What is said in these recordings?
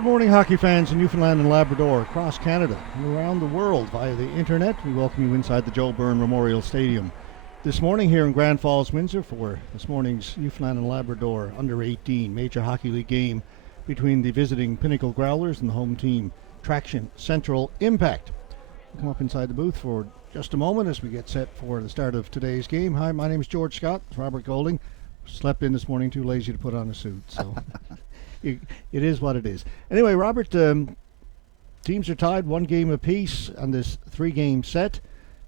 Good morning, hockey fans in Newfoundland and Labrador, across Canada, and around the world via the internet. We welcome you inside the Joe Byrne Memorial Stadium. This morning here in Grand Falls, Windsor, for this morning's Newfoundland and Labrador Under-18 Major Hockey League game between the visiting Pinnacle Growlers and the home team, Traction Central Impact. We'll come up inside the booth for just a moment as we get set for the start of today's game. Hi, my name is George Scott. It's Robert Golding. Slept in this morning, too lazy to put on a suit, so it is what it is. Anyway, Robert, teams are tied, one game apiece on this three-game set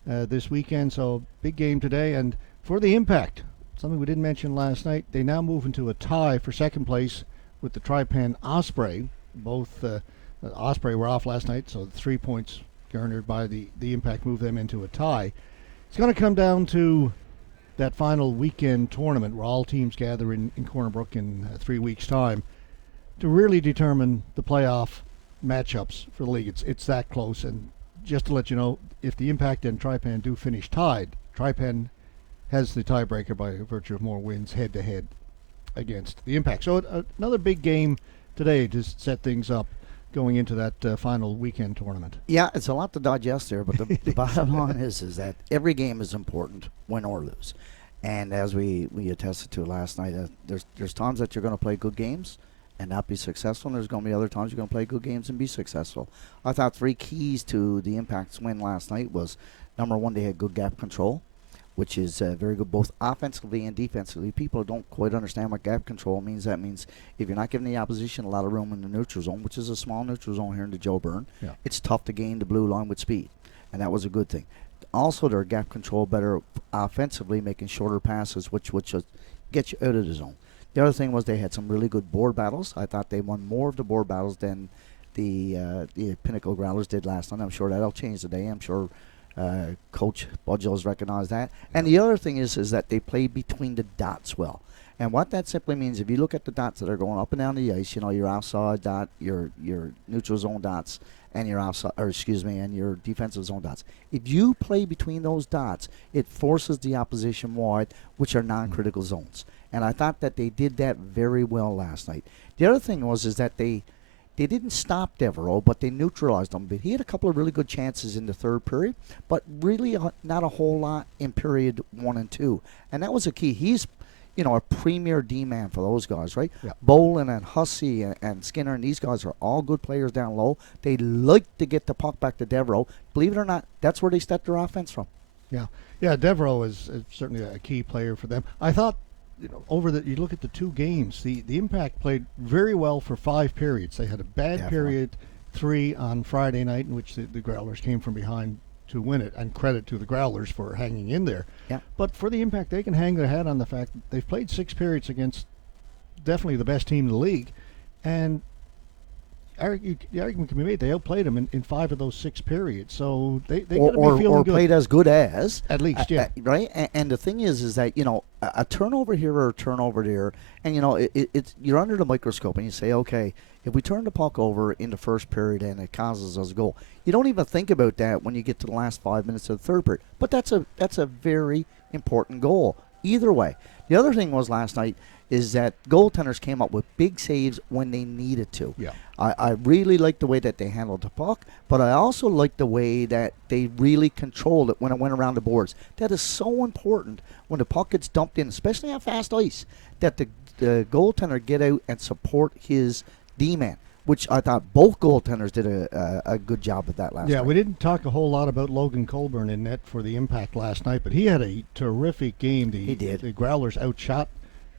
this weekend, so big game today. And for the Impact, something we didn't mention last night, they now move into a tie for second place with the Tripan Osprey. Both Osprey were off last night, so 3 points garnered by the Impact move them into a tie. It's going to come down to that final weekend tournament where all teams gather in Corner Brook in 3 weeks' time to really determine the playoff matchups for the league. It's that close. And just to let you know, if the Impact and Tripan do finish tied, Tripan has the tiebreaker by virtue of more wins head-to-head against the Impact. So another big game today to set things up going into that final weekend tournament. Yeah, it's a lot to digest there, but the bottom line is that every game is important, win or lose. And as we attested to last night, there's times that you're going to play good games and not be successful, and there's going to be other times you're going to play good games and be successful. I thought three keys to the Impact's win last night was, number one, they had good gap control, which is very good both offensively and defensively. People don't quite understand what gap control means. That means if you're not giving the opposition a lot of room in the neutral zone, which is a small neutral zone here in the Joe Byrne, it's tough to gain the blue line with speed, and that was a good thing. Also, their gap control better offensively, making shorter passes, which gets you out of the zone. The other thing was they had some really good board battles. I thought they won more of the board battles than the Pinnacle Growlers did last night. I'm sure that'll change today. I'm sure Coach Budgels recognized that. And the other thing is that they play between the dots well. And what that simply means, if you look at the dots that are going up and down the ice, your outside dot, your neutral zone dots, and your outside, and your defensive zone dots. If you play between those dots, it forces the opposition wide, which are non-critical zones. And I thought that they did that very well last night. The other thing was that they didn't stop Devereaux, but they neutralized him. But he had a couple of really good chances in the third period, but really not a whole lot in period 1 and 2. And that was a key. He's, a premier D-man for those guys, right? Yeah. Bolin and Hussey and Skinner and these guys are all good players down low. They like to get the puck back to Devereaux. Believe it or not, that's where they start their offense from. Yeah, Devereaux is certainly a key player for them. I thought, you look at the two games, the Impact played very well for 5 periods. They had a bad period 3 on Friday night in which the Growlers came from behind to win it, and credit to the Growlers for hanging in there. Yeah. But for the Impact, they can hang their hat on the fact that they've played 6 periods against definitely the best team in the league, and the argument can be made they outplayed them in 5 of those 6 periods. So they got to be feeling good. Or played as good as. At least, yeah. Right? And the thing is that, a turnover here or a turnover there, and, it's you're under the microscope and you say, okay, if we turn the puck over in the first period and it causes us a goal, you don't even think about that when you get to the last 5 minutes of the third period. But that's a very important goal either way. The other thing was last night is that goaltenders came up with big saves when they needed to. Yeah. I really liked the way that they handled the puck, but I also liked the way that they really controlled it when it went around the boards. That is so important when the puck gets dumped in, especially on fast ice, that the goaltender get out and support his D-man, which I thought both goaltenders did a good job of that last night. Yeah, we didn't talk a whole lot about Logan Colburn in net for the Impact last night, but he had a terrific game. He did. The Growlers outshot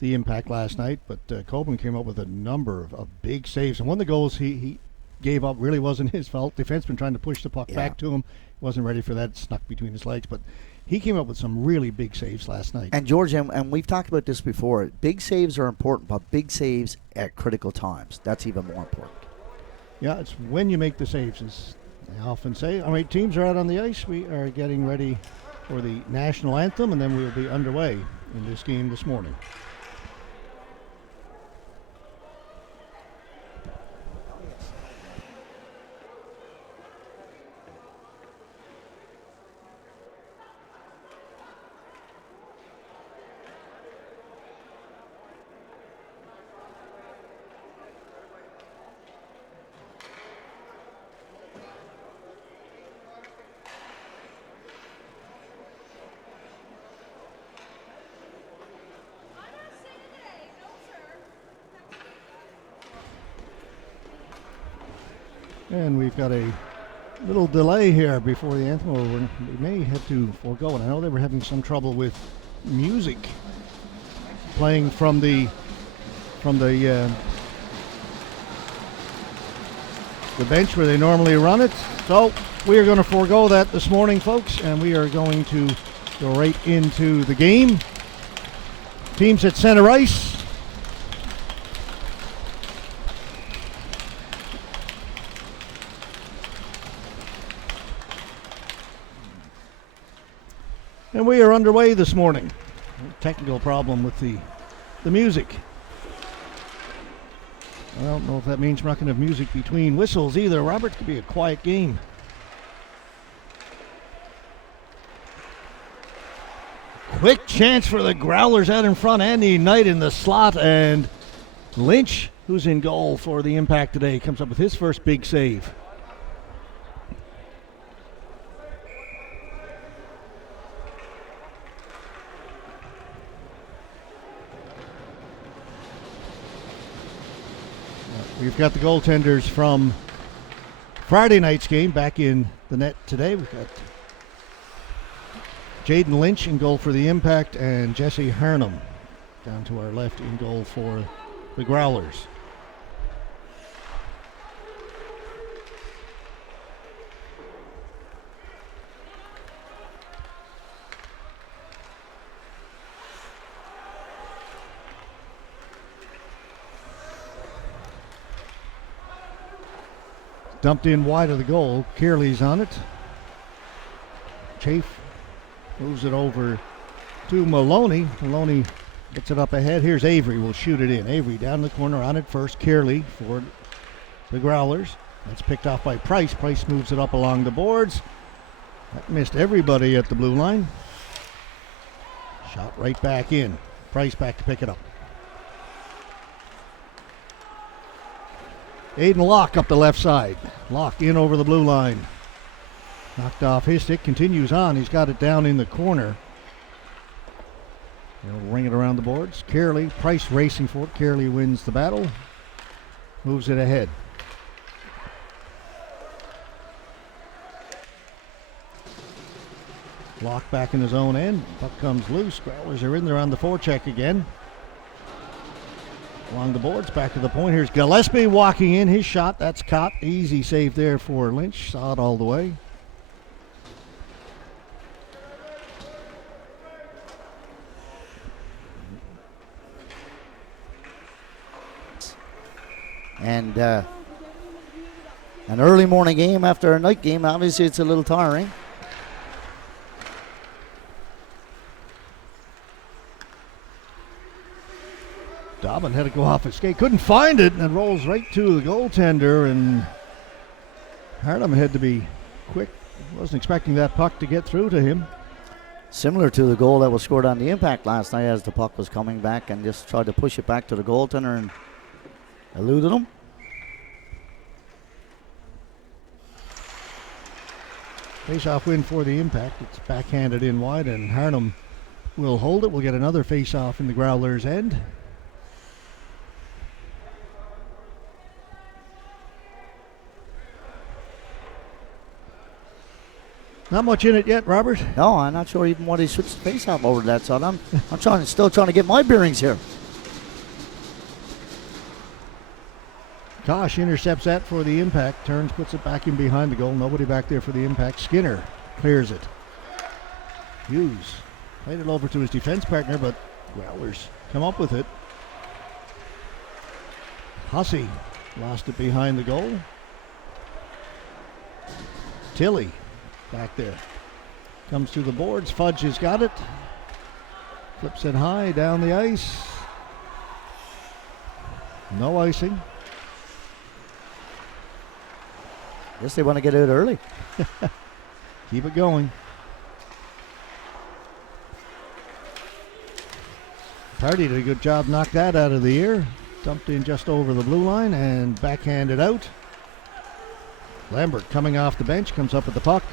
the Impact last night, but Colburn came up with a number of big saves. And one of the goals he gave up really wasn't his fault. Defenseman trying to push the puck back to him. Wasn't ready for that. It snuck between his legs. But he came up with some really big saves last night. And George, and we've talked about this before, big saves are important, but big saves at critical times, that's even more important. Yeah, it's when you make the saves, as I often say. All right, teams are out on the ice. We are getting ready for the national anthem, and then we'll be underway in this game this morning. And we've got a little delay here before the anthem. We may have to forego it. I know they were having some trouble with music playing from the bench where they normally run it. So we are going to forego that this morning, folks, and we are going to go right into the game. Teams at center ice. And we are underway this morning. Technical problem with the music. I don't know if that means we're not going to have music between whistles either. Robert, could be a quiet game. Quick chance for the Growlers out in front. Andy Knight in the slot, and Lynch, who's in goal for the Impact today, comes up with his first big save. We've got the goaltenders from Friday night's game back in the net today. We've got Jaden Lynch in goal for the Impact and Jesse Harnham down to our left in goal for the Growlers. Dumped in wide of the goal. Kearley's on it. Chafe moves it over to Maloney. Maloney gets it up ahead. Here's Avery. Will shoot it in. Avery down the corner on it first. Kearley for the Growlers. That's picked off by Price. Price moves it up along the boards. That missed everybody at the blue line. Shot right back in. Price back to pick it up. Aiden Locke up the left side. Locke in over the blue line. Knocked off his stick. Continues on. He's got it down in the corner. They'll ring it around the boards. Kearley. Price racing for it. Kearley wins the battle. Moves it ahead. Locke back in his own end. Puck comes loose. Growlers are in there on the forecheck again. Along the boards, back to the point. Here's Gillespie walking in. His shot, that's caught. Easy save there for Lynch. Saw it all the way. And an early morning game after a night game, obviously it's a little tiring. Dobbin had to go off his skate. Couldn't find it, and it rolls right to the goaltender, and Harlem had to be quick. Wasn't expecting that puck to get through to him. Similar to the goal that was scored on the Impact last night as the puck was coming back and just tried to push it back to the goaltender and eluded him. Face-off win for the Impact. It's backhanded in wide, and Harnham will hold it. We'll get another face-off in the Growlers' end. Not much in it yet, Robert. No, I'm not sure even what he switched the face off over to that side. I'm still trying to get my bearings here. Kosh intercepts that for the Impact. Turns, puts it back in behind the goal. Nobody back there for the Impact. Skinner clears it. Hughes played it over to his defense partner, but Growlers come up with it. Hussey lost it behind the goal. Tilley back there. Comes to the boards. Fudge has got it. Flips it high down the ice. No icing. Guess they want to get out early. Keep it going. Party did a good job, knocked that out of the air. Dumped in just over the blue line and backhanded out. Lambert coming off the bench, comes up with the puck.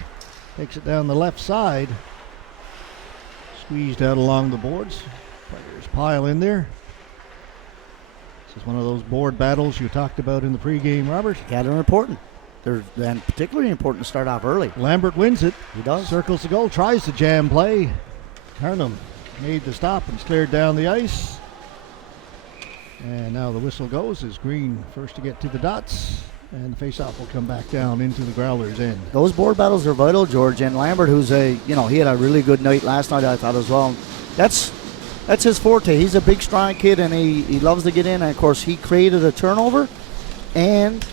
Takes it down the left side. Squeezed out along the boards. Players pile in there. This is one of those board battles you talked about in the pregame, Robert. Gather important. and particularly important to start off early. Lambert wins it. He does. Circles the goal, tries the jam play. Hernum made the stop and cleared down the ice. And now the whistle goes as Green first to get to the dots. And the face-off will come back down into the Growlers' end. Those board battles are vital, George. And Lambert, who's he had a really good night last night, I thought, as well. That's his forte. He's a big, strong kid, and he loves to get in. And, of course, he created a turnover. And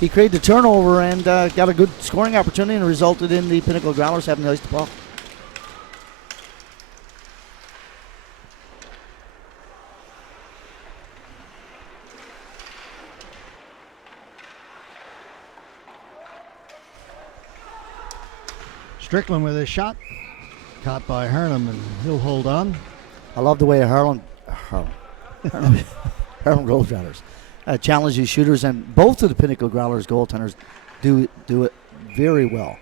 he created the turnover and got a good scoring opportunity, and resulted in the Pinnacle Growlers having the ice to puck. Strickland with his shot. Caught by Hernum, and he'll hold on. I love the way Harlan Goldrunners challenge these shooters, and both of the Pinnacle Growlers goaltenders do it very well.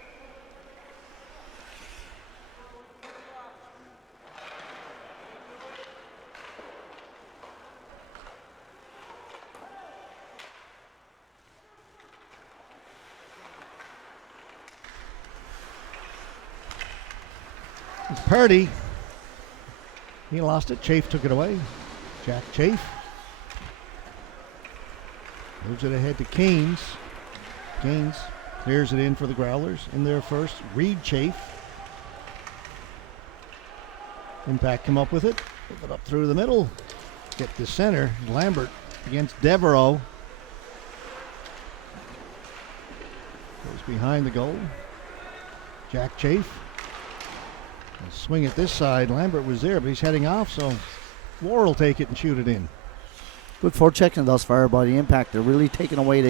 It's Purdy. He lost it. Chafe took it away. Jack Chafe. Moves it ahead to Keynes. Keynes clears it in for the Growlers. In there first, Reed Chafe. Impact come up with it. Move it up through the middle. Get to center. Lambert against Devereaux. Goes behind the goal. Jack Chafe. Swing it this side. Lambert was there, but he's heading off, so War will take it and shoot it in. Good forechecking thus far by the Impact. They're really taking away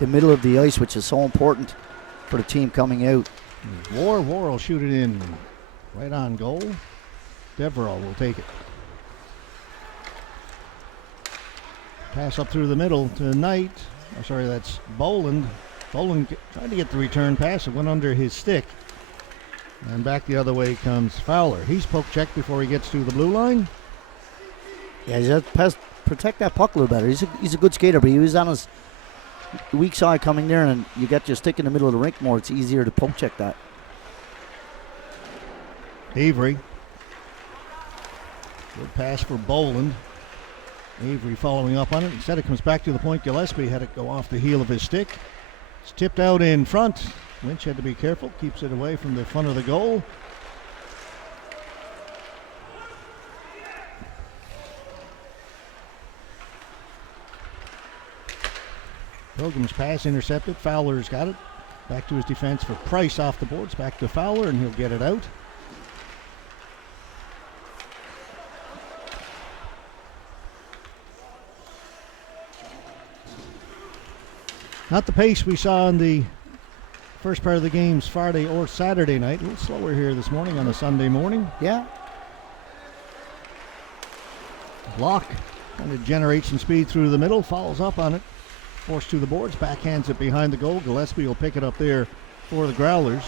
the middle of the ice, which is so important for the team coming out. War will shoot it in right on goal. Devereaux will take it. Pass up through the middle to Knight. Oh, sorry, that's Boland. Boland tried to get the return pass. It went under his stick. And back the other way comes Fowler. He's poke checked before he gets to the blue line. Yeah, he's got to protect that puck a little better. He's a good skater, but he was on his weak side coming there, and you got your stick in the middle of the rink more. It's easier to poke check that. Avery. Good pass for Boland. Avery following up on it. Instead it comes back to the point. Gillespie had it go off the heel of his stick. It's tipped out in front. Lynch had to be careful. Keeps it away from the front of the goal. Pilgrim's pass intercepted. Fowler's got it. Back to his defense for Price off the boards. Back to Fowler, and he'll get it out. Not the pace we saw in the first part of the games Friday or Saturday night. A little slower here this morning on a Sunday morning. Yeah. Block kind of generates some speed through the middle. Follows up on it. Forced to the boards. Backhands it behind the goal. Gillespie will pick it up there for the Growlers.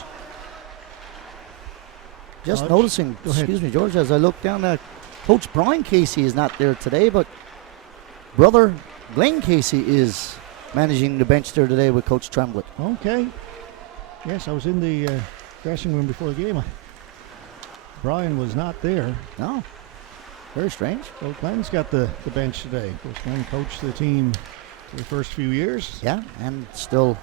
Just noticing, excuse me, George, as I look down there, Coach Brian Casey is not there today, but brother Glenn Casey is managing the bench there today with Coach Tremblett. Okay. Yes, I was in the dressing room before the game. Brian was not there. No. Very strange. Well, Glenn's got the bench today. Of course, Glenn coached the team for the first few years. Yeah, and still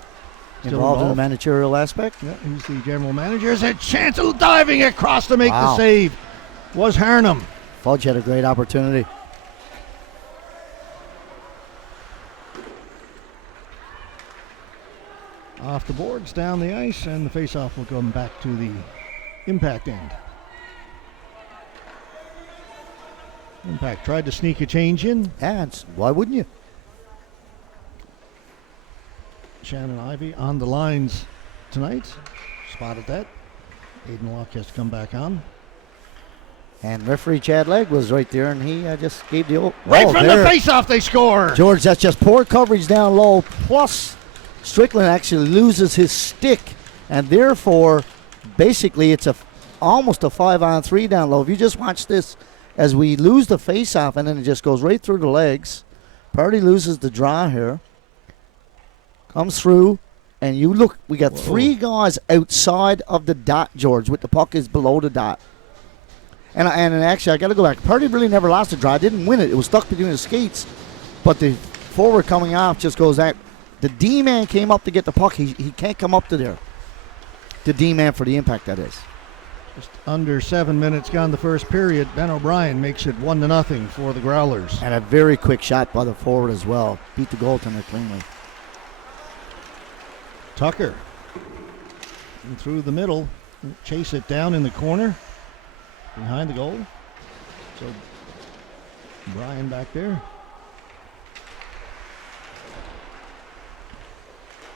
involved in the managerial aspect. Yeah, he's the general manager. There's a chance of diving across to make the save. Was Hernum. Fudge had a great opportunity. Off the boards, down the ice, and the face-off will come back to the Impact end. Impact tried to sneak a change in. And why wouldn't you? Shannon Ivey on the lines tonight. Spotted that. Aiden Locke has to come back on. And referee Chad Legg was right there, and he just gave the old... Right from the face-off, they score! George, that's just poor coverage down low, plus Strickland actually loses his stick, and therefore, basically, it's almost a 5-on-3 down low. If you just watch this, as we lose the face-off, and then it just goes right through the legs. Purdy loses the draw here. Comes through, and you look, we got Whoa. 3 guys outside of the dot, George, with the puck is below the dot. And actually, I got to go back. Purdy really never lost a draw. Didn't win it. It was stuck between his skates. But the forward coming off just goes out. The D-man came up to get the puck. He can't come up to there. The D-man for the impact, that is. Just under 7 minutes gone the first period. Ben O'Brien makes it 1-0 for the Growlers. And a very quick shot by the forward as well. Beat the goaltender cleanly. Tucker and through the middle. Chase it down in the corner. Behind the goal. So Brian back there.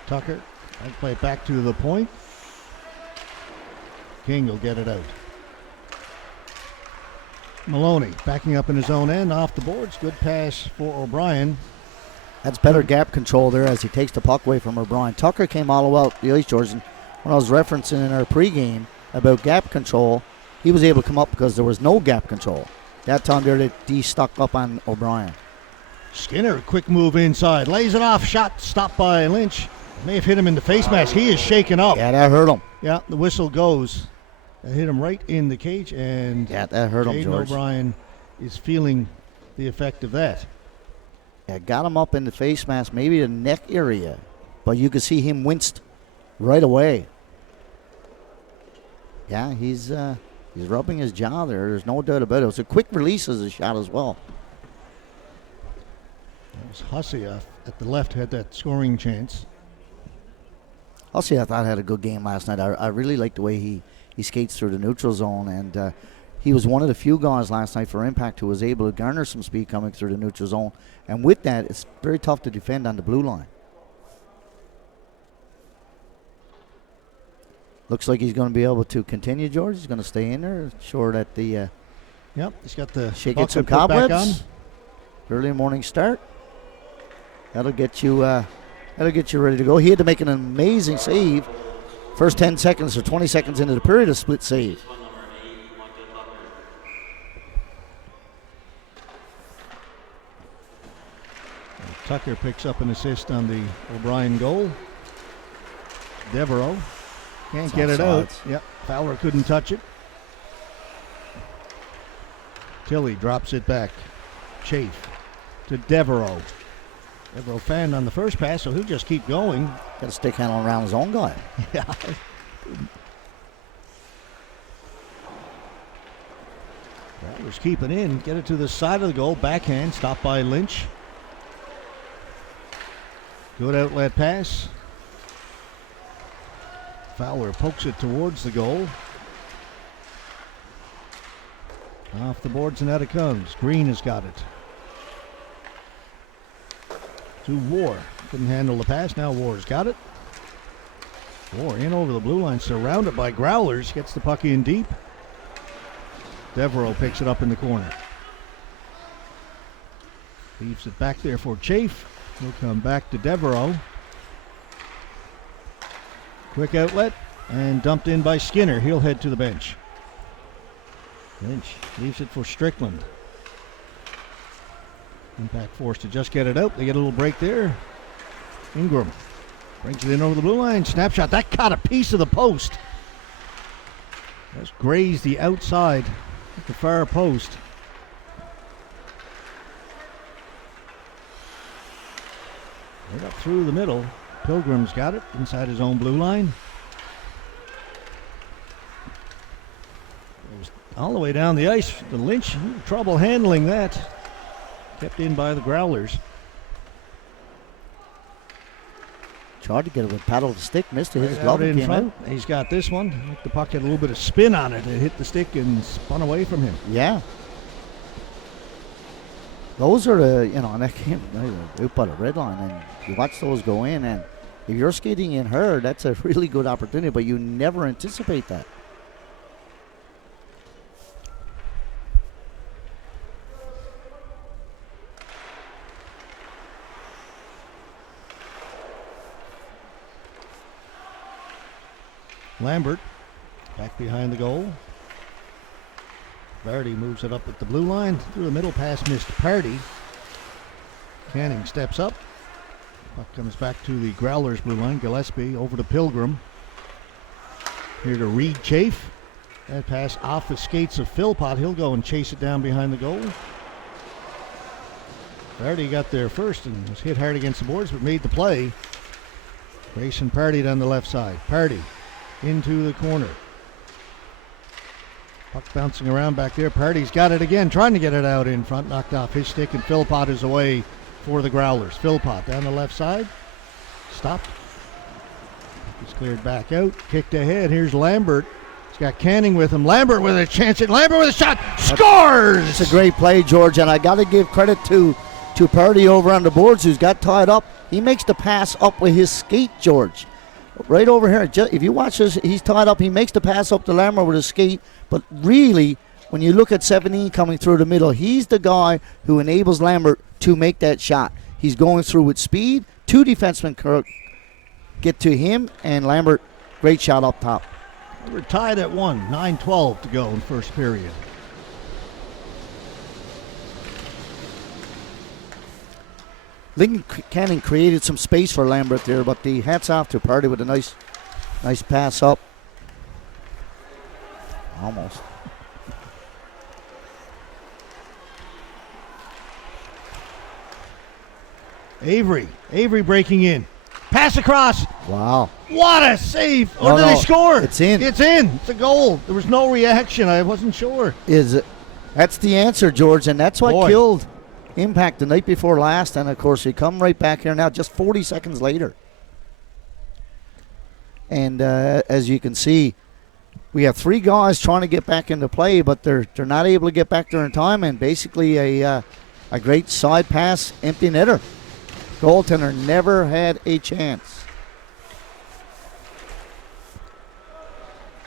Tucker. I'd play it back to the point. King will get it out. Maloney backing up in his own end, off the boards. Good pass for O'Brien. That's better gap control there as he takes the puck away from O'Brien. Tucker came all the way out the ice, George. And when I was referencing in our pregame about gap control, he was able to come up because there was no gap control. That time there, that D stuck up on O'Brien. Skinner, quick move inside. Lays it off. Shot stopped by Lynch. May have hit him in the face mask. He is shaken up. Yeah, that hurt him. Yeah, the whistle goes. That hit him right in the cage, and yeah, that hurt him, Jaden George. O'Brien is feeling the effect of that. Yeah, got him up in the face mask, maybe the neck area, but you could see him winced right away. Yeah, he's rubbing his jaw there. There's no doubt about it. It was a quick release as a shot as well. That was Hussey at the left, had that scoring chance. Hussey, I thought, had a good game last night. I really liked the way he skates through the neutral zone, and he was one of the few guys last night for Impact who was able to garner some speed coming through the neutral zone. And with that, it's very tough to defend on the blue line. Looks like he's going to be able to continue, George. He's going to stay in there. Sure that the Yep, he's got the shake bucket it some put back on. cobwebs. Early morning start. That'll get you ready to go. He had to make an amazing save. First 10 seconds or 20 seconds into the period, a split save. Tucker picks up an assist on the O'Brien goal. Devereaux can't get it out. Yep, Fowler couldn't touch it. Tilly drops it back. Chafe to Devereaux. Devereaux fanned on the first pass, so he'll just keep going. Got a stick handle around his own guy. Yeah. Fowler's keeping in. Get it to the side of the goal. Backhand, stopped by Lynch. Good outlet pass. Fowler pokes it towards the goal. Off the boards and out it comes. Green has got it. To War. Couldn't handle the pass. Now War's got it. War in over the blue line. Surrounded by Growlers. Gets the puck in deep. Devereaux picks it up in the corner. Leaves it back there for Chafe. He'll come back to Devereaux. Quick outlet and dumped in by Skinner. He'll head to the bench. Lynch leaves it for Strickland. Impact forced to just get it out. They get a little break there. Ingram brings it in over the blue line. Snapshot. That caught a piece of the post. Just grazed the outside at the far post. Right up through the middle. Pilgrim's got it inside his own blue line. Goes all the way down the ice. The Lynch, trouble handling that. Kept in by the Growlers. Tried to get it with paddle the stick, missed it. His Right glove out in came front. out. He's got this one. I think the puck had a little bit of spin on it. It hit the stick and spun away from him. Yeah. Those are the, and that game, they put a red line, and you watch those go in, and if you're skating in her, that's a really good opportunity, but you never anticipate that. Lambert back behind the goal. Vardy moves it up at the blue line. Through the middle, pass missed Party. Canning steps up. Puck comes back to the Growlers blue line. Gillespie over to Pilgrim. Here to Reed Chafe. That pass off the skates of Philpott. He'll go and chase it down behind the goal. Party got there first and was hit hard against the boards, but made the play. Grayson Party down the left side. Party into the corner. Puck bouncing around back there. Party's got it again, trying to get it out in front. Knocked off his stick, and Philpott is away for the Growlers. Philpott down the left side. Stopped. He's cleared back out. Kicked ahead. Here's Lambert. He's got Canning with him. Lambert with a chance. Lambert with a shot. Scores! It's a great play, George, and I got to give credit to Party over on the boards, who's got tied up. He makes the pass up with his skate, George. Right over here. If you watch this, he's tied up. He makes the pass up to Lambert with his skate. But really, when you look at 17 coming through the middle, he's the guy who enables Lambert to make that shot. He's going through with speed. Two defensemen get to him, and Lambert, great shot up top. We're tied at 1. 9:12 to go in first period. Lincoln Canning created some space for Lambert there, but the hats off to Party with a nice pass up. Almost. Avery breaking in. Pass across. Wow. What a save. Or did they score? It's in. It's in. It's a goal. There was no reaction. I wasn't sure. That's the answer, George, and that's what killed Impact the night before last. And, of course, you come right back here now just 40 seconds later. And as you can see, we have three guys trying to get back into play, but they're not able to get back there in time, and basically a great side pass, empty netter. Goaltender never had a chance.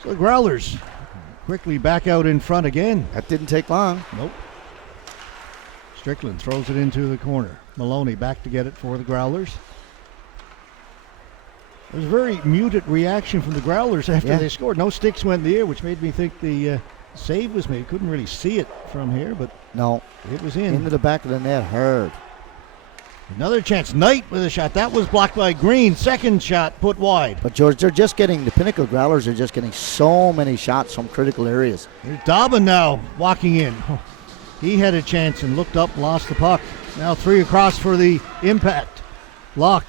So the Growlers quickly back out in front again. That didn't take long. Nope. Strickland throws it into the corner. Maloney back to get it for the Growlers. There was a very muted reaction from the Growlers after they scored. No sticks went in the air, which made me think the save was made. Couldn't really see it from here, but no, it was in. Into the back of the net, hard. Another chance. Knight with a shot. That was blocked by Green. Second shot put wide. But, George, they're just getting, the Pinnacle Growlers are just getting so many shots from critical areas. There's Dobbin now walking in. He had a chance and looked up, lost the puck. Now three across for the Impact. Locke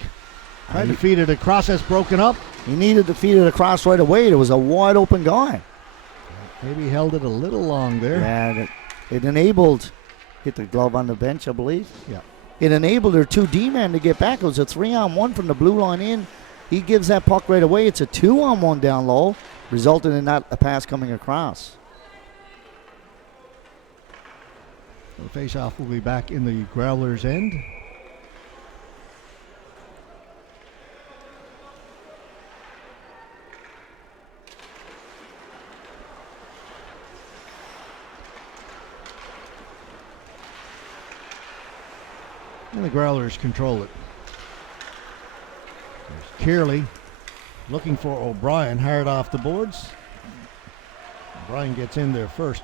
tried to feed it across. That's broken up. He needed to feed it across right away. There was a wide open guy. Maybe held it a little long there. Yeah, it enabled, hit the glove on the bench, I believe. Yeah. It enabled their 2D-man to get back. It was a 3-on-1 from the blue line in. He gives that puck right away. It's a 2-on-1 down low, resulting in not a pass coming across. The face-off will be back in the Growlers' end. And the Growlers control it. There's Kearley looking for O'Brien, hard off the boards. O'Brien gets in there first.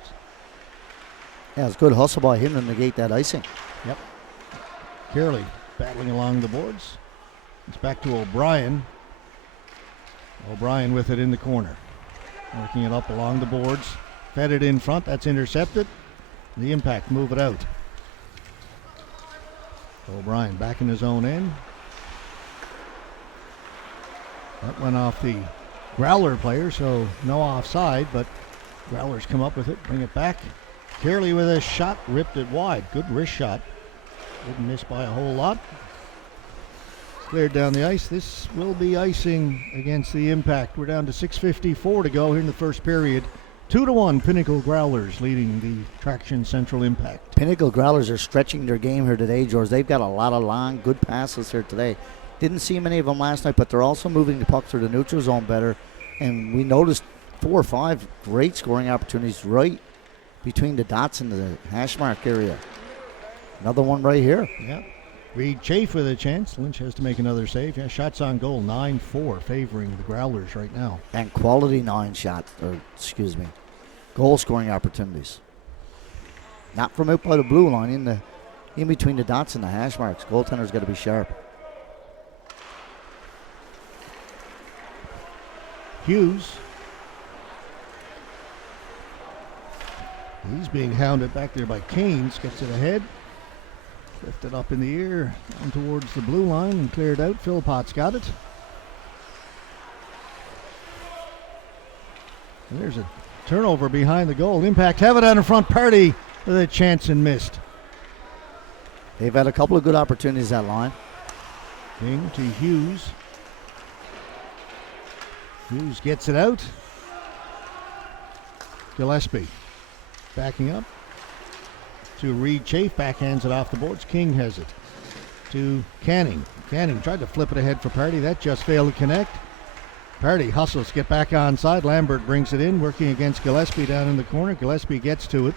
Yeah, it's good hustle by him to negate that icing. Yep. Kearley battling along the boards. It's back to O'Brien. O'Brien with it in the corner. Working it up along the boards. Fed it in front. That's intercepted. The Impact move it out. O'Brien back in his own end. That went off the Growler player, so no offside, but Growlers come up with it, bring it back. Kearley with a shot, ripped it wide. Good wrist shot. Didn't miss by a whole lot. Cleared down the ice. This will be icing against the Impact. We're down to 6:54 to go here in the first period. 2-1 Pinnacle Growlers leading the Traction Central Impact. Pinnacle Growlers are stretching their game here today, George. They've got a lot of long, good passes here today. Didn't see many of them last night, but they're also moving the puck through the neutral zone better. And we noticed 4 or 5 great scoring opportunities right between the dots in the hash mark area. Another one right here. Yeah. Reed Chafe with a chance. Lynch has to make another save. Yeah, shots on goal, 9-4 favoring the Growlers right now. And quality 9 shots, goal scoring opportunities. Not from out by the blue line, in between the dots and the hash marks. Goaltender's got to be sharp. Hughes. He's being hounded back there by Keynes. Gets it ahead. Lifted up in the air, down towards the blue line and cleared out. Philpott's got it. And there's a turnover behind the goal. Impact have it out in front. Party with a chance and missed. They've had a couple of good opportunities that line. King to Hughes. Hughes gets it out. Gillespie backing up to Reed Chafe, backhands it off the boards. King has it to Canning. Canning tried to flip it ahead for Party. That just failed to connect. Party hustles to get back onside. Lambert brings it in, working against Gillespie down in the corner. Gillespie gets to it,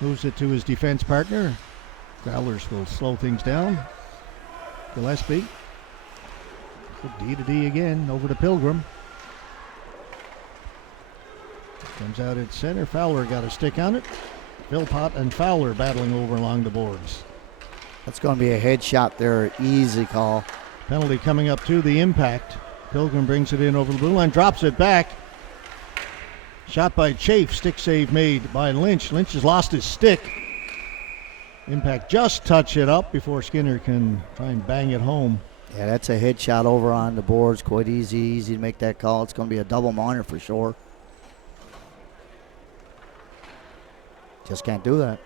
moves it to his defense partner. Growlers will slow things down. Gillespie, good D to D again, over to Pilgrim. Comes out at center. Fowler got a stick on it. Philpott and Fowler battling over along the boards. That's going to be a headshot there. Easy call. Penalty coming up to the Impact. Pilgrim brings it in over the blue line, drops it back. Shot by Chafe. Stick save made by Lynch. Lynch has lost his stick. Impact just touch it up before Skinner can try and bang it home. Yeah, that's a headshot over on the boards. Quite easy to make that call. It's going to be a double minor for sure. Just can't do that.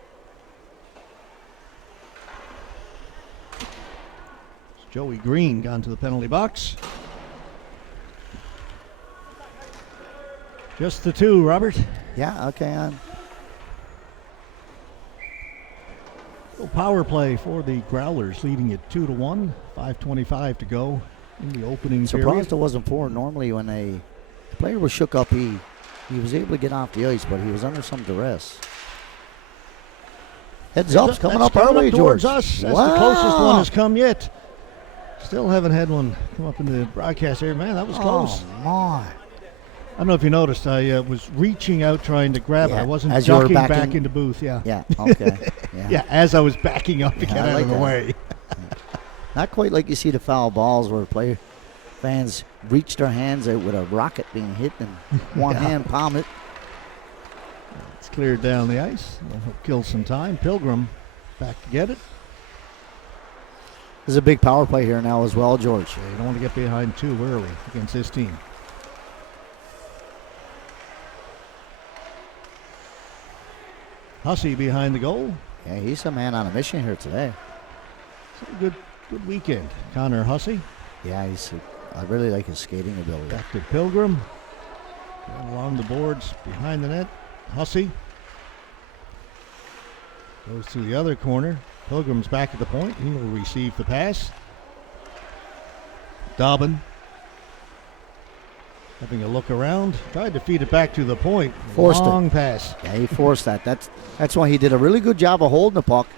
Joey Green gone to the penalty box. Just the two, Robert. Yeah, okay. Power play for the Growlers, leading it 2-1. 5:25 to go in the opening Surprised period. it wasn't 4. Normally when the player was shook up, he was able to get off the ice, but he was under some duress. Heads up's coming up early, towards George. us. That's wow. the closest one has come yet. Still haven't had one come up in the broadcast area. Man, that was close. Oh, my. I don't know if you noticed, I was reaching out trying to grab it. I wasn't as you were ducking back backing- into booth, yeah. Yeah, okay. Yeah. Yeah, as I was backing up to Yeah, get I out like of the that. way. Not quite like you see the foul balls where player fans reach their hands out with a rocket being hit and one Yeah. hand palm it. It's cleared down the ice. That'll kill some time. Pilgrim back to get it. There's a big power play here now as well, George. Yeah, you don't want to get behind too early against this team. Hussey behind the goal. Yeah, he's a man on a mission here today. It's a good weekend. Connor Hussey. Yeah, I really like his skating ability. Back to Pilgrim. Down along the boards behind the net. Hussey goes to the other corner. Pilgrim's back at the point. He will receive the pass. Dobbin having a look around. Tried to feed it back to the point. Forced it. Long pass. Yeah, he forced that. That's why he did a really good job of holding the puck.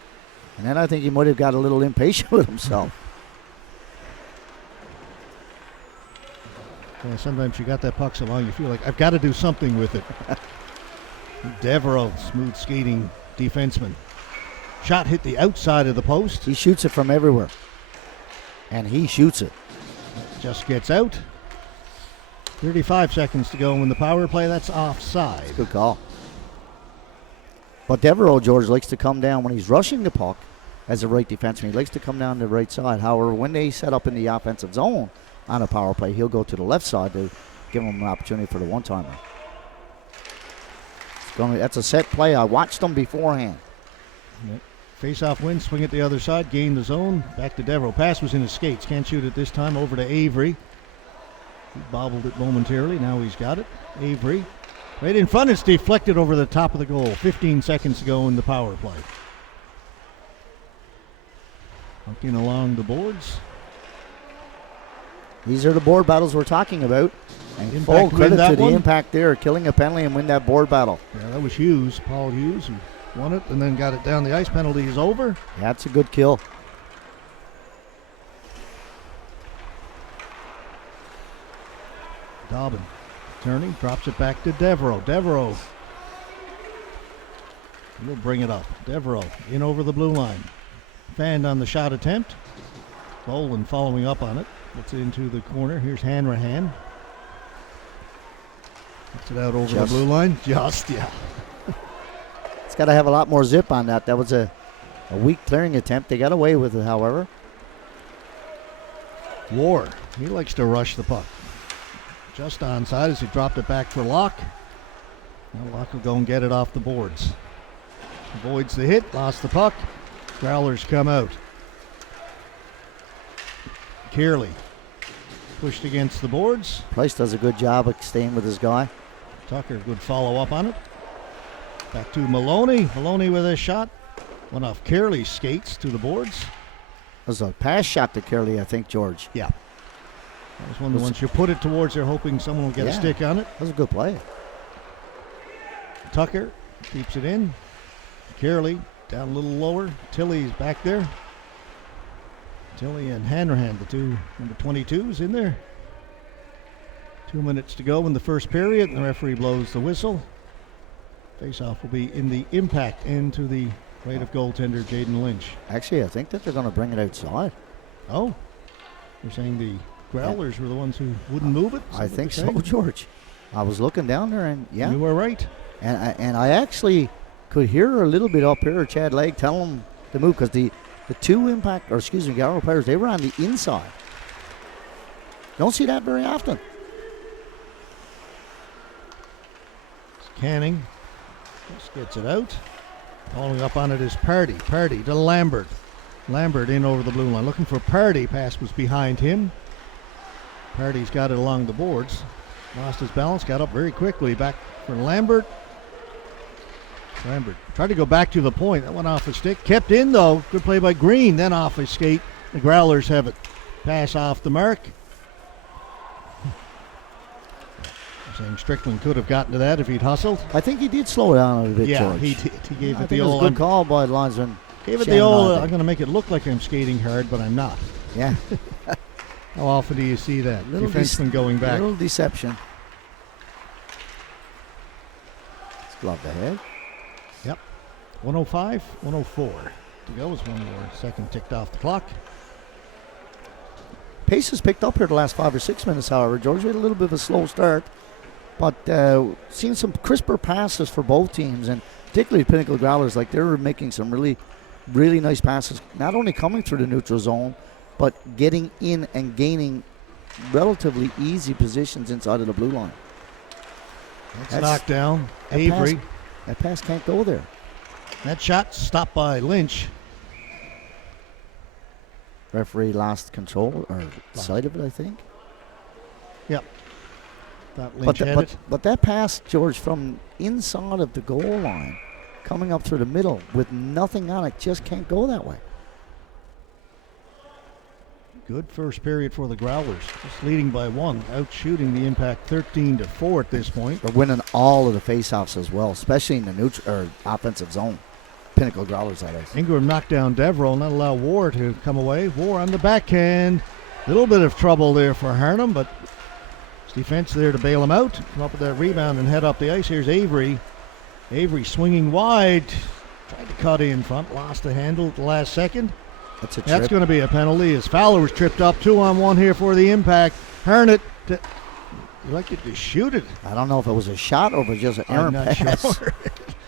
And then I think he might have got a little impatient with himself. Yeah, sometimes you got that puck so long you feel like I've got to do something with it. Devereaux, smooth skating defenseman. Shot hit the outside of the post. He shoots it from everywhere. And he shoots it. Just gets out. 35 seconds to go in the power play. That's offside. Good call. But Devereaux, George, likes to come down when he's rushing the puck as a right defenseman. He likes to come down the right side. However, when they set up in the offensive zone on a power play, he'll go to the left side to give him an opportunity for the one-timer. That's a set play. I watched them beforehand. Yep. Face-off win, swing it the other side, gain the zone. Back to Devereaux. Pass was in his skates. Can't shoot it this time. Over to Avery. He bobbled it momentarily. Now he's got it. Avery. Right in front. It's deflected over the top of the goal. 15 seconds to go in the power play. Looking along the boards. These are the board battles we're talking about. And Impact full win credit that to the one. Impact there, killing a penalty and win that board battle. Yeah, that was Hughes, Paul Hughes, who won it and then got it down the ice. Penalty is over. That's a good kill. Dobbin turning, drops it back to Devereaux. Devereaux will bring it up. Devereaux in over the blue line. Fanned on the shot attempt. Boland following up on it. Gets it into the corner. Here's Hanrahan. Gets it out over the blue line. Just, yeah. It's got to have a lot more zip on that. That was a weak clearing attempt. They got away with it, however. War, he likes to rush the puck. Just onside as he dropped it back for Locke. Now Locke will go and get it off the boards. Avoids the hit, lost the puck. Growlers come out. Kearley pushed against the boards. Price does a good job of staying with his guy. Tucker, good follow up on it. Back to Maloney. Maloney with a shot. Went off Kearley's skates to the boards. It was a pass shot to Kearley, I think, George. Yeah. That was one of the ones you put it towards there hoping someone will get a stick on it. That was a good play. Tucker keeps it in. Kearley down a little lower. Tilley's back there. Tilley and Hanrahan, the two number 22s in there. 2 minutes to go in the first period, and the referee blows the whistle. Face-off will be in the impact into the right of goaltender Jaden Lynch. Actually, I think that they're going to bring it outside. Oh, you're saying the Growlers were the ones who wouldn't move it? I think so, George. I was looking down there, and yeah. You were right. And I actually could hear a little bit up here, Chad Legg telling him to move, because the two Growler players, they were on the inside. Don't see that very often. Canning just gets it out. Following up on it is Pardy. Pardy to Lambert. Lambert in over the blue line. Looking for Pardy. Pass was behind him. Pardy's got it along the boards. Lost his balance. Got up very quickly. Back for Lambert. Lambert tried to go back to the point. That went off his stick. Kept in, though. Good play by Green. Then off his skate. The Growlers have it. Pass off the mark. Saying Strickland could have gotten to that if he'd hustled. I think he did slow it down a bit, George. He did. He gave it the old. It was a good call by the linesman. Gave it the old, I'm going to make it look like I'm skating hard, but I'm not. Yeah. How often do you see that? Defenseman going back. A little deception. It's gloved ahead. Yep. 105, 104 to go as one more second ticked off the clock. Pace has picked up here the last 5 or 6 minutes, however. George, we had a little bit of a slow start, but seen some crisper passes for both teams, and particularly Pinnacle Growlers. Like, they were making some really, really nice passes, not only coming through the neutral zone, but getting in and gaining relatively easy positions inside of the blue line. That's knocked down. Avery. That pass can't go there. That shot stopped by Lynch. Referee lost control or sight of it, I think. Yep. Lynch had it. But that pass, George, from inside of the goal line, coming up through the middle with nothing on it, just can't go that way. Good first period for the Growlers. Just leading by one, out shooting the Impact 13-4 at this point. They're winning all of the faceoffs as well, especially in the neutral or offensive zone. Pinnacle Growlers, that is. Ingram knocked down Devereaux, not allow War to come away. War on the backhand. Little bit of trouble there for Harnham, but his defense there to bail him out. Come up with that rebound and head up the ice. Here's Avery. Avery swinging wide. Tried to cut in front. Lost the handle at the last second. That's going to be a penalty as Fowler was tripped up. 2-on-1 here for the Impact. Harnett. You like it to shoot it. I don't know if it was a shot or if it was just an errant pass. Sure.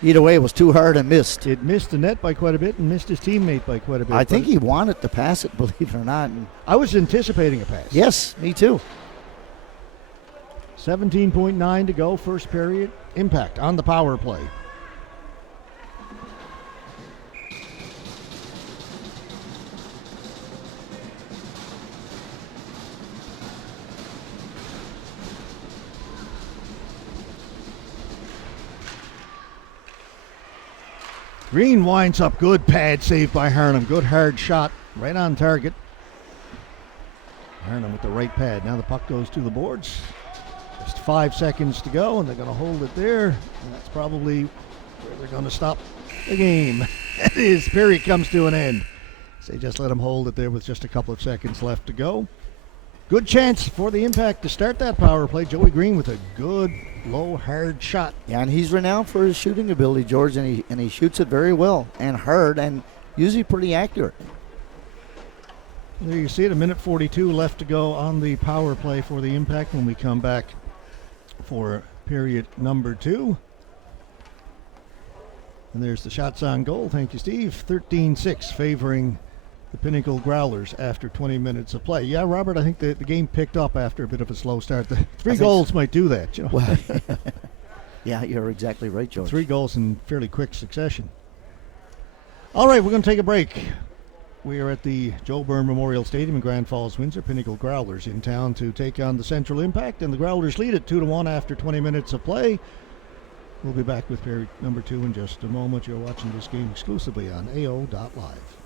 Either way, it was too hard and missed. It missed the net by quite a bit and missed his teammate by quite a bit. I think he wanted to pass it, believe it or not. And I was anticipating a pass. Yes, me too. 17.9 to go, first period. Impact on the power play. Green winds up good. Pad saved by Harnham. Good hard shot. Right on target. Harnham with the right pad. Now the puck goes to the boards. Just 5 seconds to go, and they're going to hold it there. And that's probably where they're going to stop the game. His period comes to an end. So they just let him hold it there with just a couple of seconds left to go. Good chance for the Impact to start that power play. Joey Green with a good, low, hard shot. Yeah, and he's renowned for his shooting ability, George, and he shoots it very well and hard and usually pretty accurate. There you see it, 1:42 left to go on the power play for the Impact when we come back for period number 2. And there's the shots on goal. Thank you, Steve. 13-6 favoring the Pinnacle Growlers after 20 minutes of play. Yeah, Robert, I think the game picked up after a bit of a slow start. The 3 goals might do that. You know? Well, yeah, you're exactly right, George. 3 goals in fairly quick succession. All right, we're going to take a break. We are at the Joe Byrne Memorial Stadium in Grand Falls, Windsor. Pinnacle Growlers in town to take on the Central Impact, and the Growlers lead it 2-1 after 20 minutes of play. We'll be back with period number 2 in just a moment. You're watching this game exclusively on AO.live.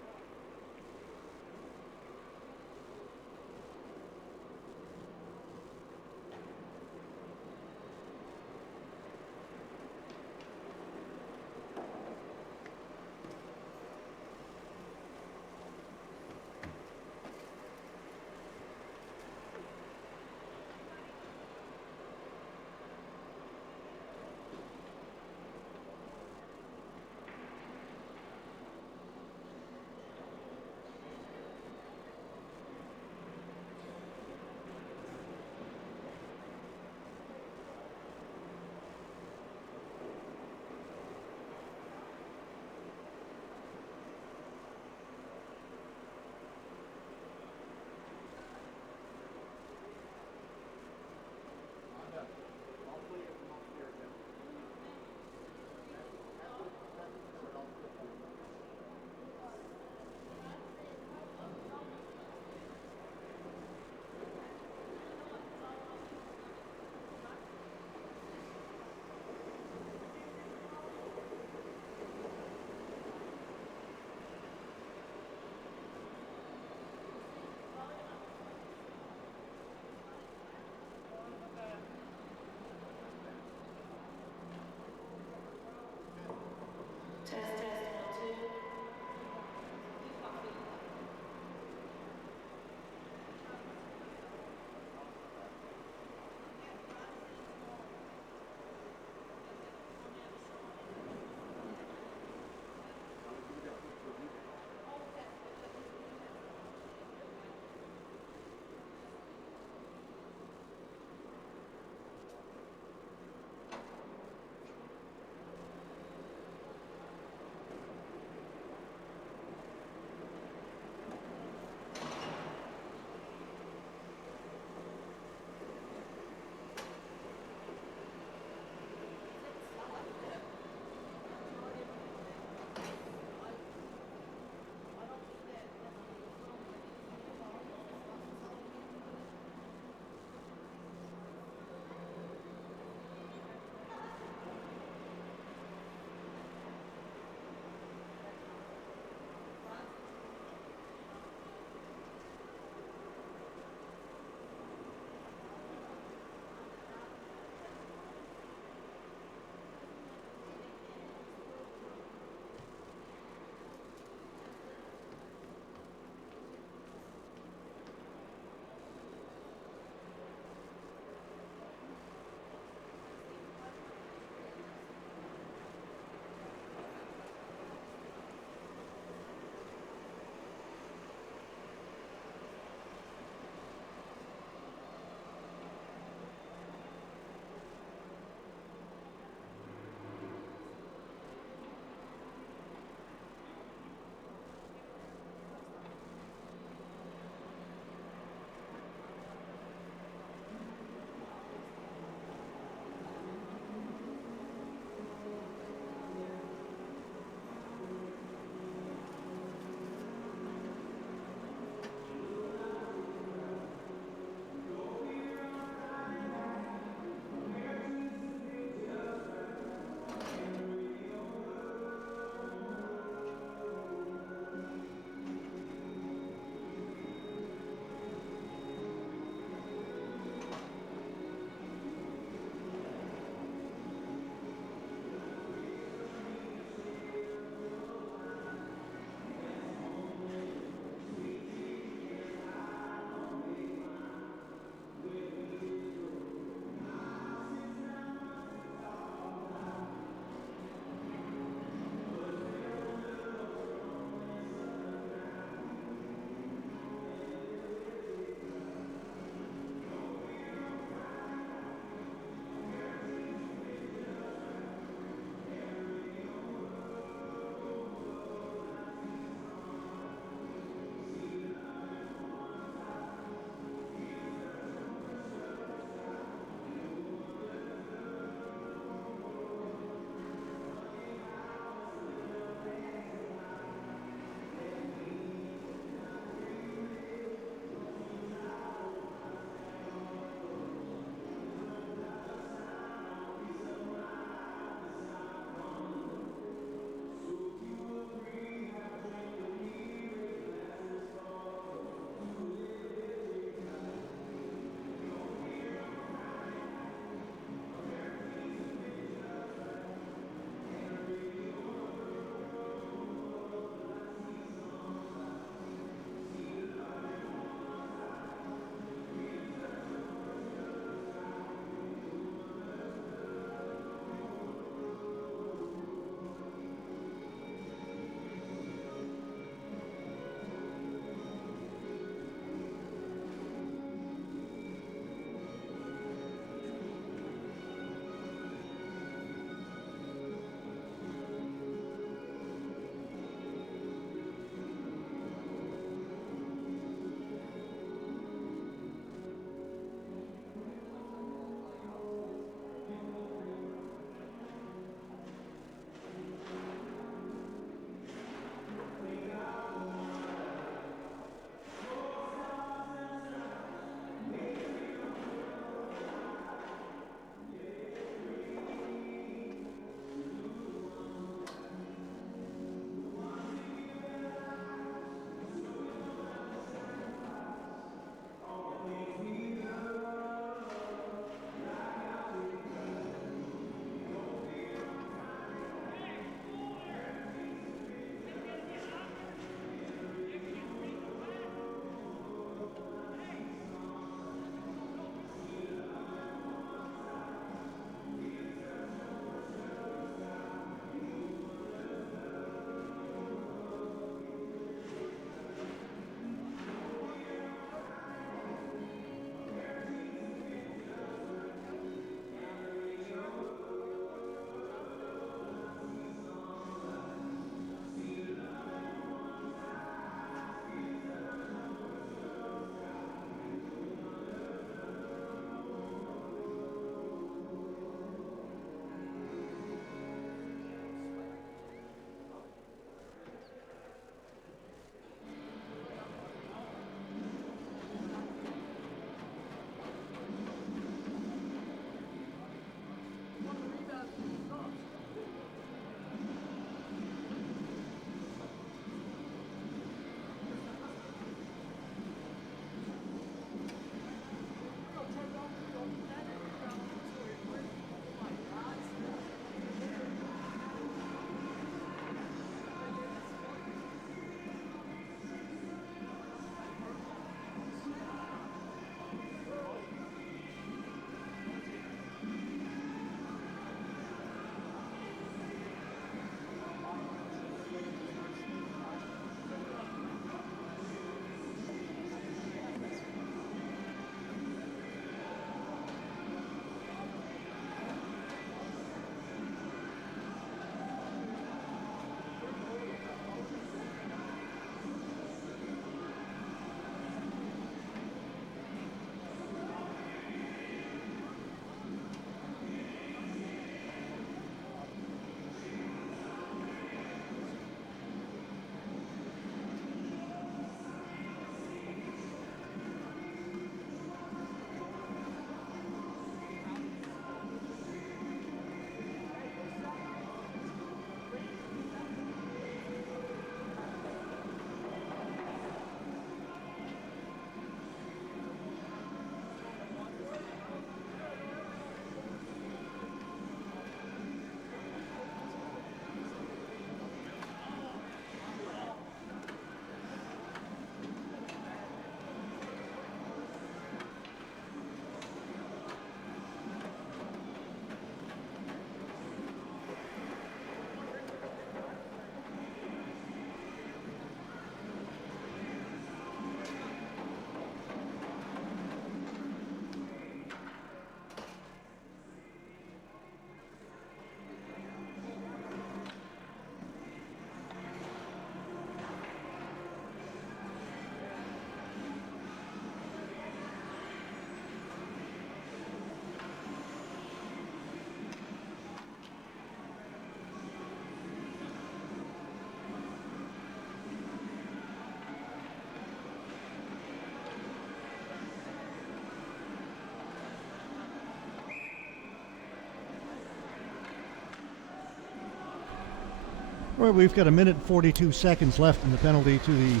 Well, we've got a minute and 42 seconds left in the penalty to the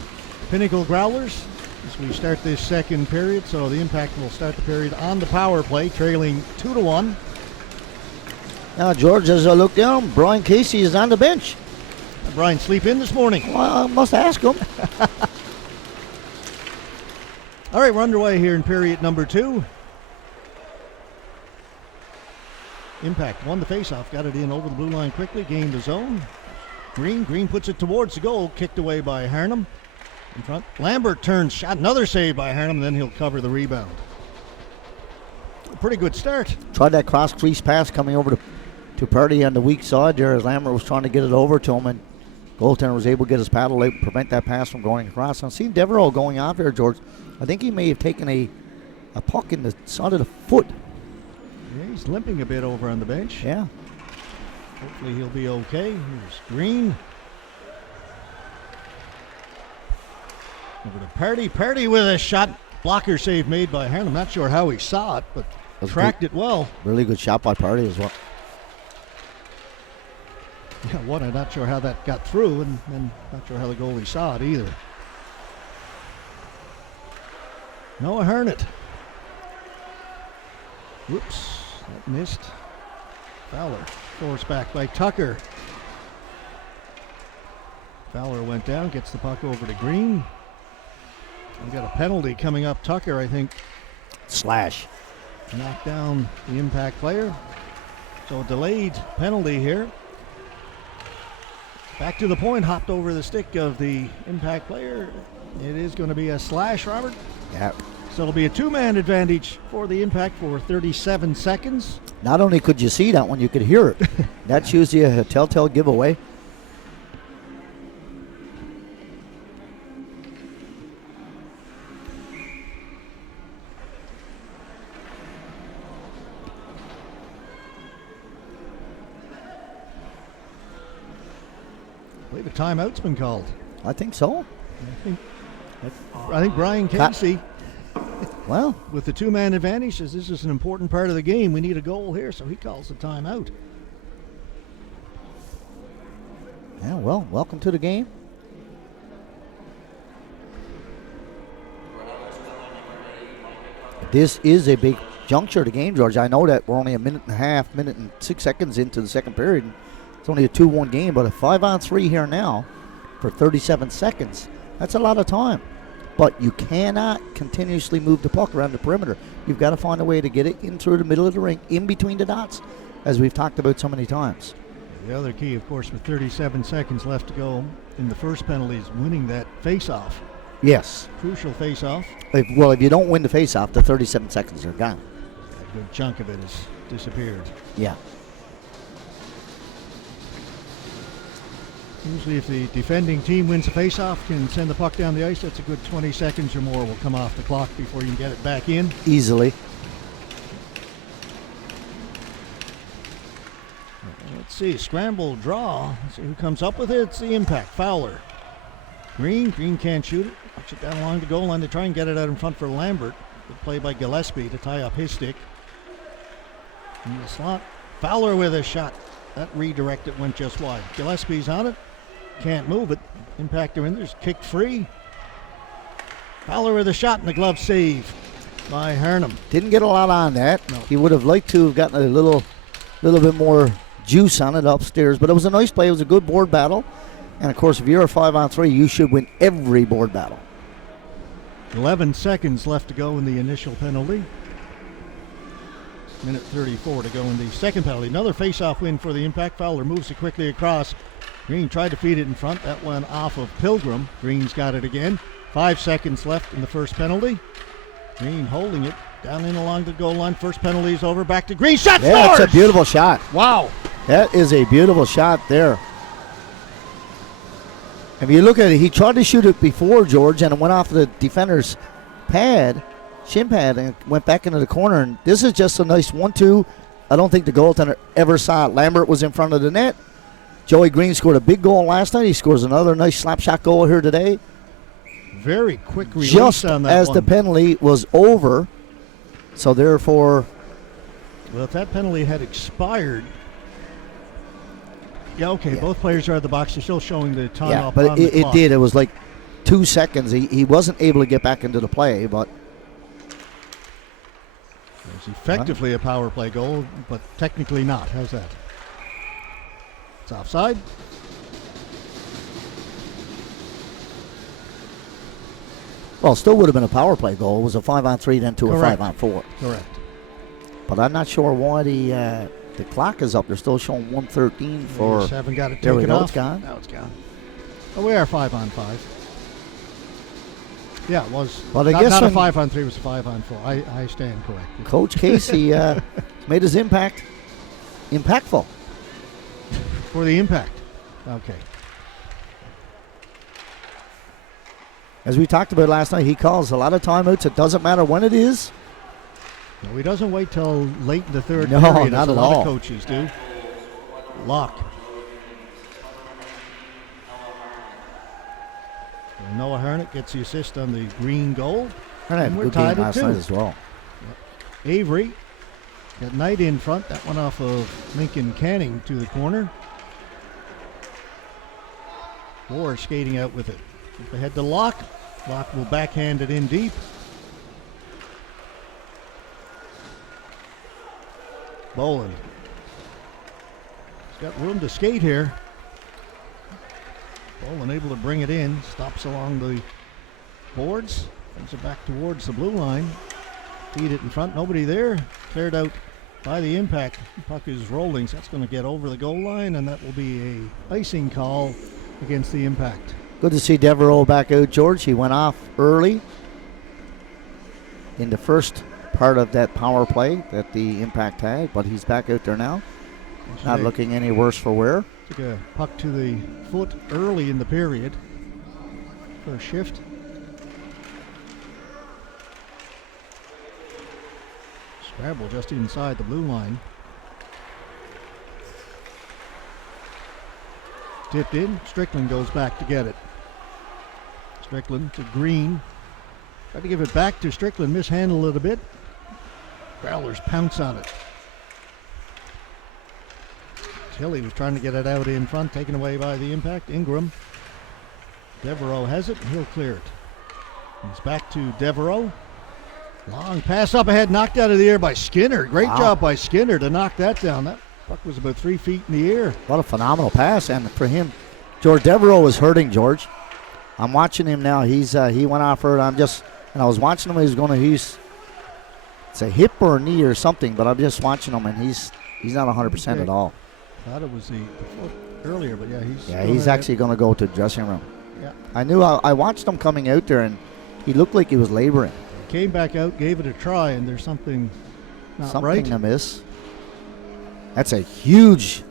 Pinnacle Growlers as we start this second period. So the Impact will start the period on the power play, trailing 2-1. Now, George, as I look down, Brian Casey is on the bench. Brian sleep in this morning. Well, I must ask him. All right, we're underway here in period number 2. Impact won the faceoff, got it in over the blue line quickly, gained the zone. Green puts it towards the goal, kicked away by Harnham. In front, Lambert turns, shot, another save by Harnham, and then he'll cover the rebound. A pretty good start. Tried that cross-crease pass coming over to Purdy on the weak side there as Lambert was trying to get it over to him, and goaltender was able to get his paddle out, prevent that pass from going across. I'm seeing Devereaux going off here, George. I think he may have taken a puck in the side of the foot. Yeah, he's limping a bit over on the bench. Yeah. Hopefully he'll be okay. Here's Green. Over to Purdy. Purdy with a shot. Blocker save made by Harnham. Not sure how he saw it, but tracked it well. Really good shot by Purdy as well. Yeah, I'm not sure how that got through, and not sure how the goalie saw it either. Noah Hernett. Whoops, that missed. Fowler forced back by Tucker. Fowler went down, gets the puck over to Green. We got a penalty coming up. Tucker, I think, slash knocked down the Impact player. So a delayed penalty here. Back to the point, hopped over the stick of the Impact player. It is going to be a slash, Robert. Yeah. So it'll be a two-man advantage for the Impact for 37 seconds. Not only could you see that one, you could hear it. That's usually a telltale giveaway. I believe a timeout's been called. I think so. I think Brian Casey, well, with the two-man advantage, says this is an important part of the game. We need a goal here, so he calls the timeout. Yeah, well, welcome to the game. This is a big juncture of the game, George. I know that we're only a minute and 6 seconds into the second period. It's only a 2-1 game, but a 5-on-3 here now for 37 seconds. That's a lot of time. But you cannot continuously move the puck around the perimeter. You've got to find a way to get it in through the middle of the ring, in between the dots, as we've talked about so many times. The other key, of course, with 37 seconds left to go in the first penalty is winning that face-off. Yes. Crucial face-off. If you don't win the face-off, the 37 seconds are gone. A good chunk of it has disappeared. Yeah. Usually if the defending team wins a face-off, can send the puck down the ice, that's a good 20 seconds or more will come off the clock before you can get it back in. Easily. Let's see, scramble draw. Let's see who comes up with it. It's the Impact. Fowler. Green can't shoot it. Puts it down along the goal line to try and get it out in front for Lambert. Good play by Gillespie to tie up his stick. In the slot. Fowler with a shot. That redirect went just wide. Gillespie's on it. Can't move it. Impact are in there. Kicked free. Fowler with a shot and the glove save by Harnham. Didn't get a lot on that. No. He would have liked to have gotten a little bit more juice on it upstairs, but it was a nice play. It was a good board battle. And of course, if you're a 5-on-3, you should win every board battle. 11 seconds left to go in the initial penalty. Minute 34 to go in the second penalty. Another face-off win for the Impact. Fowler moves it quickly across. Green tried to feed it in front. That went off of Pilgrim. Green's got it again. 5 seconds left in the first penalty. Green holding it down in along the goal line. First penalty is over. Back to Green. Shot scores! That's a beautiful shot. Wow. That is a beautiful shot there. If you look at it, he tried to shoot it before, George, and it went off the defender's shin pad, and went back into the corner. And this is just a nice 1-2. I don't think the goaltender ever saw it. Lambert was in front of the net. Joey Green scored a big goal last night. He scores another nice slap shot goal here today. Very quick release just on that as one. The penalty was over. So therefore, well, if that penalty had expired, Yeah, okay. Yeah. Both players are at the box. They're still showing the time Yeah, up but on the it clock. did. It was like 2 seconds. He wasn't able to get back into the play, but It was effectively a power play goal, but technically not. How's that? It's offside. well, still would have been a power play goal. It was a 5-on-3 then to Correct. a 5-on-4. Correct. But I'm not sure why the clock is up. They're still showing 1:13 for. Just haven't got it There we taken go. off. It's gone. Now it's gone. Oh, we are 5-on-5. Yeah, it was. But I not, guess not a when- 5-on-3, it was a 5-on-4. I stand corrected. Coach Casey made his impact impactful. For the impact. Okay. As we talked about last night, he calls a lot of timeouts. It doesn't matter when it is. No, he doesn't wait till late in the third No, period, not as a at lot all. of coaches do. Lock. So Noah Harnett gets the assist on the green goal. And had a we're good tied game at last 2. night as well. Avery got Knight in front. That one off of Lincoln Canning to the corner. Moore skating out with it. If they head to Locke, Locke will backhand it in deep. Boland. He's got room to skate here. Boland able to bring it in. Stops along the boards. Brings it back towards the blue line. Feed it in front. Nobody there. Cleared out by the impact. The puck is rolling, so that's going to get over the goal line, and that will be a icing call against the impact. Good to see Devereaux back out, George. He went off early in the first part of that power play that the impact had, but he's back out there now. Not looking any worse for wear. Took a puck to the foot early in the period. First shift. Scrabble just inside the blue line. Tipped in. Strickland goes back to get it. Strickland to Green. Tried to give it back to Strickland. Mishandled it a bit. Growlers pounce on it. Tilly was trying to get it out in front. Taken away by the impact. Ingram. Devereaux has it. He'll clear it. He's back to Devereaux. Long pass up ahead. Knocked out of the air by Skinner. Great job by Skinner to knock that down. That puck was about 3 feet in the air. What a phenomenal pass, and for him, George Devereaux was hurting, George. I'm watching him now. He went off hurt. And I was watching him. It's a hip or a knee or something, but I'm just watching him, and he's not 100% at all. Thought it was the foot earlier, but he's actually going to go to the dressing room. Yeah. I watched him coming out there, and he looked like he was laboring. Came back out, gave it a try, and there's something not right. Something amiss. That's a huge,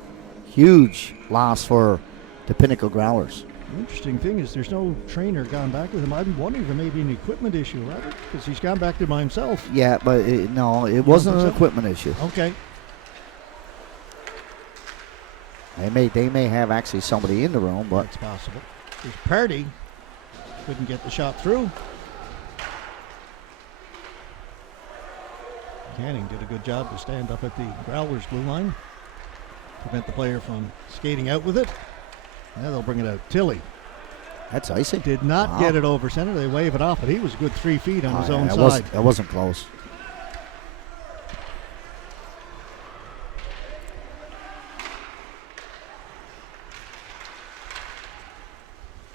huge loss for the Pinnacle Growlers. The interesting thing is there's no trainer gone back with him. I'm wondering if there may be an equipment issue, right? Because he's gone back there by himself. Yeah, but it wasn't an equipment issue. Okay. They may have actually somebody in the room, but it's possible. There's Party. Couldn't get the shot through. Canning did a good job to stand up at the Growlers blue line. Prevent the player from skating out with it. Now they'll bring it out. Tilly. That's icing. Did not get it over center. They wave it off, but he was a good 3 feet on his own side. That wasn't close.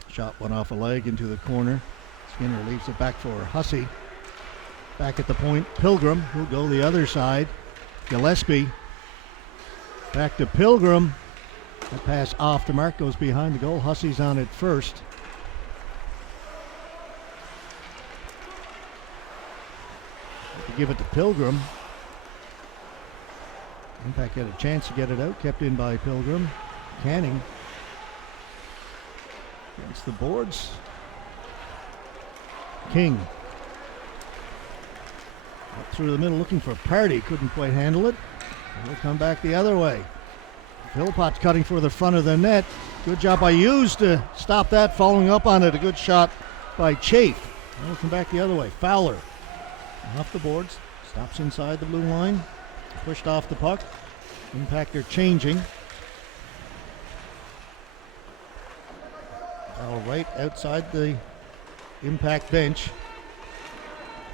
Shot went off a leg into the corner. Skinner leaves it back for Hussey. Back at the point, Pilgrim will go the other side. Gillespie back to Pilgrim. That pass off the mark, goes behind the goal. Hussey's on it first. To give it to Pilgrim. Impact had a chance to get it out, kept in by Pilgrim. Canning against the boards. King up through the middle looking for Party. Couldn't quite handle it. He'll come back the other way. Philpott cutting for the front of the net. Good job by Hughes to stop that. Following up on it, a good shot by Chafe. He'll come back the other way. Fowler off the boards. Stops inside the blue line. Pushed off the puck. Impact are changing. Foul right outside the Impact bench.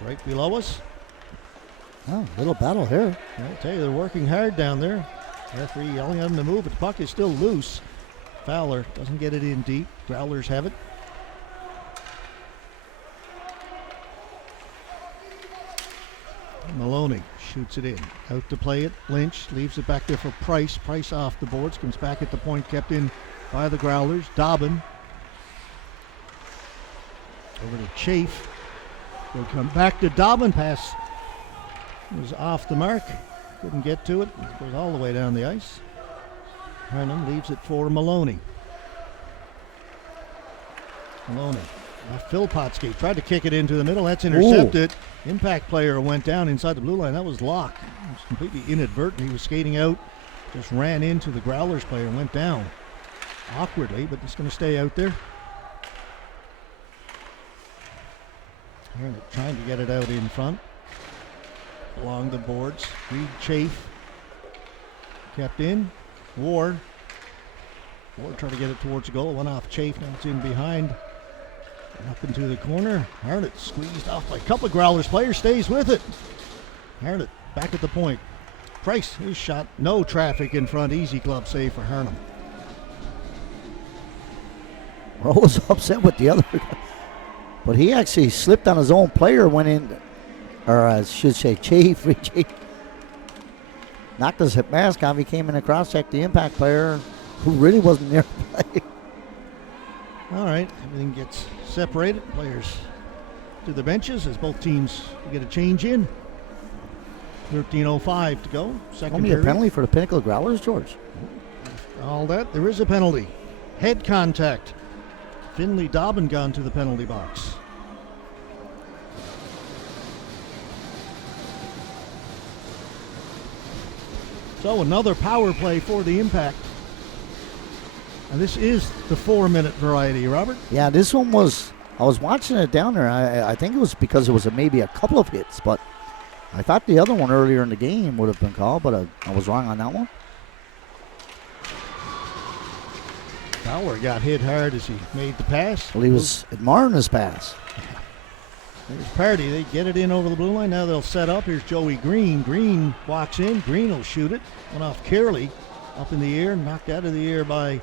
Right below us. Oh, little battle here. I'll tell you, they're working hard down there. Referee yelling at them to move, but the puck is still loose. Fowler doesn't get it in deep. Growlers have it. Maloney shoots it in. Out to play it. Lynch leaves it back there for Price. Price off the boards. Comes back at the point. Kept in by the Growlers. Dobbin. Over to Chafe. Will come back to Dobbin. Pass was off the mark. Couldn't get to it. Goes all the way down the ice. Hernum leaves it for Maloney. Maloney. Philpotsky tried to kick it into the middle. That's intercepted. Ooh. Impact player went down inside the blue line. That was Locke. It was completely inadvertent. He was skating out. Just ran into the Growlers player and went down. Awkwardly, but it's going to stay out there. Trying to get it out in front. Along the boards. Reed Chafe. Kept in. Ward tried to get it towards the goal. Went off Chafe. Now it's in behind. And up into the corner. Harnett squeezed off by a couple of Growlers players. Stays with it. Harnett back at the point. Price, his shot. No traffic in front. Easy glove save for Hernum. Roll was upset with the other. But he actually slipped on his own player, went in, or I should say Chafe. Knocked his mask off. He came in and cross-checked the Impact player who really wasn't there to play. All right, everything gets separated. Players to the benches as both teams get a change in. 13:05 to go. Second Only a penalty for the Pinnacle Growlers, George. All that. There is a penalty. Head contact. Finley Dobbin gone to the penalty box. So another power play for the Impact. And this is the 4-minute variety, Robert. Yeah, this one was, I was watching it down there. I think it was because it was maybe a couple of hits, but I thought the other one earlier in the game would have been called, but I was wrong on that one. Fowler got hit hard as he made the pass. Well, he was admiring his pass. There's Pardy. They get it in over the blue line. Now they'll set up. Here's Joey Green. Green walks in. Green will shoot it. Went off Carey. Up in the air. Knocked out of the air by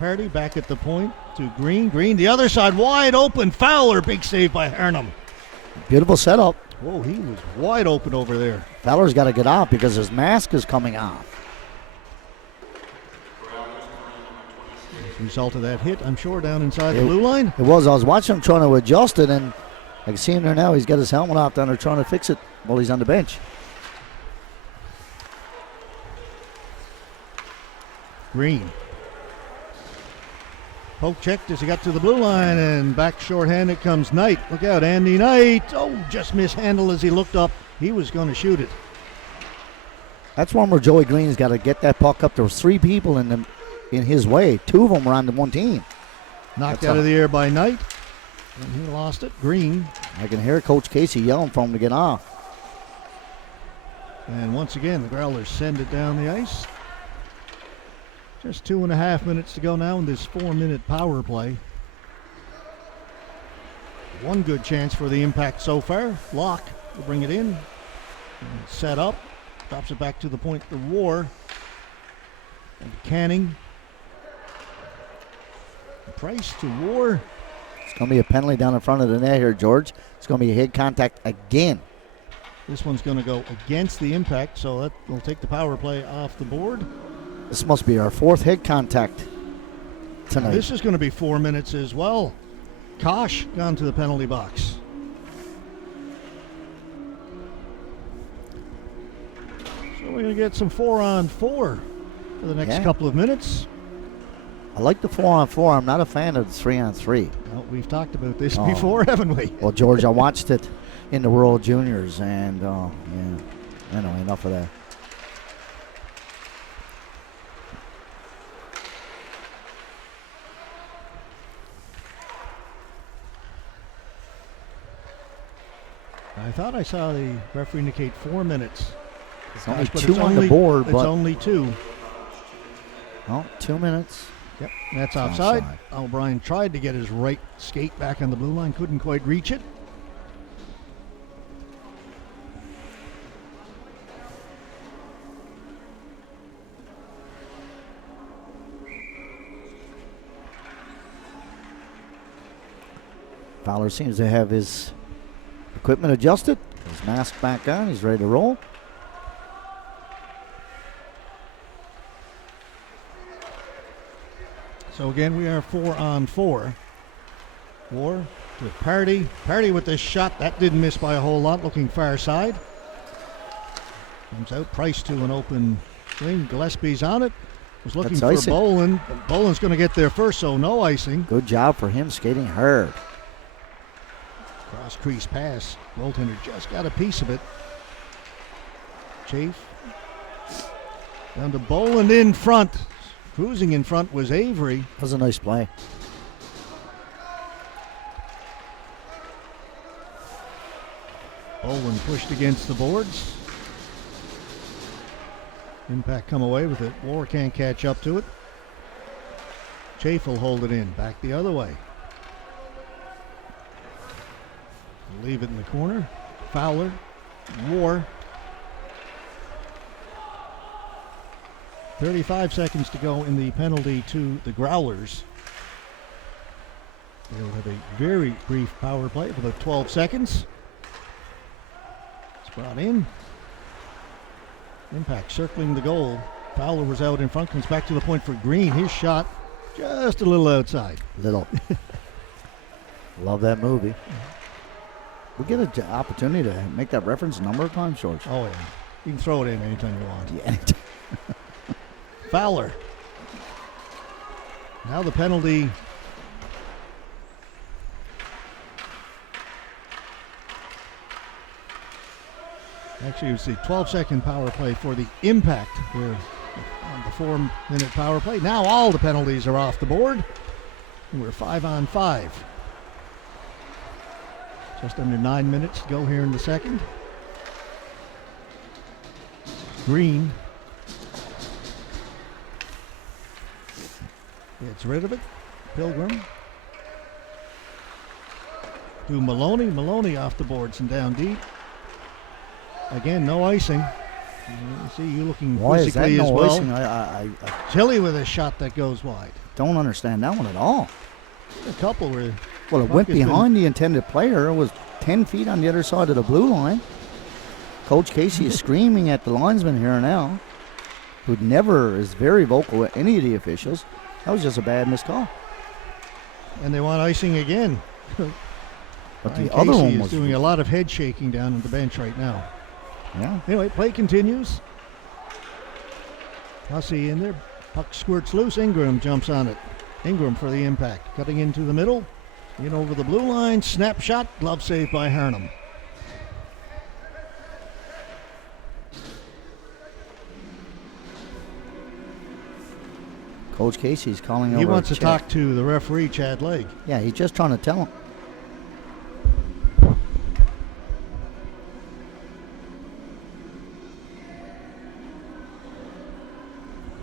Pardy. Back at the point to Green. Green the other side. Wide open. Fowler. Big save by Hernum. Beautiful setup. Whoa, he was wide open over there. Fowler's got to get off because his mask is coming off. As a result of that hit, I'm sure, down inside the blue line. It was. I was watching him trying to adjust it, and I can see him there now. He's got his helmet off down there trying to fix it while he's on the bench. Green. Poke checked as he got to the blue line, and back shorthanded comes Knight. Look out, Andy Knight. Oh, just mishandled as he looked up. He was going to shoot it. That's one where Joey Green's got to get that puck up. There was three people in his way. Two of them were on the one team. Knocked out of the air by Knight. And he lost it. Green. I can hear Coach Casey yelling for him to get off. And once again, the Growlers send it down the ice. Just 2.5 minutes to go now in this 4-minute power play. One good chance for the Impact so far. Locke will bring it in. And set up. Drops it back to the point for War. And Canning. Price to War. It's going to be a penalty down in front of the net here, George. It's going to be a head contact again. This one's going to go against the Impact, so that will take the power play off the board. This must be our fourth head contact tonight. This is going to be 4 minutes as well. Kosh gone to the penalty box. So we're going to get some 4-on-4 for the next couple of minutes. I like the 4-on-4. I'm not a fan of the 3-on-3. Well, we've talked about this before, haven't we? Well, George, I watched it in the World Juniors, and anyway, enough of that. I thought I saw the referee indicate 4 minutes. It's only two on the board, it's but only 2. Well, 2 minutes. Yep, that's offside. O'Brien tried to get his right skate back on the blue line, couldn't quite reach it. Fowler seems to have his equipment adjusted, his mask back on, he's ready to roll. So again, we are 4-on-4. War to Pardy. Pardy with this shot. That didn't miss by a whole lot, looking far side. Comes out, Price to an open swing. Gillespie's on it. Was looking for icing. Boland. Boland's going to get there first, so no icing. Good job for him skating hard. Cross crease pass. Goaltender just got a piece of it. Chafe. Down to Boland in front. Cruising in front was Avery. That was a nice play. Boland pushed against the boards. Impact come away with it. War can't catch up to it. Chafe will hold it in. Back the other way. Leave it in the corner. Fowler. War. 35 seconds to go in the penalty to the Growlers. They'll have a very brief power play for the 12 seconds. It's brought in. Impact circling the goal. Fowler was out in front, comes back to the point for Green. His shot just a little outside. Little. Love that movie. We get an opportunity to make that reference a number of times, George. Oh, yeah. You can throw it in anytime you want. Yeah, anytime. Fowler. Now the penalty. Actually, it was the 12-second power play for the Impact. They're on the 4-minute power play. Now all the penalties are off the board. And we're 5-on-5. Just under 9 minutes to go here in the second. Green gets rid of it. Pilgrim to Maloney. Maloney off the boards and down deep. Again, no icing. You see you looking Why is that quizzically as no well. icing? I Chili with a shot that goes wide. don't understand that one at all. A couple were. Well, it went behind the intended player. It was 10 feet on the other side of the blue line. Coach Casey is screaming at the linesman here now, who never is very vocal with any of the officials. That was just a bad missed call. And they want icing again. But Ryan the other Casey one is was doing a lot of head shaking down on the bench right now. Yeah. Anyway, play continues. Hussey in there. Puck squirts loose. Ingram jumps on it. Ingram for the Impact. Cutting into the middle. In over the blue line. Snapshot. Glove save by Harnham. Coach Casey's calling over. He wants to check. talk to the referee, Chad Legg. Yeah, he's just trying to tell him.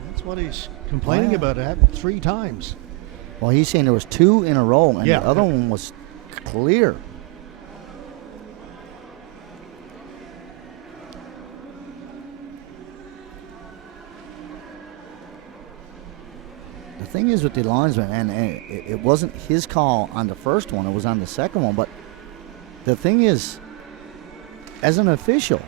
That's what he's complaining Wow. about. It happened 3 times. Well, he's saying there was 2 in a row, and Yeah. the other one was clear. The thing is with the linesman, and it wasn't his call on the first one, it was on the second one, but the thing is, as an official,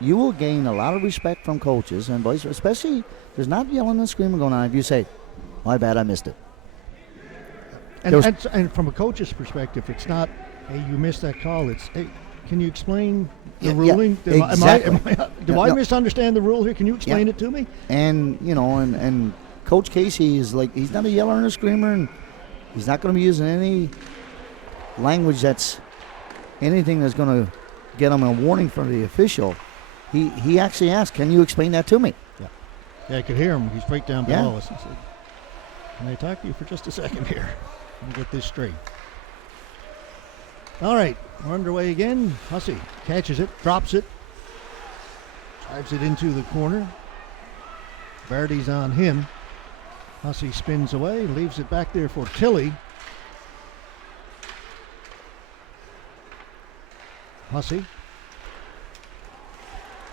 you will gain a lot of respect from coaches, and vice, especially, there's not yelling and screaming going on if you say, my bad, I missed it. And from a coach's perspective, it's not, hey, you missed that call. It's, hey, can you explain the ruling? exactly. Do I misunderstand the rule here? Can you explain it to me? And, you know, and Coach Casey is like, he's not a yeller and a screamer, and he's not going to be using any language that's anything that's going to get him a warning from the official. He actually asked, can you explain that to me? Yeah, I could hear him. He's right down below Yeah. us. He said, can I talk to you for just a second here? Let me get this straight. All right, we're underway again. Hussey catches it, drops it, drives it into the corner. Vardy's on him. Hussey spins away, leaves it back there for Tilley. Hussey.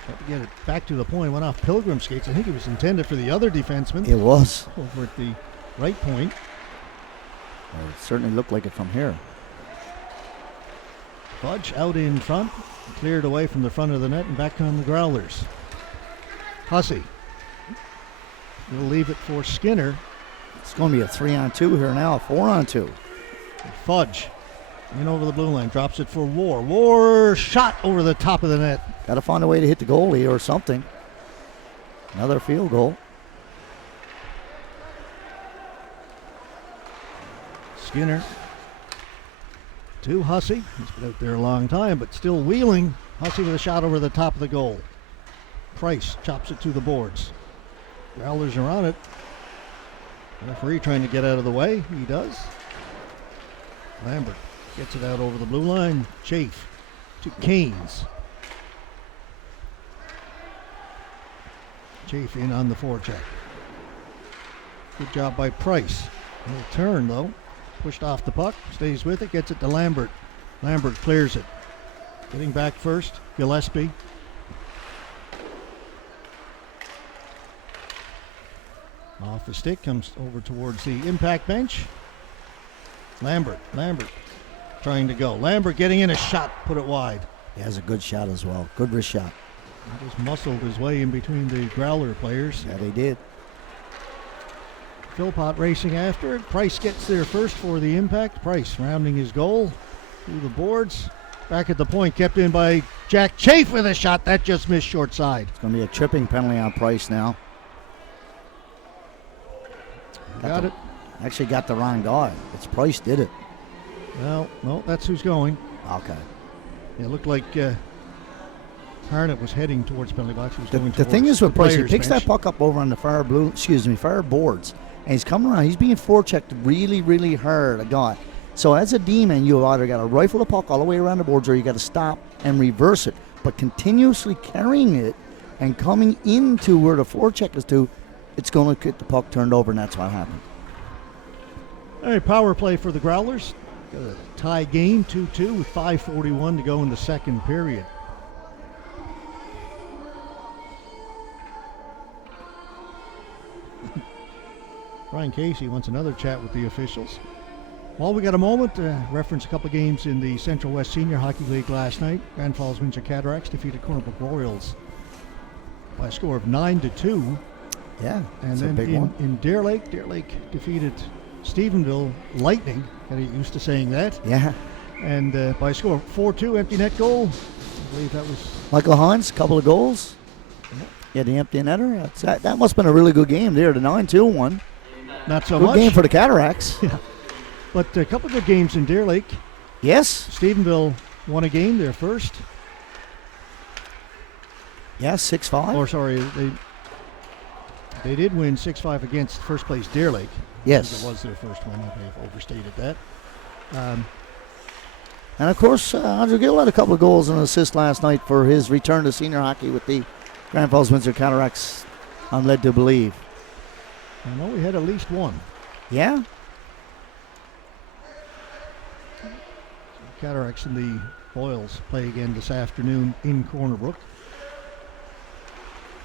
Tried to get it back to the point, went off Pilgrim skates. I think it was intended for the other defenseman. It was. Over at the right point. Well, it certainly looked like it from here. Fudge out in front, cleared away from the front of the net and back on the Growlers. Hussey will leave it for Skinner. It's going to be a 3-on-2 here now, a 4-on-2. Fudge in over the blue line, drops it for War. War shot over the top of the net. Got to find a way to hit the goalie or something. Another field goal. Skinner to Hussey. He's been out there a long time, but still wheeling. Hussey with a shot over the top of the goal. Price chops it to the boards. Growlers are on it. Referee trying to get out of the way. He does. Lambert gets it out over the blue line. Chafe to Canes. Chafe in on the forecheck. Good job by Price. Little turn though. Pushed off the puck. Stays with it. Gets it to Lambert. Lambert clears it. Getting back first. Gillespie. Off the stick. Comes over towards the impact bench. Lambert trying to go. Lambert getting in a shot. Put it wide. He has a good shot as well. Good wrist shot. He just muscled his way in between the Growler players. Yeah, they did. Philpott racing after it. Price gets there first for the impact. Price rounding his goal through the boards. Back at the point, kept in by Jack Chafe with a shot. That just missed short side. It's going to be a tripping penalty on Price now. Got it. Actually got the wrong guy. It's Price did it. No, that's who's going. Okay. It looked like Harnett was heading towards penalty box. He was going The thing is with Price, he picks bench. that puck up over on the far boards, and he's coming around. He's being forechecked really, really hard, a guy. So as a D-man, you've either got to rifle the puck all the way around the boards, or you got to stop and reverse it. But continuously carrying it and coming into where the forecheck is to, it's going to get the puck turned over, and that's what happened. All right, power play for the Growlers. Got a tie game, 2-2 with 5:41 to go in the second period. Brian Casey wants another chat with the officials. While we got a moment, reference a couple of games in the Central West Senior Hockey League last night. Grand Falls Windsor Cataracts defeated Corner Brook Royals by a score of 9-2. Yeah, and that's then a big one. In Deer Lake defeated Stephenville Lightning. Got used to saying that. Yeah. And by a score of 4-2, empty net goal. I believe that was Michael Hans, couple of goals. Yeah, the empty netter. That must have been a really good game there, the 9-2 one. Not so good much. Good game for the Cataracts. Yeah. But a couple of good games in Deer Lake. Yes. Stephenville won a game, their first. Yeah, 6-5. Or sorry, they did win 6-5 against first place Deer Lake. Yes. It was their first one. I may have overstated that. And of course, Andrew Gill had a couple of goals and an assist last night for his return to senior hockey with the Grand Falls Windsor Cataracts, I'm led to believe. I know we had at least one. Yeah. Cataracts and the Boyles play again this afternoon in Corner Brook.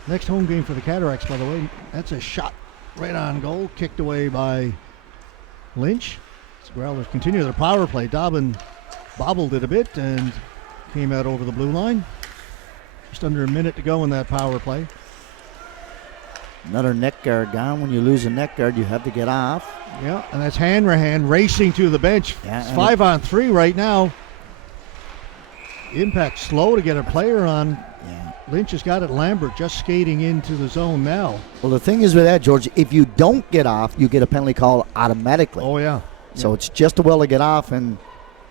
Next home game for the Cataracts, by the way, that's a shot right on goal, kicked away by Lynch. So Growlers continue their power play. Dobbin bobbled it a bit and came out over the blue line. Just under a minute to go in that power play. Another neck guard down. When you lose a neck guard, you have to get off. Yeah, and that's Hanrahan racing to the bench. Yeah, it's 5-on-3 right now. Impact slow to get a player on. Yeah. Lynch has got it. Lambert just skating into the zone now. Well, the thing is with that, George, if you don't get off, you get a penalty call automatically. Oh, yeah. So it's just a well to get off, and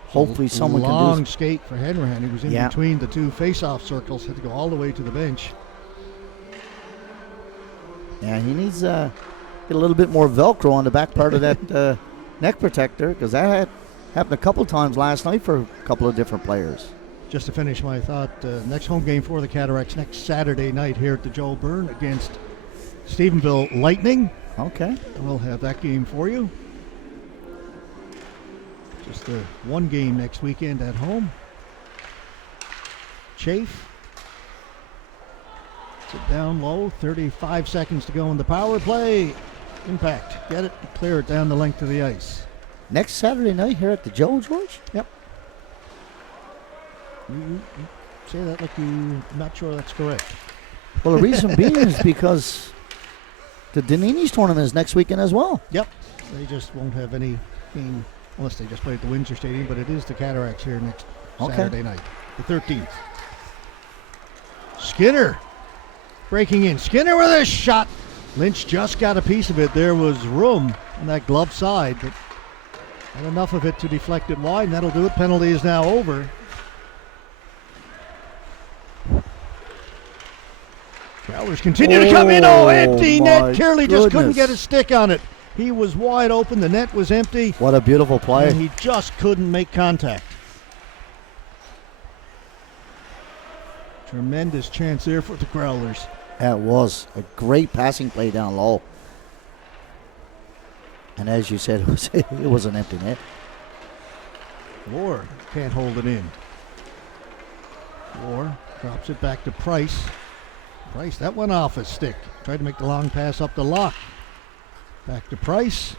hopefully someone can do long skate for Hanrahan. He was in Yeah. between the two face-off circles. Had to go all the way to the bench. Yeah, he needs get a little bit more Velcro on the back part of that neck protector, because that happened a couple times last night for a couple of different players. Just to finish my thought, next home game for the Cataracts next Saturday night here at the Joe Byrne against Stephenville Lightning. Okay. We'll have that game for you. Just the one game next weekend at home. Chafe. It's it down low. 35 seconds to go in the power play. Impact. Get it. Clear it down the length of the ice. Next Saturday night here at the Joe, George? Yep. You say that like you're not sure that's correct. Well, the reason being is because the Danini's tournament is next weekend as well. Yep. They just won't have any game unless they just play at the Windsor Stadium, but it is the Cataracts here next Saturday night, the 13th. Skinner breaking in. Skinner with a shot. Lynch just got a piece of it. There was room on that glove side, but not enough of it to deflect it wide, and that'll do it. Penalty is now over. Growlers continue to come in. Oh, empty net. Curley just couldn't get a stick on it. He was wide open. The net was empty. What a beautiful play. And he just couldn't make contact. Tremendous chance there for the Growlers. That was a great passing play down low. And as you said, it was an empty net. Moore can't hold it in. Moore drops it back to Price. Price, that went off his stick. Tried to make the long pass up the lock. Back to Price.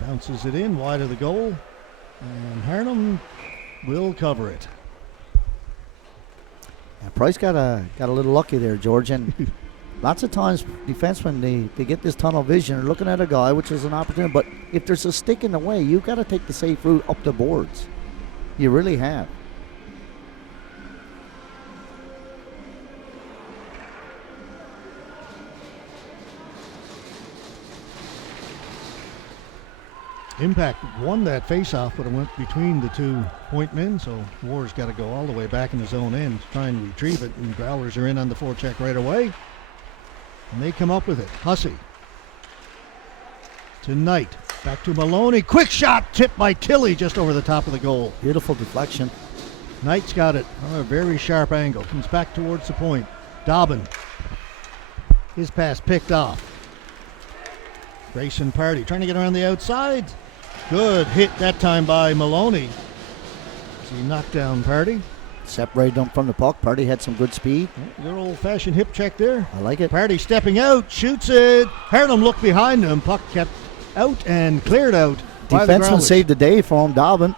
Bounces it in wide of the goal. And Harnham will cover it. Yeah, Price got a little lucky there, George. And lots of times defensemen, they get this tunnel vision. They're looking at a guy, which is an opportunity. But if there's a stick in the way, you've got to take the safe route up the boards. You really have. Impact won that faceoff, but it went between the 2 point men, so Moore's got to go all the way back in his own end to try and retrieve it, and Growlers are in on the forecheck right away. And they come up with it. Hussey to Knight. Back to Maloney. Quick shot tipped by Tilley just over the top of the goal. Beautiful deflection. Knight's got it on a very sharp angle. Comes back towards the point. Dobbin. His pass picked off. Grayson Party trying to get around the outside. Good hit that time by Maloney. So he knocked down Party. Separated them from the puck. Party had some good speed. Your old-fashioned hip check there. I like it. Party stepping out, shoots it. Harnham looked behind him. Puck kept out and cleared out. Defenseman saved the day for him, Dobbin.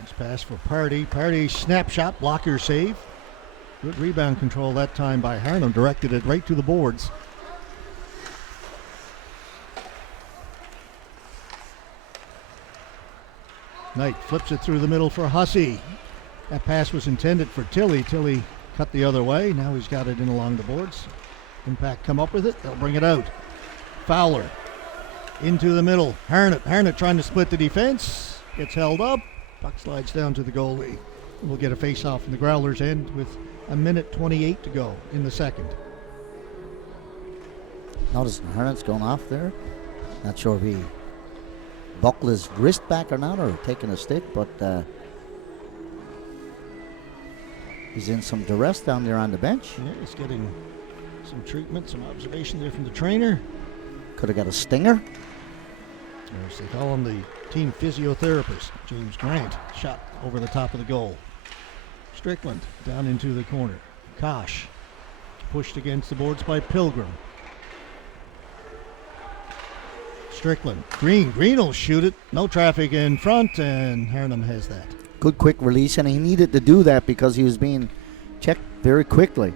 Nice pass for Party. Party snapshot, blocker save. Good rebound control that time by Harnham. Directed it right to the boards. Knight flips it through the middle for Hussey. That pass was intended for Tilley. Tilley cut the other way. Now he's got it in along the boards. Impact come up with it. They'll bring it out. Fowler into the middle. Harnett trying to split the defense. Gets held up. Puck slides down to the goalie. We'll get a face-off in the Growlers' end with a minute 28 to go in the second. Notice Harnett's going off there. Not sure if he buckled his wrist back or not, or taking a stick, but he's in some duress down there on the bench. Yeah, he's getting some treatment, some observation there from the trainer. Could have got a stinger. Or as they call him, the team physiotherapist, James Grant. Shot over the top of the goal. Strickland down into the corner. Kosh pushed against the boards by Pilgrim. Strickland. Green will shoot it. No traffic in front, and Harnham has that. Good quick release, and he needed to do that because he was being checked very quickly.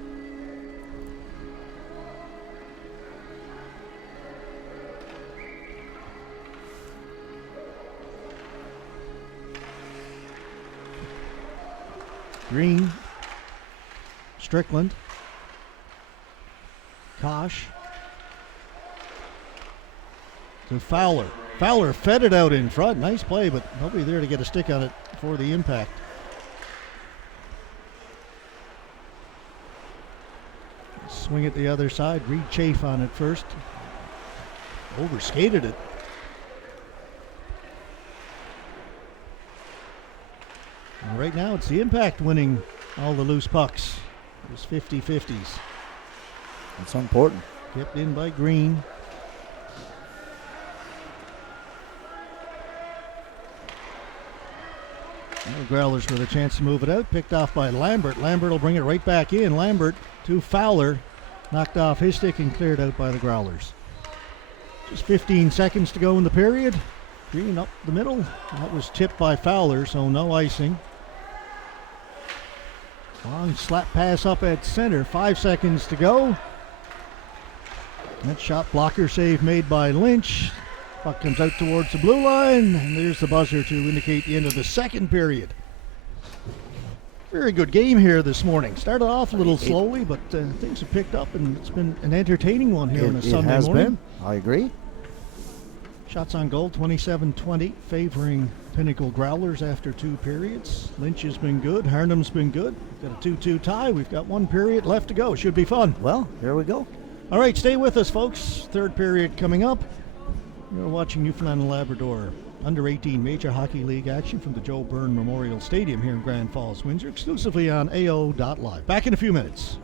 Green. Strickland. Kosh. To Fowler. Fowler fed it out in front. Nice play, but nobody there to get a stick on it for the impact. Swing it the other side. Reed Chafe on it first. Overskated it. And right now it's the Impact winning all the loose pucks. It was 50-50s. That's important. Kept in by Green. The Growlers with a chance to move it out. Picked off by Lambert. Lambert will bring it right back in. Lambert to Fowler. Knocked off his stick and cleared out by the Growlers. Just 15 seconds to go in the period. Green up the middle. That was tipped by Fowler, so no icing. Long slap pass up at center. 5 seconds to go. That shot blocker save made by Lynch. Puck comes out towards the blue line, and there's the buzzer to indicate the end of the second period. Very good game here this morning. Started off a little slowly, but things have picked up, and it's been an entertaining one here on a Sunday has morning. Been. I agree. Shots on goal, 27-20, favoring Pinnacle Growlers after 2 periods. Lynch has been good. Harnum's been good. Got a 2-2 tie. We've got 1 period left to go. Should be fun. Well, here we go. All right, stay with us, folks. Third period coming up. You're watching Newfoundland and Labrador Under-18 Major Hockey League action from the Joe Byrne Memorial Stadium here in Grand Falls, Windsor, exclusively on AO.live. Back in a few minutes.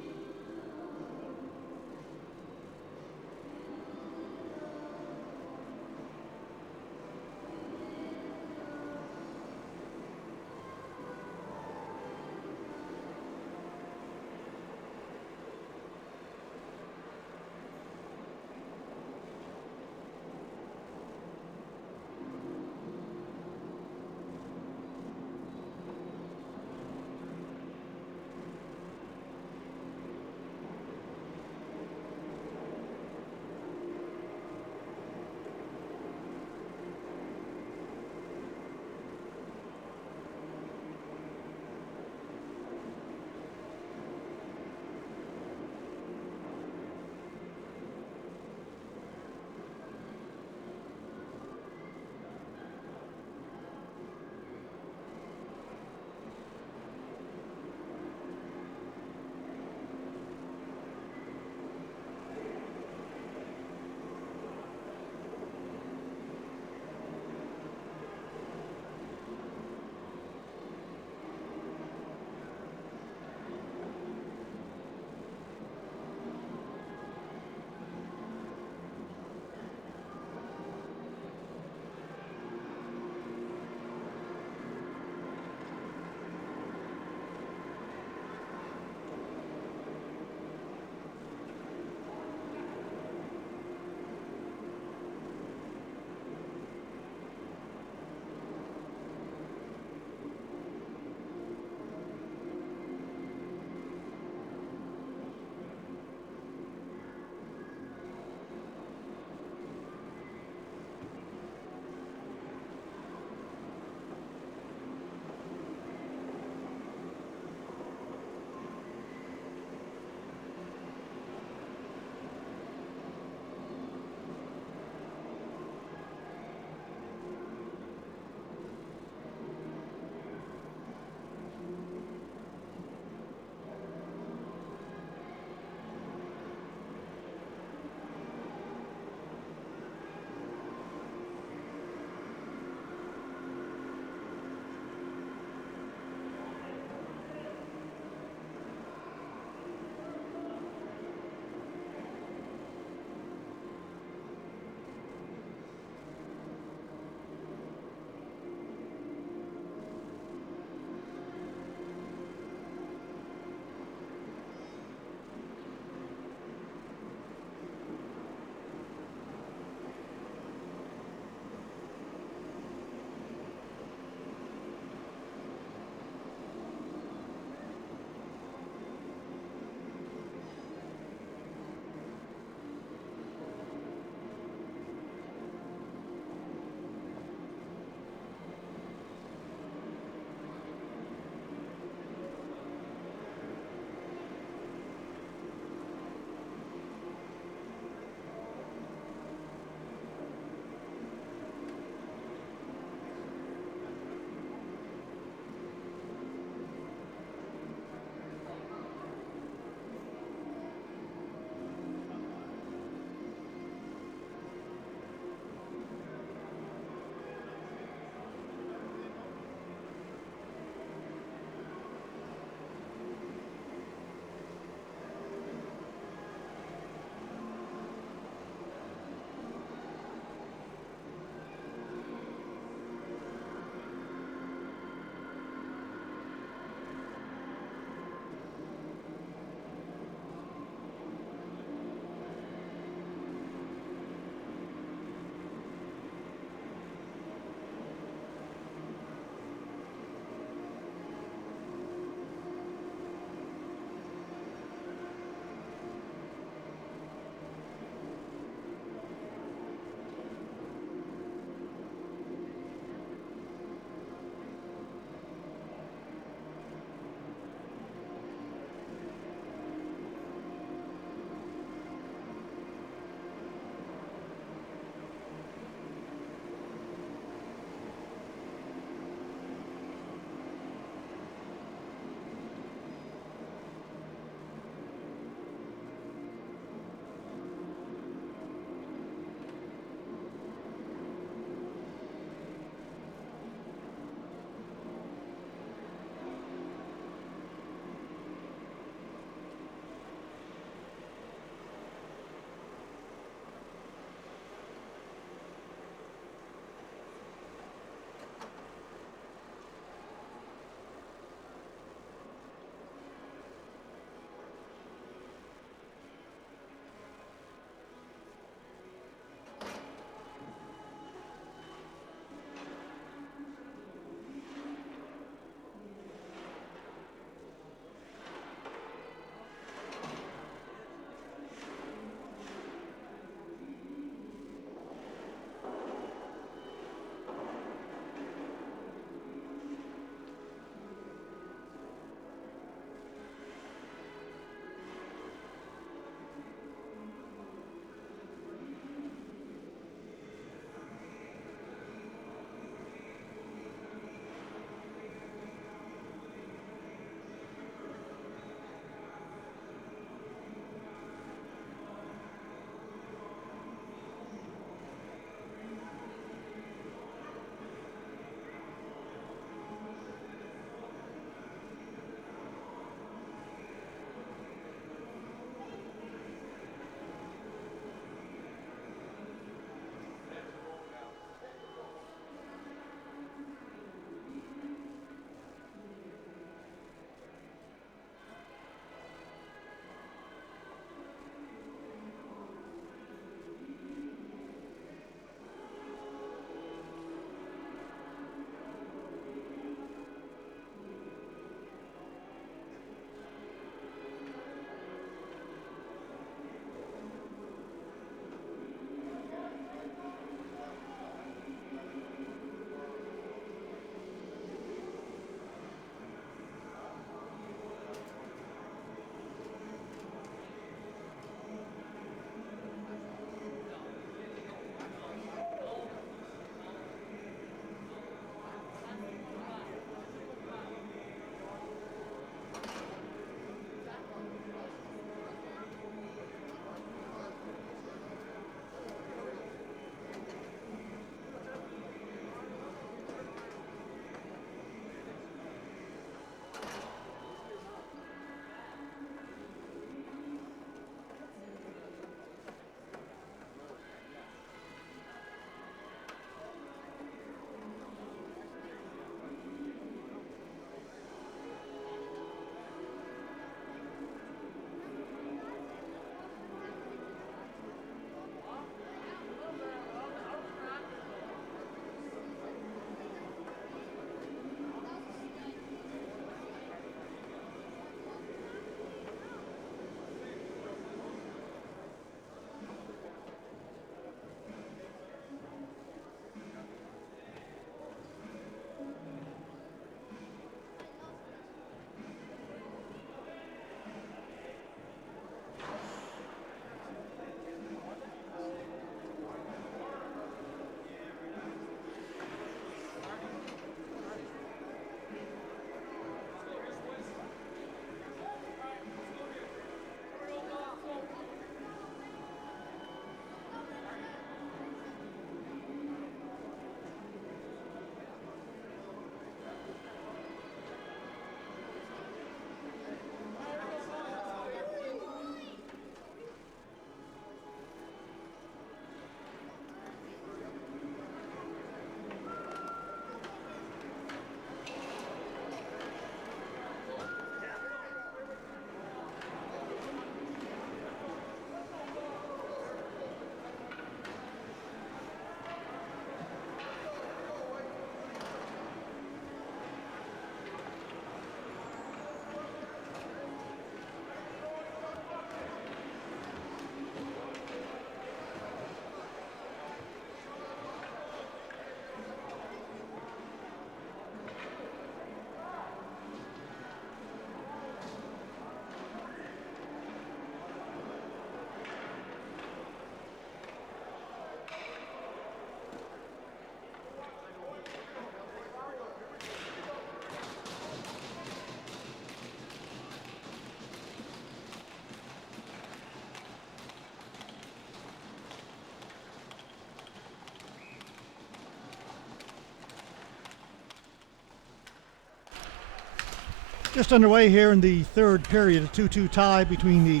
Just underway here in the third period, a 2-2 tie between the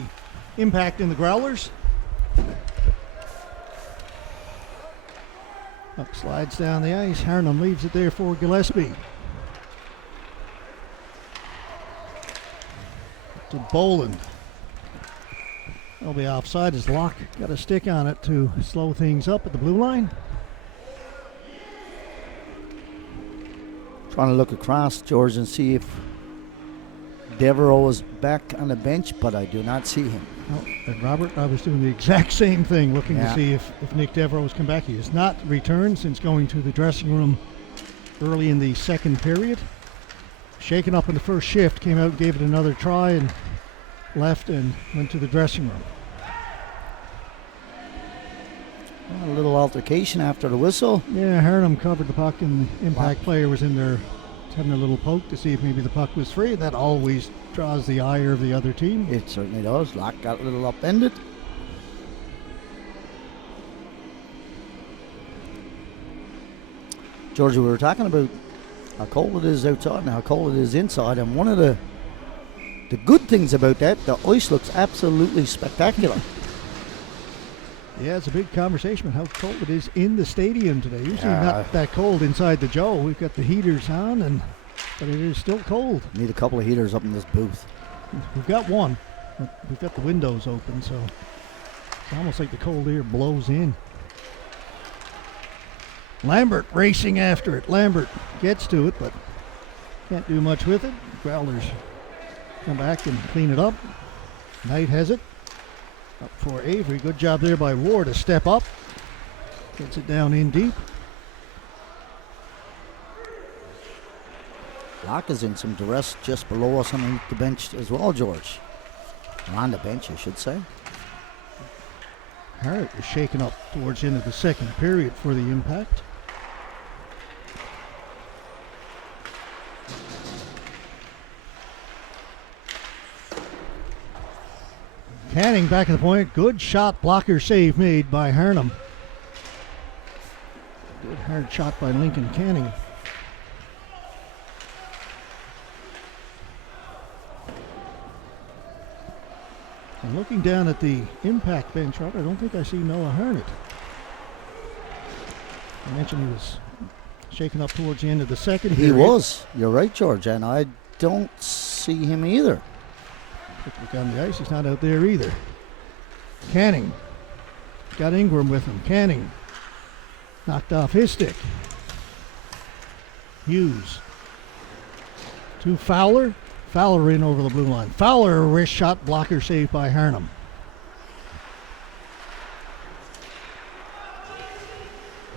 Impact and the Growlers. Puck slides down the ice. Harnham leaves it there for Gillespie. To Boland. That'll be offside as Locke got a stick on it to slow things up at the blue line. Trying to look across, George, and see if Devereaux is back on the bench, but I do not see him. Oh, and Robert, I was doing the exact same thing, looking to see if Nick Devereaux has come back. He has not returned since going to the dressing room early in the second period. Shaken up in the first shift, came out, gave it another try, and left and went to the dressing room. A little altercation after the whistle. Yeah, Harnham covered the puck, and the Impact player was in there having a little poke to see if maybe the puck was free. That always draws the ire of the other team. It certainly does. Locke got a little upended. George, we were talking about how cold it is outside and how cold it is inside, and one of the good things about that, the ice looks absolutely spectacular. Yeah, it's a big conversation about how cold it is in the stadium today. Usually not that cold inside the Joe. We've got the heaters on, but it is still cold. Need a couple of heaters up in this booth. We've got one, but we've got the windows open, so it's almost like the cold air blows in. Lambert racing after it. Lambert gets to it, but can't do much with it. Growlers come back and clean it up. Knight has it. Up for Avery. Good job there by Ward to step up. Gets it down in deep. Locke is in some duress just below us on the bench as well, George. Or on the bench, I should say. Harriet was shaken up towards the end of the second period for the Impact. Canning back at the point. Good shot, blocker save made by Harnham. Good hard shot by Lincoln Canning. And looking down at the Impact bench, Robert, I don't think I see Noah Harnett. I mentioned he was shaken up towards the end of the second period. He was. You're right, George, and I don't see him either. Quick look on the ice, he's not out there either. Canning got Ingram with him. Canning knocked off his stick. Hughes to Fowler. Fowler in over the blue line. Fowler, wrist shot, blocker saved by Harnham.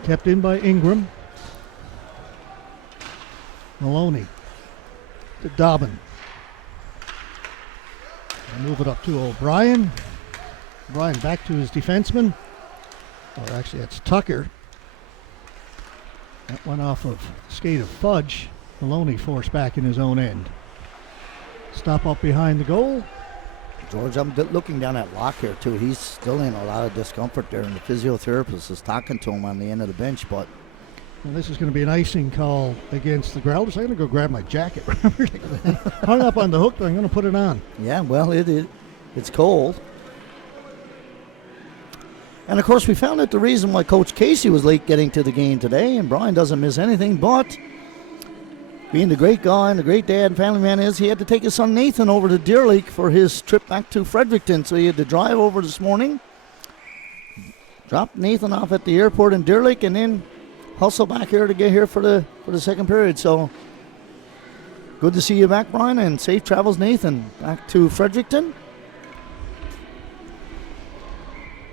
Kept in by Ingram. Maloney to Dobbin. Move it up to O'Brien. O'Brien back to his defenseman. Or actually, that's Tucker. That went off of skate of Fudge. Maloney forced back in his own end. Stop up behind the goal. George, I'm looking down at Locke here, too. He's still in a lot of discomfort there, and the physiotherapist is talking to him on the end of the bench, but... Well, this is going to be an icing call against the Growlers. I'm going to go grab my jacket. Hung up on the hook, but I'm going to put it on. Yeah, well, it's cold. And, of course, we found out the reason why Coach Casey was late getting to the game today, and Brian doesn't miss anything, but being the great guy and the great dad and family man is, he had to take his son Nathan over to Deer Lake for his trip back to Fredericton, so he had to drive over this morning, drop Nathan off at the airport in Deer Lake, and then hustle back here to get here for the second period. So good to see you back, Brian, and safe travels, Nathan, back to Fredericton.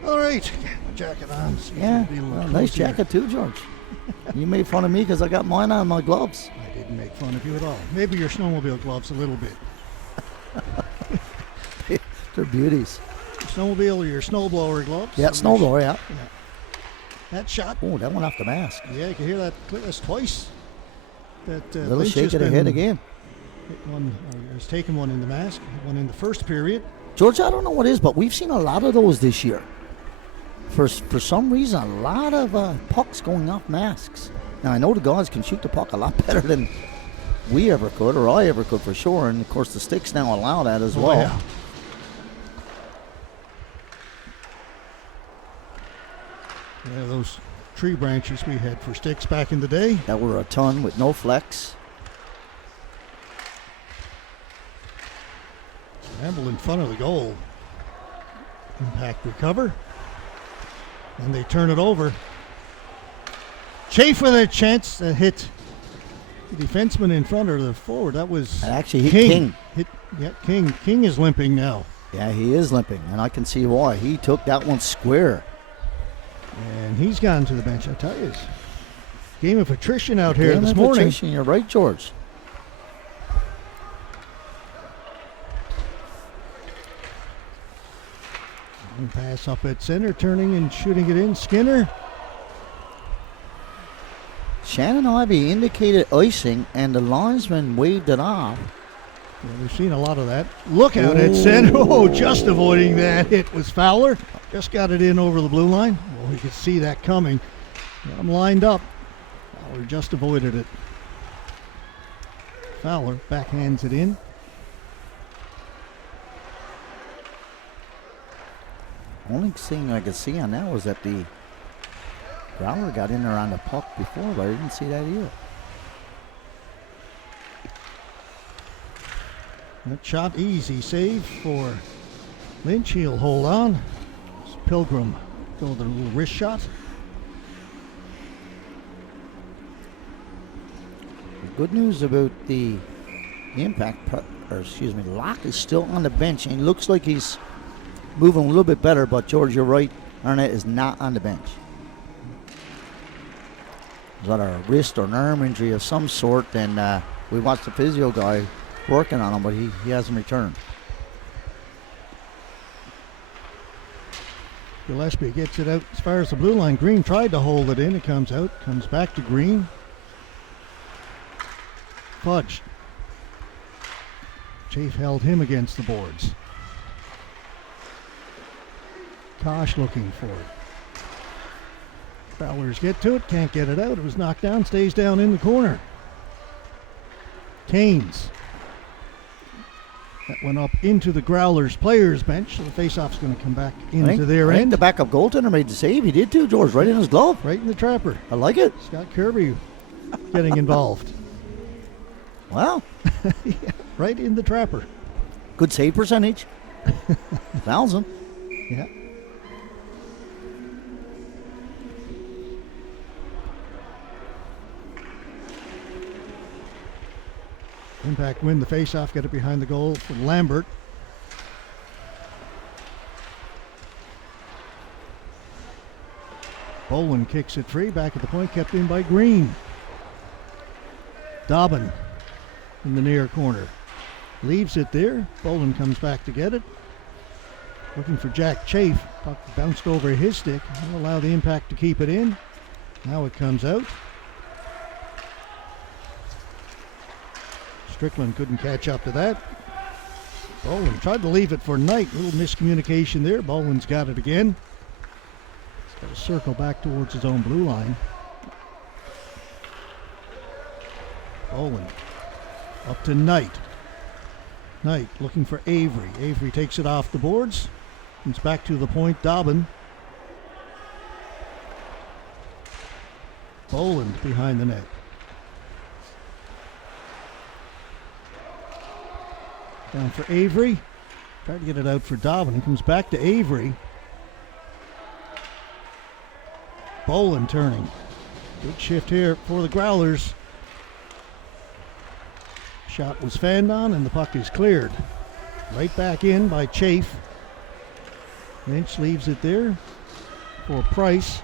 All right, get my jacket on. So yeah, nice jacket too, George. You made fun of me because I got mine on my gloves. I didn't make fun of you at all. Maybe your snowmobile gloves a little bit. They're beauties. Your snowmobile or your snowblower gloves? Yeah, snowblower, yeah. That shot. Oh, that went off the mask. Yeah, you can hear that click. That's twice. That little Lynch shake of the head again. Has taken one in the mask, one in the first period. George, I don't know what it is, but we've seen a lot of those this year. For some reason, a lot of pucks going off masks. Now, I know the guys can shoot the puck a lot better than we ever could, or I ever could for sure. And of course, the sticks now allow that as well. Yeah. Yeah, those tree branches we had for sticks back in the day. That were a ton with no flex. Scramble in front of the goal. Impact recover. And they turn it over. Chafe with a chance to hit the defenseman in front or the forward. That was And actually hit King. King. King is limping now. Yeah, he is limping, and I can see why. He took that one square. And he's gone to the bench. I tell you, it's game of attrition out here this morning. Attrition, you're right, George. And pass up at center, turning and shooting it in. Skinner. Shannon Ivey indicated icing, and the linesman waved it off. Yeah, we've seen a lot of that. Look out at center. Oh, just avoiding that hit was Fowler. Just got it in over the blue line. Well, we could see that coming. Got him lined up. Fowler just avoided it. Fowler backhands it in. Only thing I could see on that was that the Growler got in there on the puck before, but I didn't see that either. That shot easy save for Lynch. He'll hold on. Pilgrim go with a little wrist shot. The good news about the Impact, Locke is still on the bench, and he looks like he's moving a little bit better, but George, you're right, Arnett is not on the bench. He's got a wrist or an arm injury of some sort, and we watched the physio guy working on him, but he hasn't returned. Gillespie gets it out as far as the blue line. Green tried to hold it in. It comes out. Comes back to Green. Fudge. Chafe held him against the boards. Kosh looking for it. Fowlers get to it. Can't get it out. It was knocked down. Stays down in the corner. Canes. That went up into the Growlers players bench. So the faceoff's going to come back into their end. The backup goaltender made the save. He did too, George, right in his glove. Right in the trapper. I like it. Scott Kirby getting involved. Wow. Yeah, right in the trapper. Good save percentage. 1,000. Yeah. Impact win the faceoff, get it behind the goal for Lambert. Bowen kicks it free, back at the point, kept in by Green. Dobbin in the near corner. Leaves it there. Bowen comes back to get it. Looking for Jack Chafe. Puck bounced over his stick. He'll allow the Impact to keep it in. Now it comes out. Strickland couldn't catch up to that. Bowen tried to leave it for Knight. Little miscommunication there. Bowen's got it again. He's got to circle back towards his own blue line. Bowen up to Knight. Knight looking for Avery. Avery takes it off the boards. Comes back to the point. Dobbin. Boland behind the net. Down for Avery. Tried to get it out for Dobbin. He comes back to Avery. Boland turning. Good shift here for the Growlers. Shot was fanned on and the puck is cleared. Right back in by Chafe. Lynch leaves it there for Price.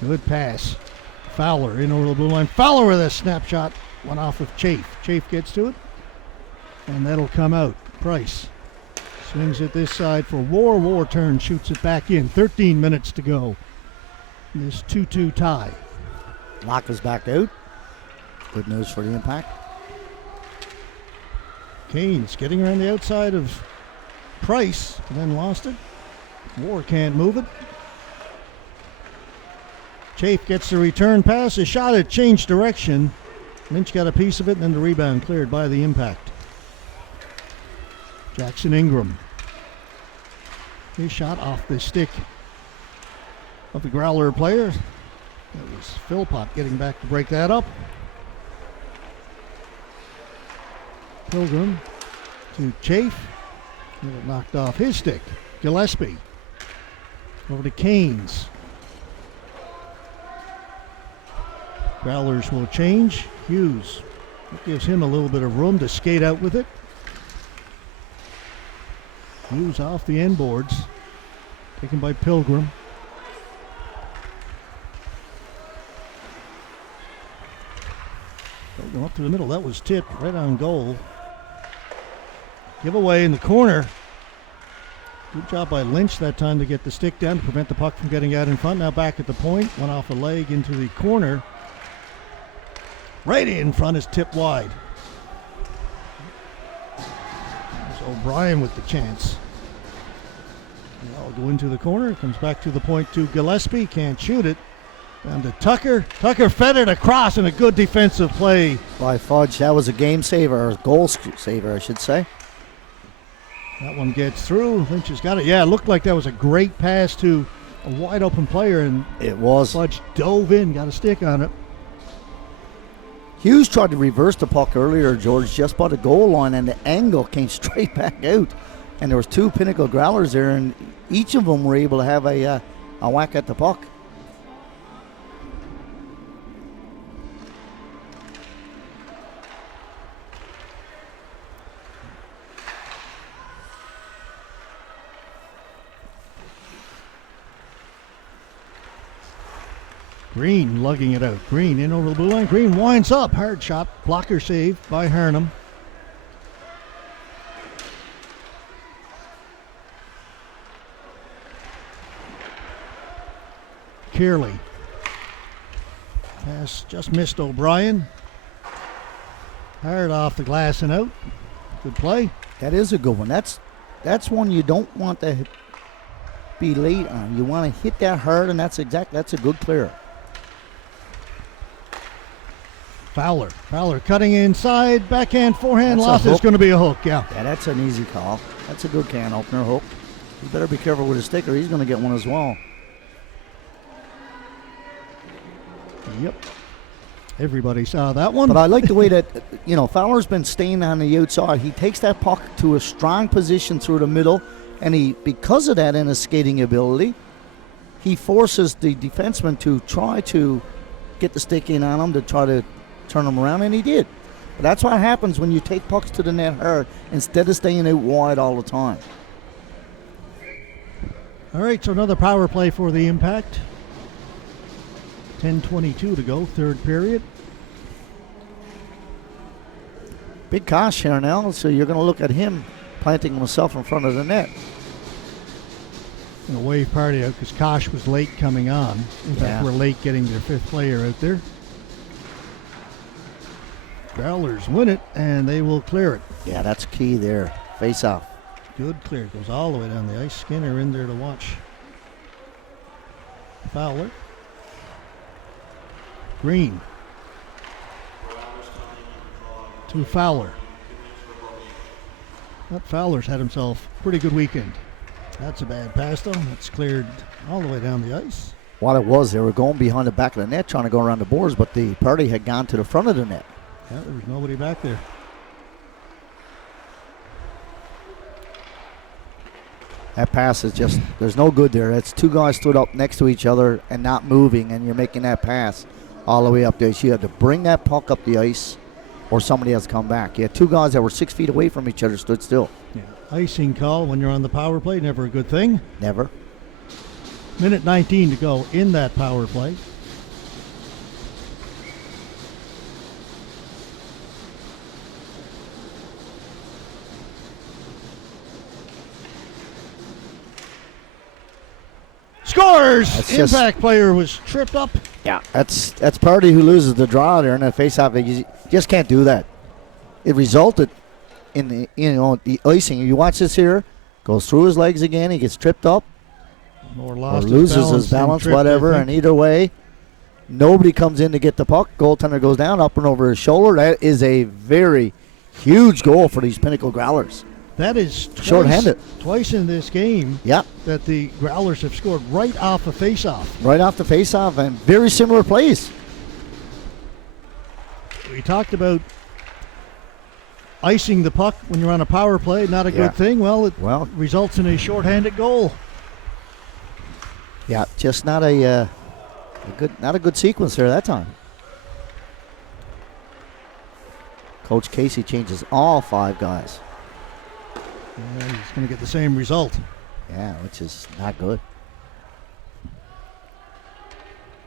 Good pass. Fowler in over the blue line. Fowler with a snapshot. Went off of Chafe. Chafe gets to it. And that'll come out. Price swings it this side for War. War turns, shoots it back in. 13 minutes to go. This 2-2 tie. Locke is back out. Good news for the Impact. Canes getting around the outside of Price, and then lost it. War can't move it. Chafe gets the return pass. His shot had changed direction. Lynch got a piece of it, and then the rebound cleared by the impact. Jackson Ingram. His shot off the stick of the Growler player. That was Philpott getting back to break that up. Pilgrim to Chafe. Get it knocked off his stick. Gillespie. Over to Canes. Growlers will change. Hughes. That gives him a little bit of room to skate out with it. Hughes off the end boards. Taken by Pilgrim. Pilgrim up to the middle. That was tipped right on goal. Giveaway in the corner. Good job by Lynch that time to get the stick down to prevent the puck from getting out in front. Now back at the point. Went off a leg into the corner. Right in front is tipped wide. There's O'Brien with the chance. I'll go into the corner. Comes back to the point to Gillespie. Can't shoot it. Down to Tucker. Tucker fed it across and a good defensive play. By Fudge, that was a game saver, or goal saver, I should say. That one gets through. Lynch has got it. Yeah, it looked like that was a great pass to a wide open player, and it was. Fudge dove in, got a stick on it. Hughes tried to reverse the puck earlier, George, just by the goal line, and the angle came straight back out. And there was two Pinnacle Growlers there, and each of them were able to have a whack at the puck. Green lugging it out. Green in over the blue line. Green winds up. Hard shot. Blocker save by Harnham. Kearley. Pass just missed O'Brien. Hard off the glass and out. Good play. That is a good one. That's one you don't want to be late on. You want to hit that hard, and that's a good clear. Fowler cutting inside, backhand, forehand, That's lost. It's going to be a hook, yeah. Yeah, that's an easy call. That's a good can opener hook. You better be careful with his stick or he's going to get one as well. Yep. Everybody saw that one. But I like the way that, Fowler's been staying on the outside. He takes that puck to a strong position through the middle, and because of that in his skating ability, he forces the defenseman to try to get the stick in on him to try to turn him around, and he did. But that's what happens when you take pucks to the net hard instead of staying out wide all the time. All right, so another power play for the Impact. 10:22 to go, third period. Big Kosh here now, so you're going to look at him planting himself in front of the net. A wave party out because Kosh was late coming on. In fact, we're late getting their fifth player out there. Growlers win it, and they will clear it. Yeah, that's key there. Face off. Good clear. Goes all the way down the ice. Skinner in there to watch. Fowler. Green. To Fowler. That Fowler's had himself a pretty good weekend. That's a bad pass, though. That's cleared all the way down the ice. What it was, they were going behind the back of the net trying to go around the boards, but the party had gone to the front of the net. Yeah, there was nobody back there. That pass is just, there's no good there. It's two guys stood up next to each other and not moving, and you're making that pass all the way up the ice. You had to bring that puck up the ice, or somebody has to come back. You had two guys that were 6 feet away from each other stood still. Yeah, icing call when you're on the power play, never a good thing. Never. Minute 19 to go in that power play. Scores! Impact player was tripped up. Yeah, that's Party who loses the draw there in that face-off. You just can't do that. It resulted in the icing. You watch this here, goes through his legs again. He gets tripped up, Or loses his balance, whatever. And either way, Nobody comes in to get the puck. Goaltender goes down, up and over his shoulder. That is a very huge goal for these Pinnacle Growlers. That is shorthanded. Twice in this game that the Growlers have scored right off a faceoff. Right off the faceoff, and very similar plays. We talked about icing the puck when you're on a power play, not a good thing. Well, it results in a shorthanded goal. Yeah, just not a good sequence there that time. Coach Casey changes all 5 guys. Yeah, he's going to get the same result. Yeah, which is not good.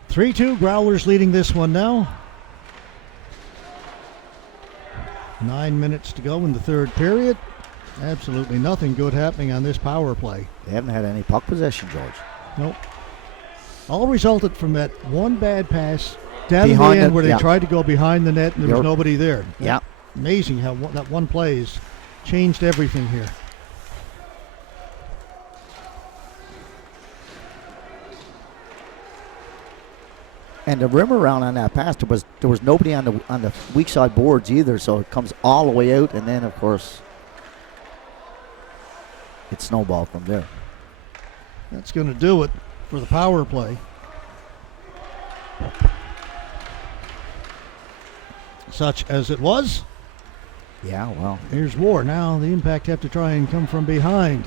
3-2, Growlers leading this one now. 9 minutes to go in the third period. Absolutely nothing good happening on this power play. They haven't had any puck possession, George. Nope. All resulted from that one bad pass down behind the end where they tried to go behind the net and there was nobody there. Yeah. Amazing how that one play has changed everything here. And the rim around on that pass, there was nobody on the weak side boards either, so it comes all the way out, and then of course it snowballed from there. That's going to do it for the power play. Such as it was. Yeah, well. Here's War. Now the Impact have to try and come from behind.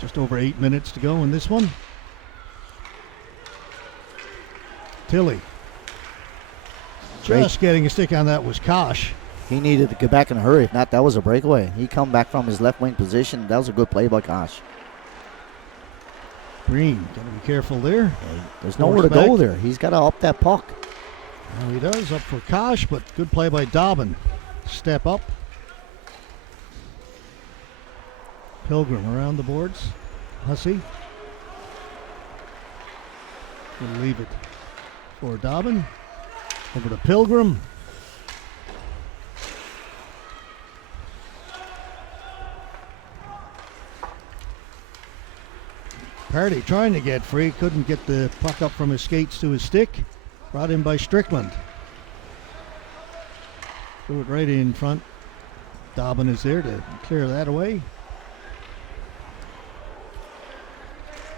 Just over 8 minutes to go in this one. Tilly. Just getting a stick on that was Kosh. He needed to get back in a hurry. If not, that was a breakaway. He come back from his left wing position. That was a good play by Kosh. Green, got to be careful there. There's nowhere to go there. He's got to up that puck. Well, he does, up for Kosh, but good play by Dobbin. Step up. Pilgrim around the boards. Hussey. We'll leave it for Dobbin. Over to Pilgrim. Party trying to get free, couldn't get the puck up from his skates to his stick. Brought in by Strickland. Threw it right in front. Dobbin is there to clear that away.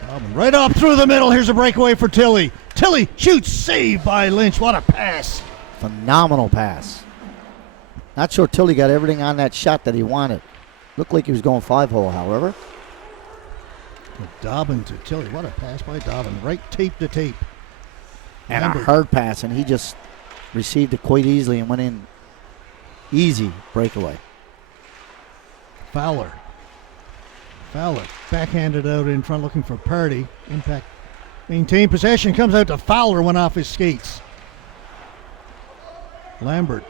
Dobbin right up through the middle. Here's a breakaway for Tilly. Tilly shoots, saved by Lynch. What a pass. Phenomenal pass. Not sure Tilly got everything on that shot that he wanted. Looked like he was going 5-hole, however. Dobbin to Tilly. What a pass by Dobbin. Right tape to tape. And a hard pass, and he just received it quite easily and went in. Easy breakaway. Fowler backhanded out in front looking for Party. Impact maintained possession. Comes out to Fowler, went off his skates. Lambert.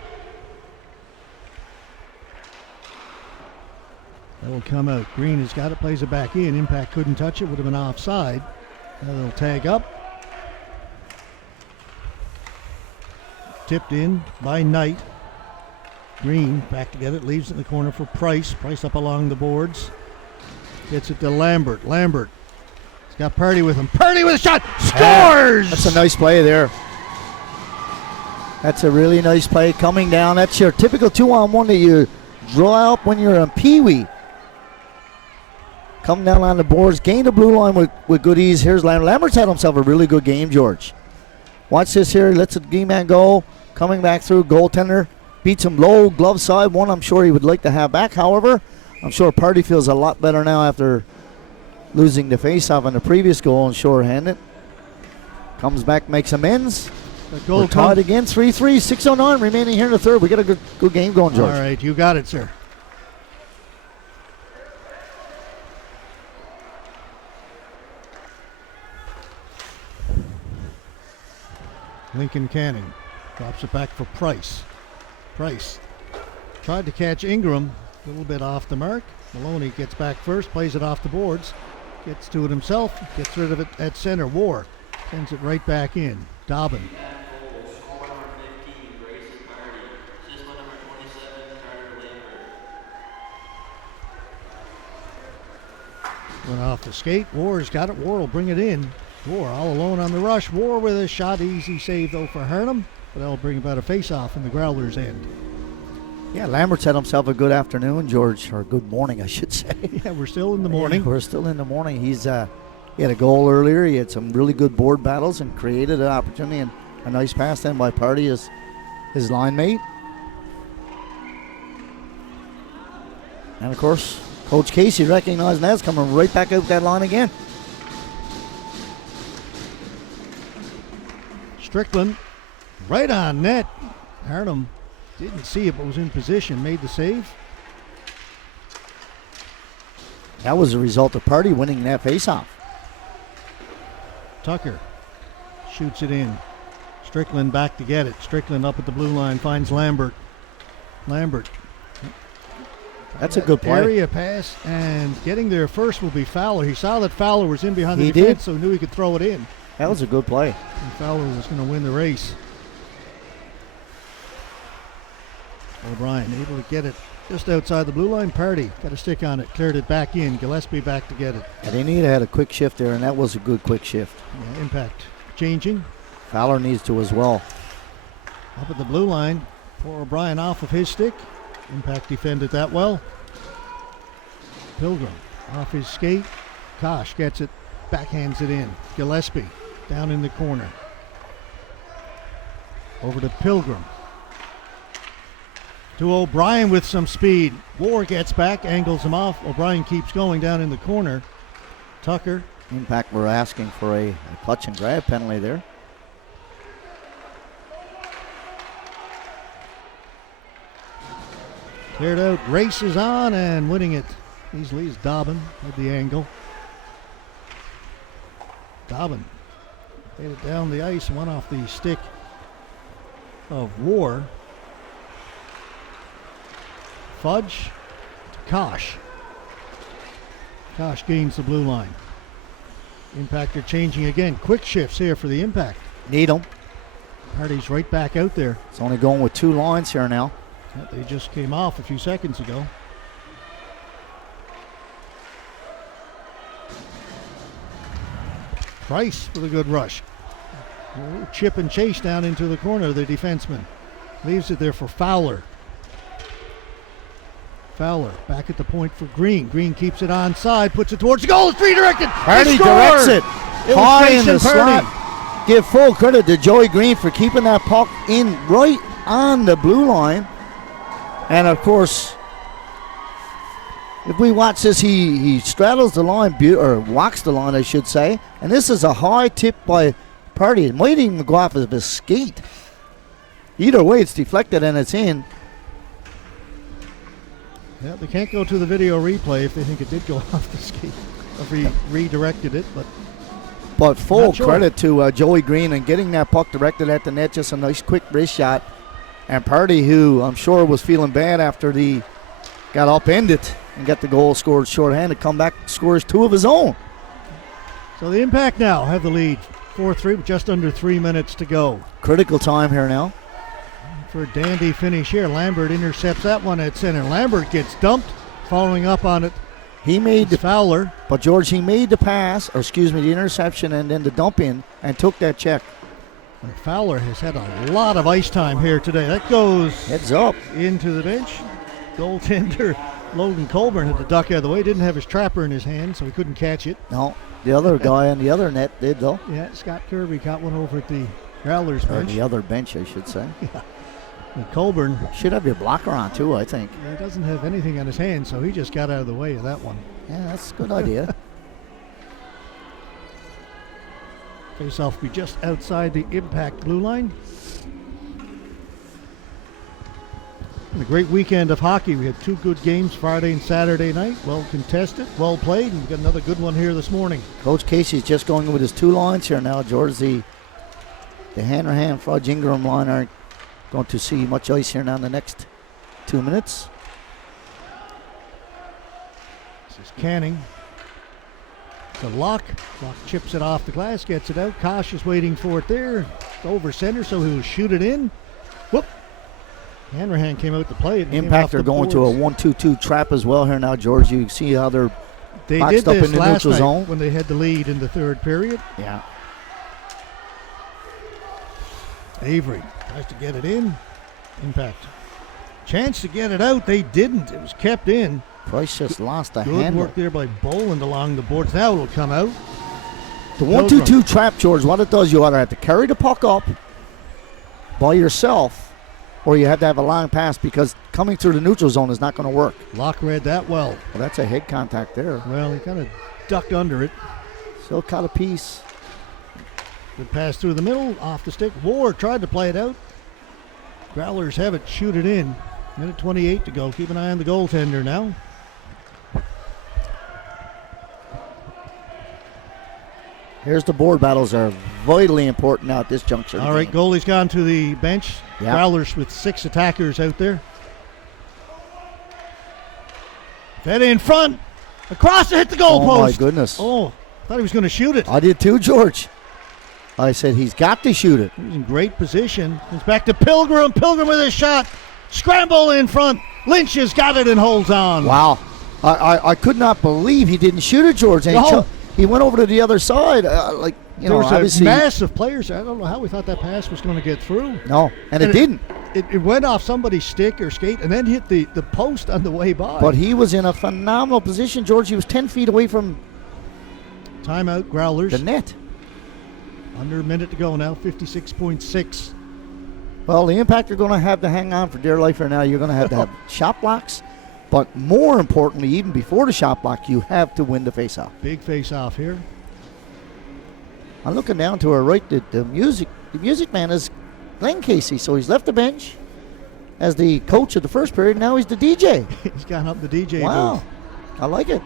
That will come out. Green has got it, plays it back in. Impact couldn't touch it, would have been offside. Now they'll tag up. Tipped in by Knight. Green back to get it, leaves it in the corner for Price. Price up along the boards. Gets it to Lambert. Lambert. He's got Party with him. Party with a shot. Scores! That's a nice play there. That's a really nice play coming down. That's your typical 2-on-1 that you draw up when you're on Pee-wee. Come down on the boards, gain the blue line with good ease. Here's Lambert. Lambert's had himself a really good game, George. Watch this here. Lets the D-man go. Coming back through. Goaltender beats him low. Glove side. One I'm sure he would like to have back. However, I'm sure Party feels a lot better now after losing the face-off on the previous goal and shorthanded. Comes back, makes amends. We're tied again. 3-3. 6:09 remaining here in the third. We got a good game going, George. All right, you got it, sir. Lincoln Canning drops it back for Price. Price tried to catch Ingram, a little bit off the mark. Maloney gets back first, plays it off the boards, gets to it himself, gets rid of it at center. War sends it right back in. Dobbin. Went off the skate. War's got it. War will bring it in. War all alone on the rush. War with a shot. Easy save, though, for Hurnham. But that'll bring about a face-off in the Growlers' end. Yeah, Lambert's had himself a good afternoon, George, or good morning, I should say. Yeah, we're still in the morning. Yeah, we're still in the morning. He had a goal earlier. He had some really good board battles and created an opportunity, and a nice pass then by Party, his line mate. And, of course, Coach Casey recognizing that's coming right back out that line again. Strickland right on net. Hurnham didn't see it but was in position, made the save. That was a result of Party winning that faceoff. Tucker shoots it in. Strickland back to get it. Strickland up at the blue line finds Lambert. Lambert. That's a good play. Area pass, and getting there first will be Fowler. He saw that Fowler was in behind the He defense, did. so he knew he could throw it in. That was a good play. And Fowler was going to win the race. O'Brien able to get it just outside the blue line. Party got a stick on it, cleared it back in. Gillespie back to get it. And they need to have a quick shift there, and that was a good quick shift. Yeah, Impact changing. Fowler needs to as well. Up at the blue line. Poor O'Brien off of his stick. Impact defended that well. Pilgrim off his skate. Kosh gets it, backhands it in. Gillespie down in the corner. Over to Pilgrim. To O'Brien with some speed. War gets back, angles him off. O'Brien keeps going down in the corner. Tucker. Impact were asking for a clutch and grab penalty there. Cleared out, races on and winning it easily is Dobbin at the angle. Dobbin hit it down the ice and went off the stick of War. Fudge to Kosh. Kosh gains the blue line. Impact are changing again. Quick shifts here for the Impact. Need them. Party's right back out there. It's only going with two lines here now. They just came off a few seconds ago. Price with a good rush. Chip and chase down into the corner, the defenseman. Leaves it there for Fowler. Fowler back at the point for Green. Green keeps it onside, puts it towards the goal. It's redirected. Party directs it high in the slot. Give full credit to Joey Green for keeping that puck in right on the blue line. And of course, if we watch this, he straddles the line, or walks the line, I should say. And this is a high tip by Party. It might even go off of his skate. Either way, it's deflected and it's in. Yeah, they can't go to the video replay if they think it did go off the skate. If redirected it, But full sure. credit to Joey Green and getting that puck directed at the net. Just a nice quick wrist shot. And Party, who I'm sure was feeling bad after the got upended and got the goal scored shorthanded, come back, scores two of his own. So the Impact now have the lead. 4-3 with just under 3 minutes to go. Critical time here now. For a dandy finish here. Lambert intercepts that one at center. Lambert gets dumped. Following up on it, He made the Fowler. But George, he made the pass, or excuse me, the interception and then the dump in and took that check. And Fowler has had a lot of ice time here today. That goes Heads up. into the bench. Goaltender Logan Colburn had to duck out of the way. Didn't have his trapper in his hand, so he couldn't catch it. No, the other guy on the other net did though. Yeah, Scott Kirby caught one over at the Growlers Or bench. the other bench, I should say. And Colburn, Should have your blocker on too, I think. he doesn't have anything on his hand, so he just got out of the way of that one. Yeah, that's a good idea. Face-off will be just outside the Impact blue line. And a great weekend of hockey. We had two good games Friday and Saturday night. Well contested, well played, and we've got another good one here this morning. Coach Casey's just going with his two lines here now. George, the Hanrahan, Fudge, Ingram line aren't going to see much ice here now in the next 2 minutes. This is Canning. To Locke. Locke chips it off the glass, gets it out. Kosh is waiting for it there. It's over center, so he'll shoot it in. Whoop. Hanrahan came out to play it. and came Impact off are the going to a boards. 1-2-2 trap as well here now, George. You see how they're They boxed did up this in the last neutral night zone. when they had the lead in the third period. Yeah. Avery tries to get it in. Impact. Chance to get it out. They didn't. It was kept in. Price just lost a Good handle. work there by Boland along the boards. Now it'll come out. The 1-2-2 trap, George, what it does, you either have to carry the puck up by yourself or you have to have a long pass because coming through the neutral zone is not going to work. Locke read that well. Well, that's a head contact there. Well, he kind of ducked under it. Still caught a piece. Good pass through the middle, off the stick. Ward tried to play it out. Growlers have it, shoot it in. Minute 28 to go. Keep an eye on the goaltender now. Here's the board battles are vitally important now at this juncture. All right, goalie's gone to the bench. Yep. Growlers with 6 attackers out there. Fed in front. Across it, hit the goalpost. Oh, my goodness. Oh, thought he was going to shoot it. I did too, George. I said he's got to shoot it. He was in great position. It's back to Pilgrim. Pilgrim with a shot. Scramble in front. Lynch has got it and holds on. Wow. I could not believe he didn't shoot it, George. And he went over to the other side. There was a mass of players. I don't know how we thought that pass was going to get through. No, and it didn't. It went off somebody's stick or skate and then hit the post on the way by. But he was in a phenomenal position, George. He was 10 feet away from timeout, Growlers. The net. Under a minute to go now, 56.6. Well, the Impact are going to have to hang on for dear life right now. You're going to have shot blocks. But more importantly, even before the shot block, you have to win the faceoff. Big faceoff here. I'm looking down to her right. The music man is Glenn Casey. So he's left the bench as the coach of the first period. Now he's the DJ. He's gone up the DJ Wow. booth. I like it.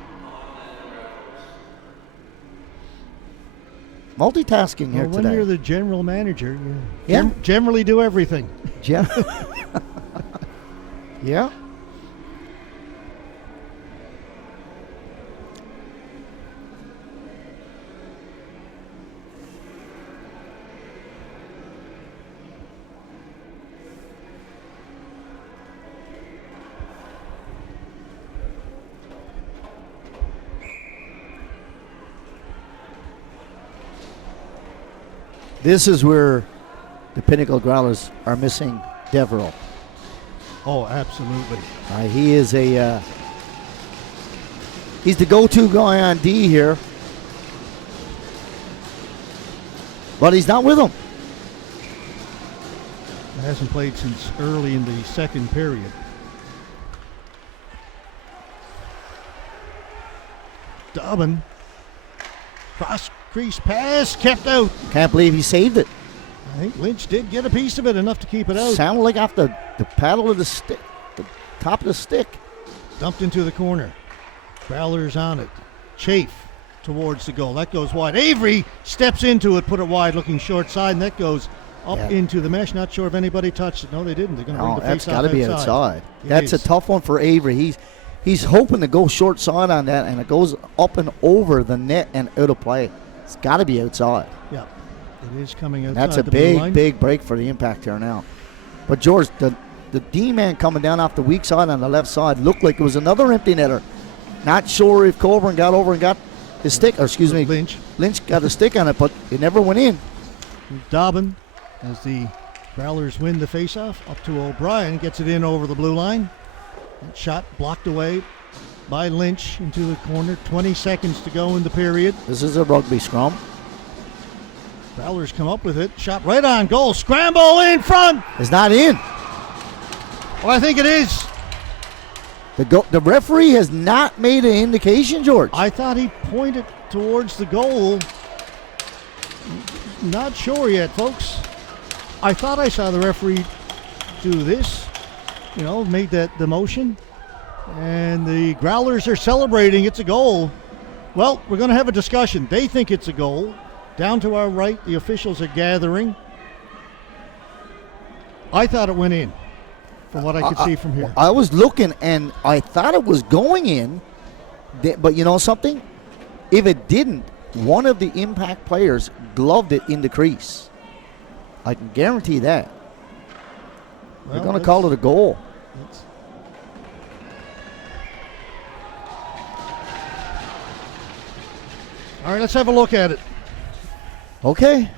Multitasking here when today. you're the general manager, you generally do everything. Yeah. This is where the Pinnacle Growlers are missing Devereaux. Oh, absolutely. He is he's the go-to guy on D here. But he's not with them. He hasn't played since early in the second period. Dobbin. Cross crease pass kept out. Can't believe he saved it. I think Lynch did get a piece of it, enough to keep it out. Sounded like off the paddle of the stick, the top of the stick. Dumped into the corner. Growlers on it. Chafe towards the goal. That goes wide. Avery steps into it, put it wide, looking short side, and that goes up into the mesh. Not sure if anybody touched it. No, they didn't. They're going to bring the face that's got to be outside. That's a is. tough one for Avery. He's hoping to go short side on that, and it goes up and over the net and out of play. It's got to be outside. Yeah, it is coming outside. That's a big break for the Impact here now. But George, the D-man coming down off the weak side on the left side looked like it was another empty netter. Not sure if Colburn got over and got his stick, or excuse me, Lynch got a stick on it, but it never went in. Dobbin, as the Growlers win the faceoff, up to O'Brien, gets it in over the blue line. That shot blocked away by Lynch into the corner. 20 seconds to go in the period. This is a rugby scrum. Growlers come up with it. Shot right on goal. Scramble in front. It's not in. Well, I think it is. The referee has not made an indication, George. I thought he pointed towards the goal. Not sure yet, folks. I thought I saw the referee do this. Made the motion. And the Growlers are celebrating. It's a goal. Well, we're going to have a discussion. They think it's a goal. Down to our right, the officials are gathering. I thought it went in, from what I could see from here. I was looking, and I thought it was going in. But you know something? If it didn't, one of the Impact players gloved it in the crease. I can guarantee that. They're going to call it a goal. All right, let's have a look at it. Okay.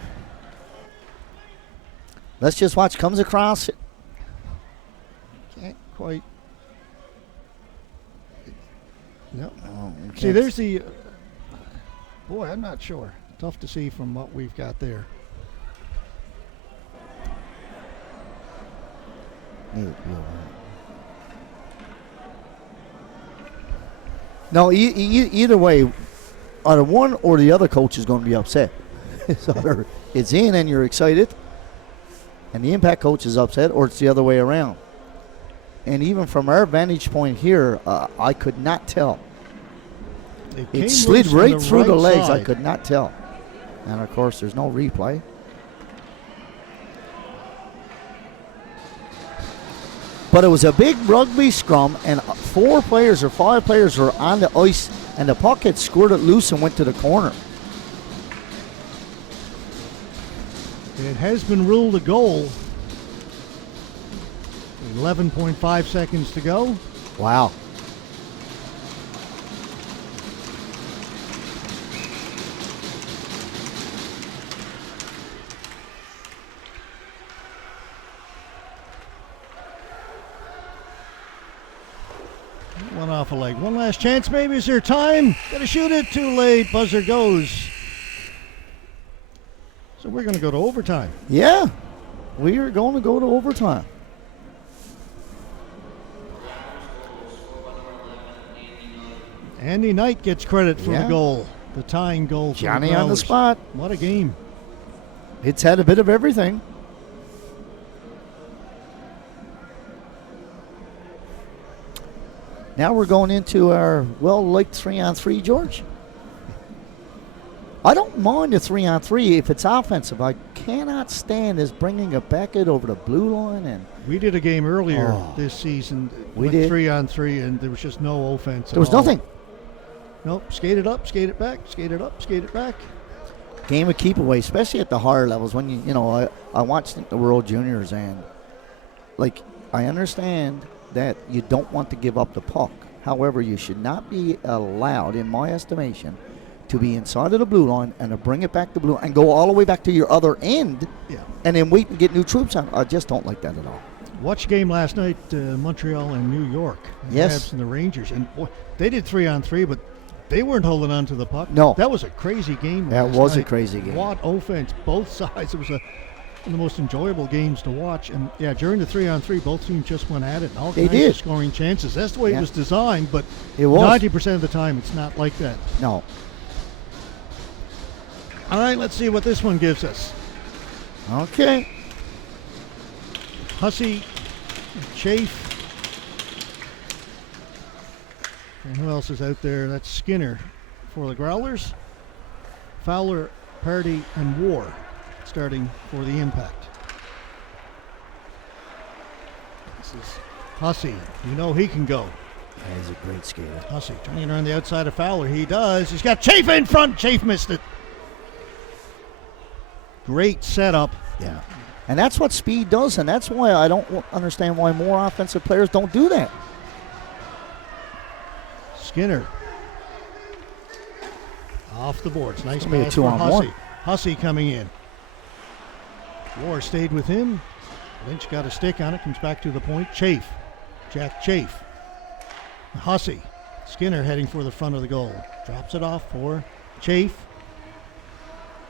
Let's just watch. Comes across. Can't quite. No. Oh, See, there's the. Boy, I'm not sure. Tough to see from what we've got there. No, either way, either one or the other coach is going to be upset. So it's in and you're excited, and the impact coach is upset, or it's the other way around. And even from our vantage point here, I could not tell. It slid right through the legs. Side. I could not tell. And, of course, there's no replay. But it was a big rugby scrum, and 4 players or 5 players were on the ice, and the puck had squirted loose and went to the corner. It has been ruled a goal. 11.5 seconds to go. Wow. One off a leg. One last chance. Maybe is there time? Gotta shoot it. Too late. Buzzer goes. So we're going to go to overtime. Yeah. We are going to go to overtime. Andy Knight gets credit for the goal. The tying goal for Johnny the on the Growlers. spot. What a game. It's had a bit of everything. Now we're going into our well-liked 3-on-3, George. I don't mind the 3-on-3 if it's offensive. I cannot stand this bringing a Beckett over the blue line. And We did a game earlier this season. We Went did. 3-on-3, and there was just no offense. there was nothing. Nope. Skate it up, skate it back, skate it up, skate it back. Game of keep away, especially at the higher levels. When you know, I watched the World Juniors, and like I understand that you don't want to give up the puck. However, you should not be allowed, in my estimation, to be inside of the blue line and to bring it back to blue and go all the way back to your other end, and then wait and get new troops on. I just don't like that at all. Watched a game last night, Montreal and New York. The Yes. Habs and the Rangers, and boy, they did 3-on-3, but they weren't holding on to the puck. No. That was a crazy game. That last was a night. crazy game. What offense, both sides. It was one of the most enjoyable games to watch. And yeah, during the 3-on-3, both teams just went at it. And all They kinds did. of scoring chances. That's the way Yeah. it was designed, but It was. 90% of the time, it's not like that. No. All right, let's see what this one gives us. Okay. Hussey, Chafe. And who else is out there? That's Skinner for the Growlers. Fowler, Pardy, and War starting for the Impact. This is Hussey. You know he can go. Yeah, he's a great skater. Hussey turning around the outside of Fowler. He does. He's got Chafe in front. Chafe missed it. Great setup. Yeah. And that's what speed does, and that's why I don't understand why more offensive players don't do that. Skinner off the boards. Nice gonna be a pass for 2-on-1. Hussey. Hussey coming in. War stayed with him. Lynch got a stick on it. Comes back to the point. Chafe. Jack Chafe. Hussey. Skinner heading for the front of the goal. Drops it off for Chafe.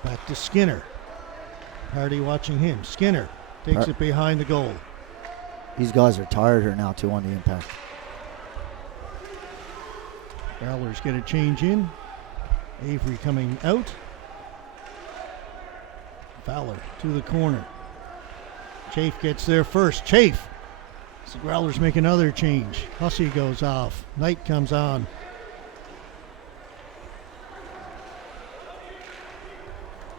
Back to Skinner. Party watching him. Skinner takes it behind the goal. These guys are tired here now, too, on the Impact. Growlers get a change in. Avery coming out. Fowler to the corner. Chafe gets there first. Chafe. So the Growlers make another change. Hussey goes off. Knight comes on.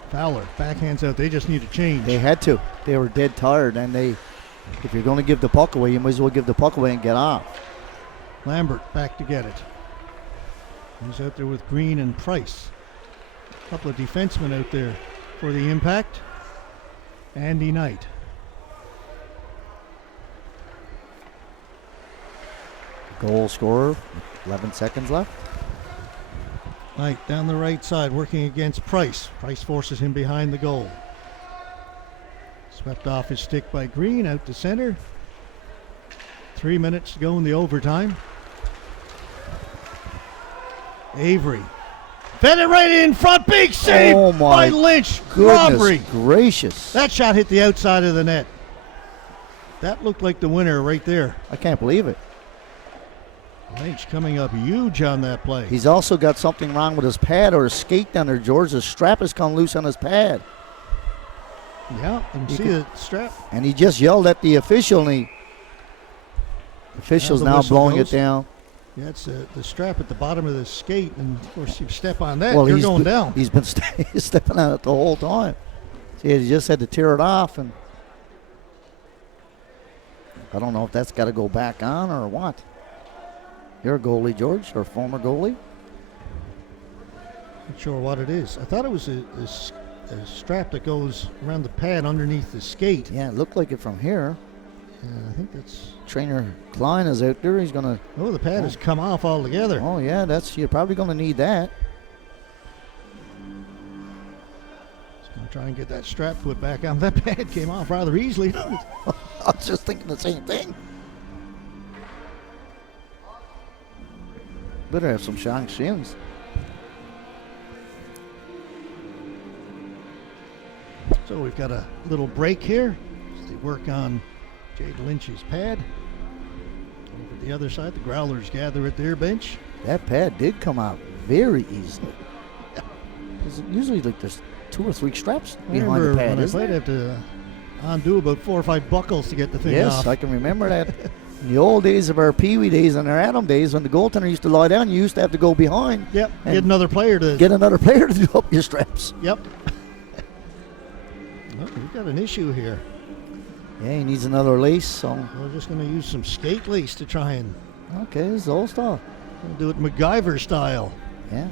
Fowler backhands out. They just need a change. They had to. They were dead tired, and if you're going to give the puck away, you might as well give the puck away and get off. Lambert back to get it. He's out there with Green and Price. A couple of defensemen out there for the Impact. Andy Knight. Goal scorer, 11 seconds left. Knight down the right side working against Price. Price forces him behind the goal. Swept off his stick by Green, out to center. 3 minutes to go in the overtime. Avery. Fed it right in front. Big save by Lynch. Robbery. Gracious. That shot hit the outside of the net. That looked like the winner right there. I can't believe it. Lynch coming up huge on that play. He's also got something wrong with his pad or his skate down there, George. The strap has come loose on his pad. Yeah, you can see the strap. And he just yelled at the official, and the official's now blowing it down. Yeah, it's the strap at the bottom of the skate, and of course, you step on that, well, you're going down. He's been stepping on it the whole time. See, he just had to tear it off, and I don't know if that's got to go back on or what. You're a goalie, George, or former goalie? Not sure what it is. I thought it was a strap that goes around the pad underneath the skate. Yeah, it looked like it from here. Yeah, I think that's... Trainer Klein is out there. He's going to... Oh, the pad has come off altogether. Oh, yeah, you're probably going to need that. He's going to try and get that strap put back on. That pad came off rather easily. I was just thinking the same thing. Better have some strong shins. So we've got a little break here as they work on Jade Lynch's pad. Over the other side, the Growlers gather at their bench. That pad did come out very easily. Usually like there's 2 or 3 straps behind the pad, isn't I'd have to undo about 4 or 5 buckles to get the thing off. Yes, I can remember that. In the old days of our Pee-wee days and our Adam days, when the goaltender used to lie down, you used to have to go behind. Yep, get another player to do up your straps. Yep. Well, we've got an issue here. Yeah, he needs another lace, so we're just going to use some skate lace to try and... Okay, this is old stuff. We'll do it MacGyver style. Yeah.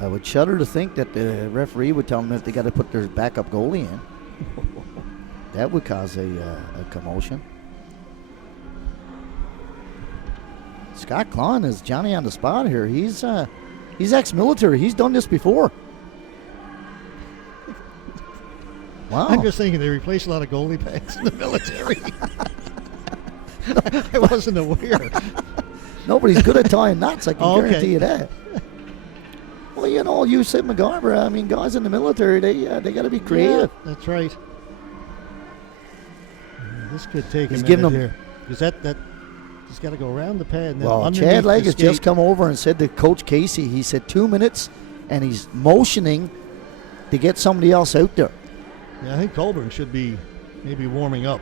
I would shudder to think that the referee would tell them that they got to put their backup goalie in. That would cause a commotion. Scott Klein is Johnny on the spot here. He's ex-military. He's done this before. Wow. I'm just thinking they replaced a lot of goalie pads in the military. I wasn't aware. Nobody's good at tying knots, I can guarantee you that. Well, you know, you said MacGyver. I mean, guys in the military, they got to be creative. Yeah, that's right. This could take a minute here. Because that he's got to go around the pad. And then well, Chad Legg has just come over and said to Coach Casey, he said 2 minutes, and he's motioning to get somebody else out there. Yeah, I think Colburn should be maybe warming up.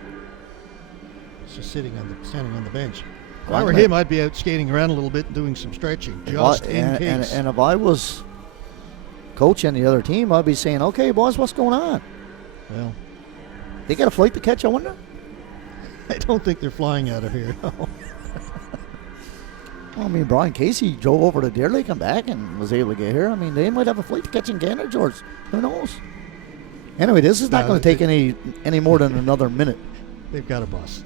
He's just standing on the bench. If I were him, I'd be out skating around a little bit and doing some stretching, just in case. And if I was coaching the other team, I'd be saying, okay, boys, what's going on? Well, they got a flight to catch, I wonder? I don't think they're flying out of here. No. Well, I mean, Brian Casey drove over to Deer Lake and back and was able to get here. I mean, they might have a flight to catch in Canada, George. Who knows? Anyway, this is not going to take any more than another minute. They've got a bus.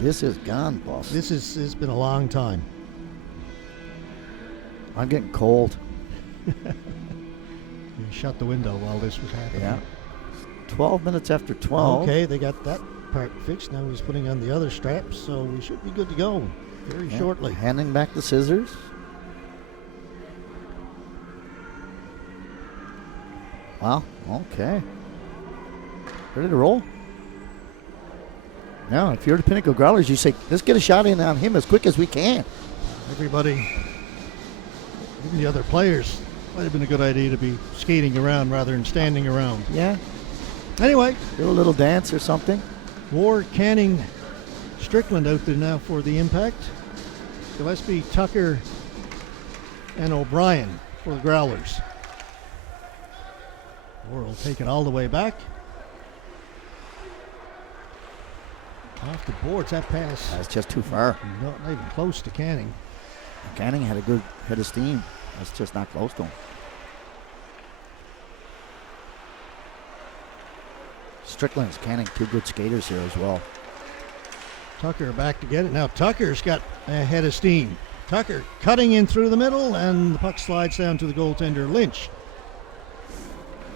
This is gone, boss. It's been a long time. I'm getting cold. You shut the window while this was happening. Yeah. 12 minutes after 12. Okay, they got that part fixed. Now he's putting on the other straps, so we should be good to go very shortly. Handing back the scissors. Wow, okay. Ready to roll? Now, if you're the Pinnacle Growlers, you say, let's get a shot in on him as quick as we can. Everybody, even the other players, might have been a good idea to be skating around rather than standing around. Yeah. Anyway. Do a little dance or something. Ward, Canning, Strickland out there now for the impact. Gillespie, Tucker, and O'Brien for the Growlers. Ward will take it all the way back. Off the boards, that pass. That's just too far. Not even close to Canning. Canning had a good head of steam. That's just not close to him. Strickland's Canning, 2 good skaters here as well. Tucker back to get it. Now Tucker's got a head of steam. Tucker cutting in through the middle, and the puck slides down to the goaltender, Lynch.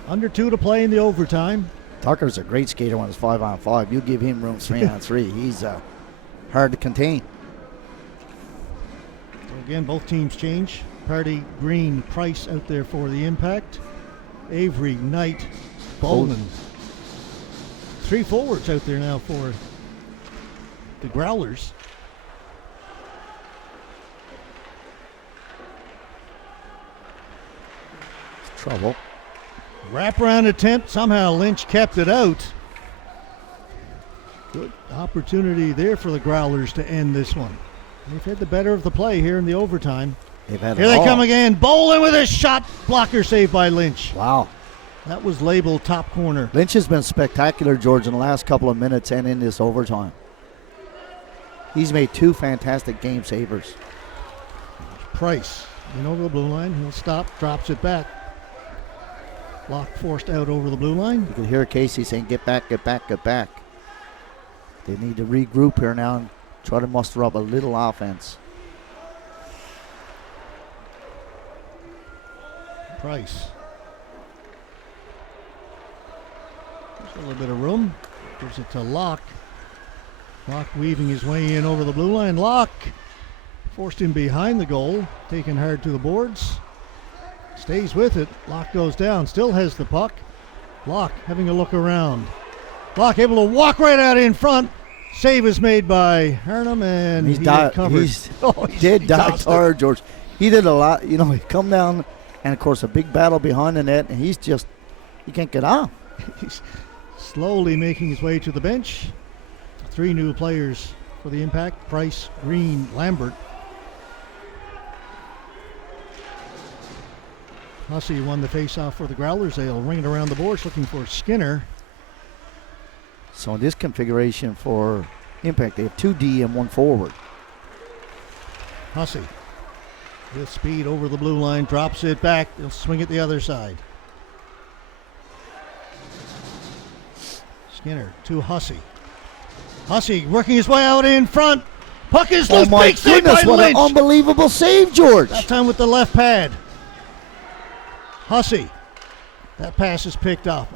Under 2 to play in the overtime. Tucker's a great skater when it's 5-on-5. You give him room 3-on-3. He's hard to contain. So again, both teams change. Party, Green, Price out there for the Impact. Avery, Knight, Bowman. 3 forwards out there now for the Growlers. Trouble. Wraparound attempt. Somehow Lynch kept it out. Good opportunity there for the Growlers to end this one. They've had the better of the play here in the overtime. They've had Here they come again. Bolin with a shot. Blocker saved by Lynch. Wow. That was labeled top corner. Lynch has been spectacular, George, in the last couple of minutes and in this overtime. He's made 2 fantastic game savers. Price in over the blue line. He'll stop, drops it back. Locke forced out over the blue line. You can hear Casey saying, get back, get back, get back. They need to regroup here now and try to muster up a little offense. Price. There's a little bit of room. Gives it to Locke. Locke weaving his way in over the blue line. Locke forced him behind the goal. Taken hard to the boards. Stays with it. Locke goes down. Still has the puck. Locke having a look around. Locke able to walk right out in front. Save is made by Hernam, and He's he died. covered. He's dead hard, George. He did a lot. You know, he come down, and of course a big battle behind the net, and he can't get out. He's slowly making his way to the bench. 3 new players for the Impact. Price, Green, Lambert. Hussey won the face-off for the Growlers. They'll ring it around the boards looking for Skinner. So in this configuration for Impact, they have 2 D and 1 forward. Hussey with speed over the blue line, drops it back. They'll swing it the other side. Skinner to Hussey. Hussey working his way out in front. Puck is loose. Oh my Big save goodness, by what an Lynch. unbelievable save, George. That time with the left pad. Hussey. That pass is picked up.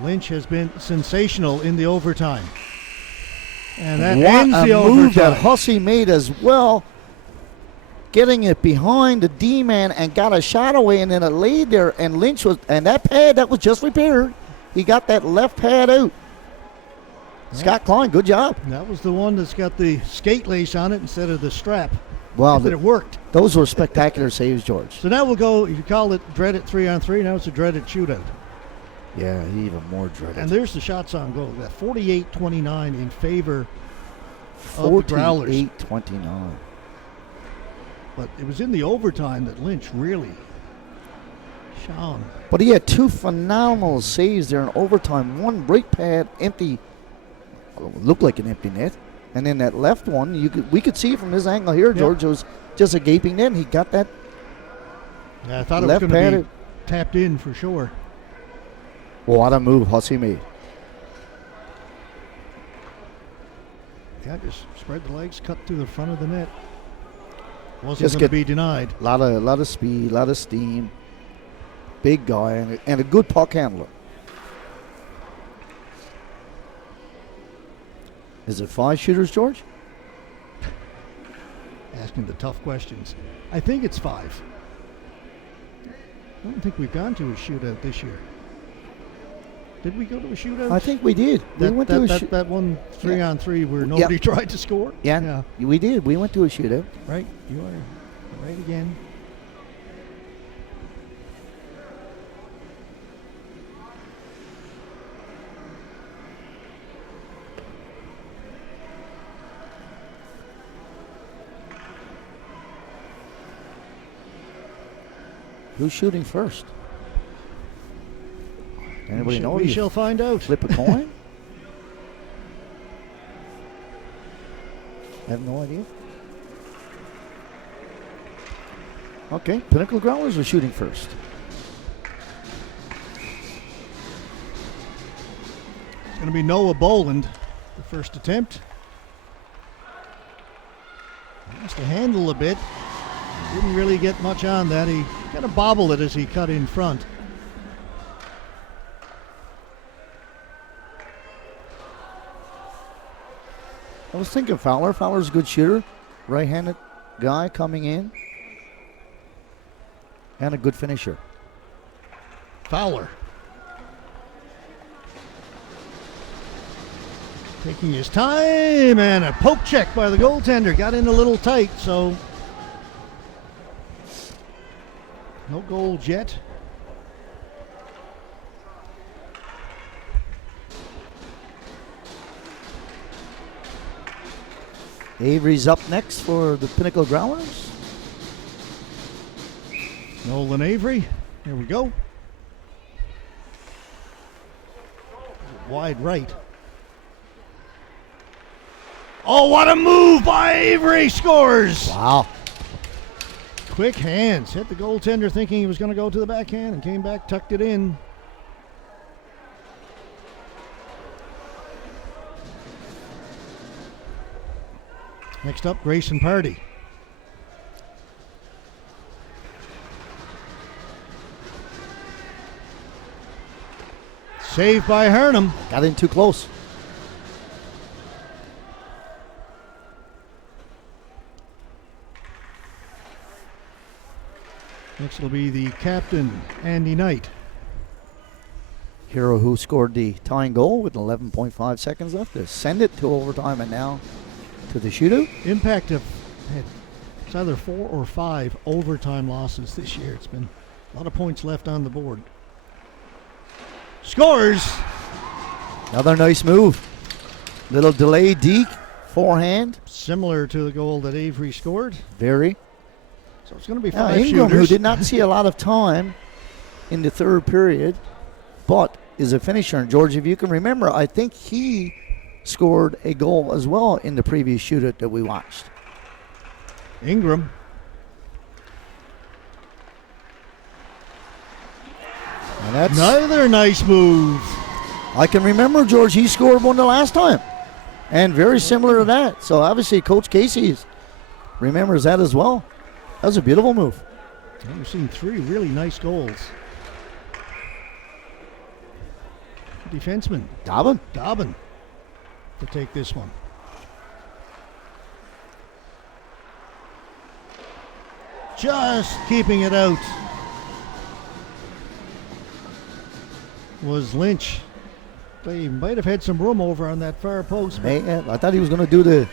Lynch has been sensational in the overtime. And that ends the What a move that overtime. Hussey made as well. Getting it behind the D-man and got a shot away, and then it laid there, and Lynch was, and that pad that was just repaired. He got that left pad out. Yeah. Scott Klein, good job. That was the one that's got the skate lace on it instead of the strap. Well, But it worked. those were spectacular saves, George. So now we'll go, you call it dreaded 3-on-3, now it's a dreaded shootout. Yeah, even more dreaded. And there's the shots on goal. That 48-29 in favor of the Growlers. 48-29. But it was in the overtime that Lynch really shone. But he had 2 phenomenal saves there in overtime. One break pad, empty, looked like an empty net. And then that left one, we could see from this angle here, George, it was just a gaping net. He got that. Yeah, I thought it was left going to be pad. tapped in for sure. What a move Hussey made. Yeah, just spread the legs, cut through the front of the net. Wasn't Just going to be denied. A lot of speed, a lot of steam. Big guy and a good puck handler. Is it 5 shooters, George? Asking the tough questions. I think it's 5. I don't think we've gone to a shootout this year. Did we go to a shootout? I think we did. We went to a shootout. That one 3-on-3 where nobody tried to score? Yeah, we did. We went to a shootout. Right. You are right again. Who's shooting first? Anybody know? We shall find out. Flip a coin? I have no idea. Okay, Pinnacle Growlers are shooting first. It's going to be Noah Boland, the first attempt. He has to handle a bit. Didn't really get much on that. He Kind of bobbled it as he cut in front. I was thinking Fowler. Fowler's a good shooter. Right-handed guy coming in. And a good finisher. Fowler. Taking his time, and a poke check by the goaltender. Got in a little tight, so no goals yet. Avery's up next for the Pinnacle Growlers. Nolan Avery. Here we go. Wide right. Oh, what a move by Avery! Scores! Wow. Quick hands. Hit the goaltender thinking he was going to go to the backhand and came back, tucked it in. Next up, Grayson Pardy. Saved by Hernum. Got in too close. Next will be the captain, Andy Knight. Hero who scored the tying goal with 11.5 seconds left to send it to overtime and now to the shootout. Impact have had it's either 4 or 5 overtime losses this year. It's been a lot of points left on the board. Scores! Another nice move. Little delay deke, forehand. Similar to the goal that Avery scored. Very. So it's going to be Now, 5 Ingram, shooters. who did not see a lot of time in the third period, but is a finisher. And George, if you can remember, I think he scored a goal as well in the previous shootout that we watched. Ingram. And that's, Another nice move. I can remember, George, he scored one the last time. And very similar to that. So obviously Coach Casey remembers that as well. That was a beautiful move. We've seen 3 really nice goals. Defenseman, Dobbin. to take this one. Just keeping it out was Lynch. They might have had some room over on that far post. Man, I thought he was going to do the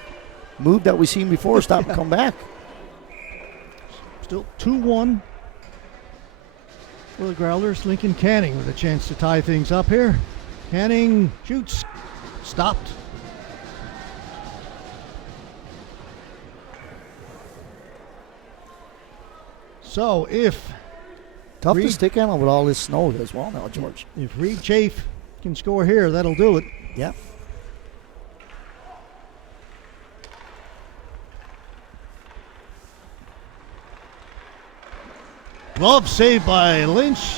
move that we seen before, stop and come back. Still 2-1 for the Growlers. Lincoln Canning with a chance to tie things up here. Canning shoots. Stopped. So if Tough to Reed- stick on with all this snow as well now, George. Reed Chafe can score here, that'll do it. Yeah. Glove saved by Lynch.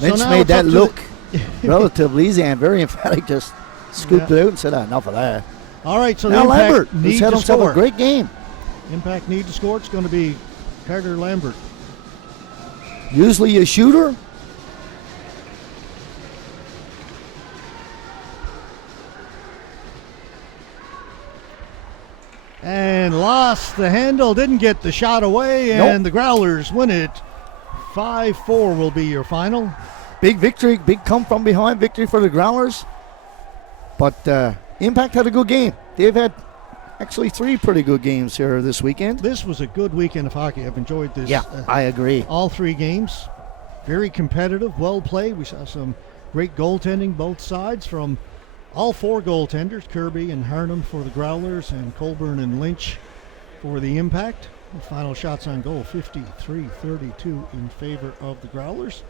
Lynch now made it's that up to look relatively easy and very emphatic. Just scooped Yeah. it out and said, enough of that. All right, so Now the Impact Lambert, need who's had to himself score. a great game. Impact need to score. It's going to be Carter Lambert. Usually a shooter. And lost the handle, didn't get the shot away, and Nope. the Growlers win it. 5-4 will be your final. Big victory, big come from behind victory for the Growlers. But Impact had a good game. They've had actually 3 pretty good games here this weekend. This was a good weekend of hockey. I've enjoyed this. Yeah, I agree. All 3 games. Very competitive, well played. We saw some great goaltending both sides from all 4 goaltenders, Kirby and Harnum for the Growlers and Colburn and Lynch for the Impact. The final shots on goal, 53-32 in favor of the Growlers.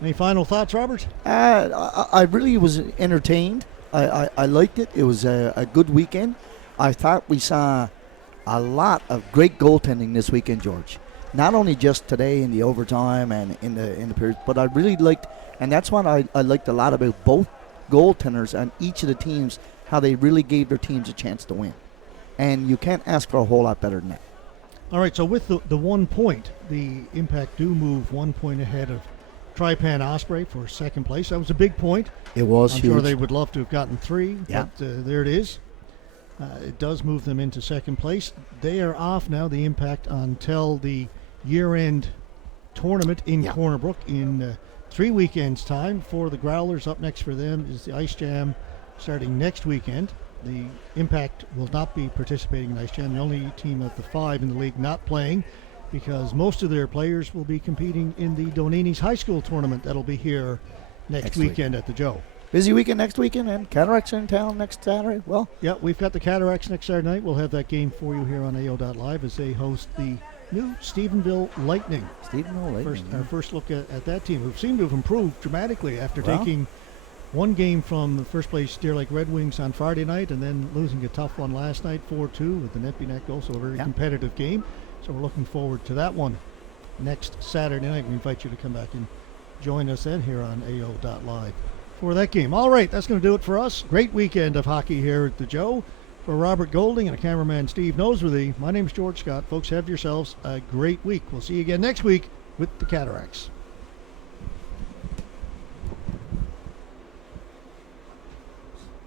Any final thoughts, Robert? I really was entertained. I liked it. It was a good weekend. I thought we saw a lot of great goaltending this weekend, George. Not only just today in the overtime and in the period, but I really liked, and that's what I liked a lot about both goaltenders and each of the teams, how they really gave their teams a chance to win. And you can't ask for a whole lot better than that. All right, so with the 1 point, the Impact do move 1 point ahead of Trypan Osprey for second place. That was a big point. It was I'm huge. sure they would love to have gotten 3, Yeah. but there it is. It does move them into second place. They are off now, the Impact, until the year-end tournament in Corner Brook in 3 weekends' time. For the Growlers, up next for them is the Ice Jam starting next weekend. The Impact will not be participating in Ice Jam, the only team of the 5 in the league not playing, because most of their players will be competing in the Donini's High School tournament that'll be here next weekend at the Joe. Busy weekend next weekend, and Cataracts are in town next Saturday. Well, yeah, we've got the Cataracts next Saturday night. We'll have that game for you here on AO.live as they host the new Stephenville Lightning. Our first look at that team, who seem to have improved dramatically after taking one game from the first place Deer Lake Red Wings on Friday night and then losing a tough one last night, 4-2, with the net be net goal, so a very competitive game. So we're looking forward to that one next Saturday night. We invite you to come back and join us then here on AO.live for that game. All right, that's going to do it for us. Great weekend of hockey here at the Joe. For Robert Golding and a cameraman Steve Noseworthy, my name's George Scott. Folks, have yourselves a great week. We'll see you again next week with the Cataracts.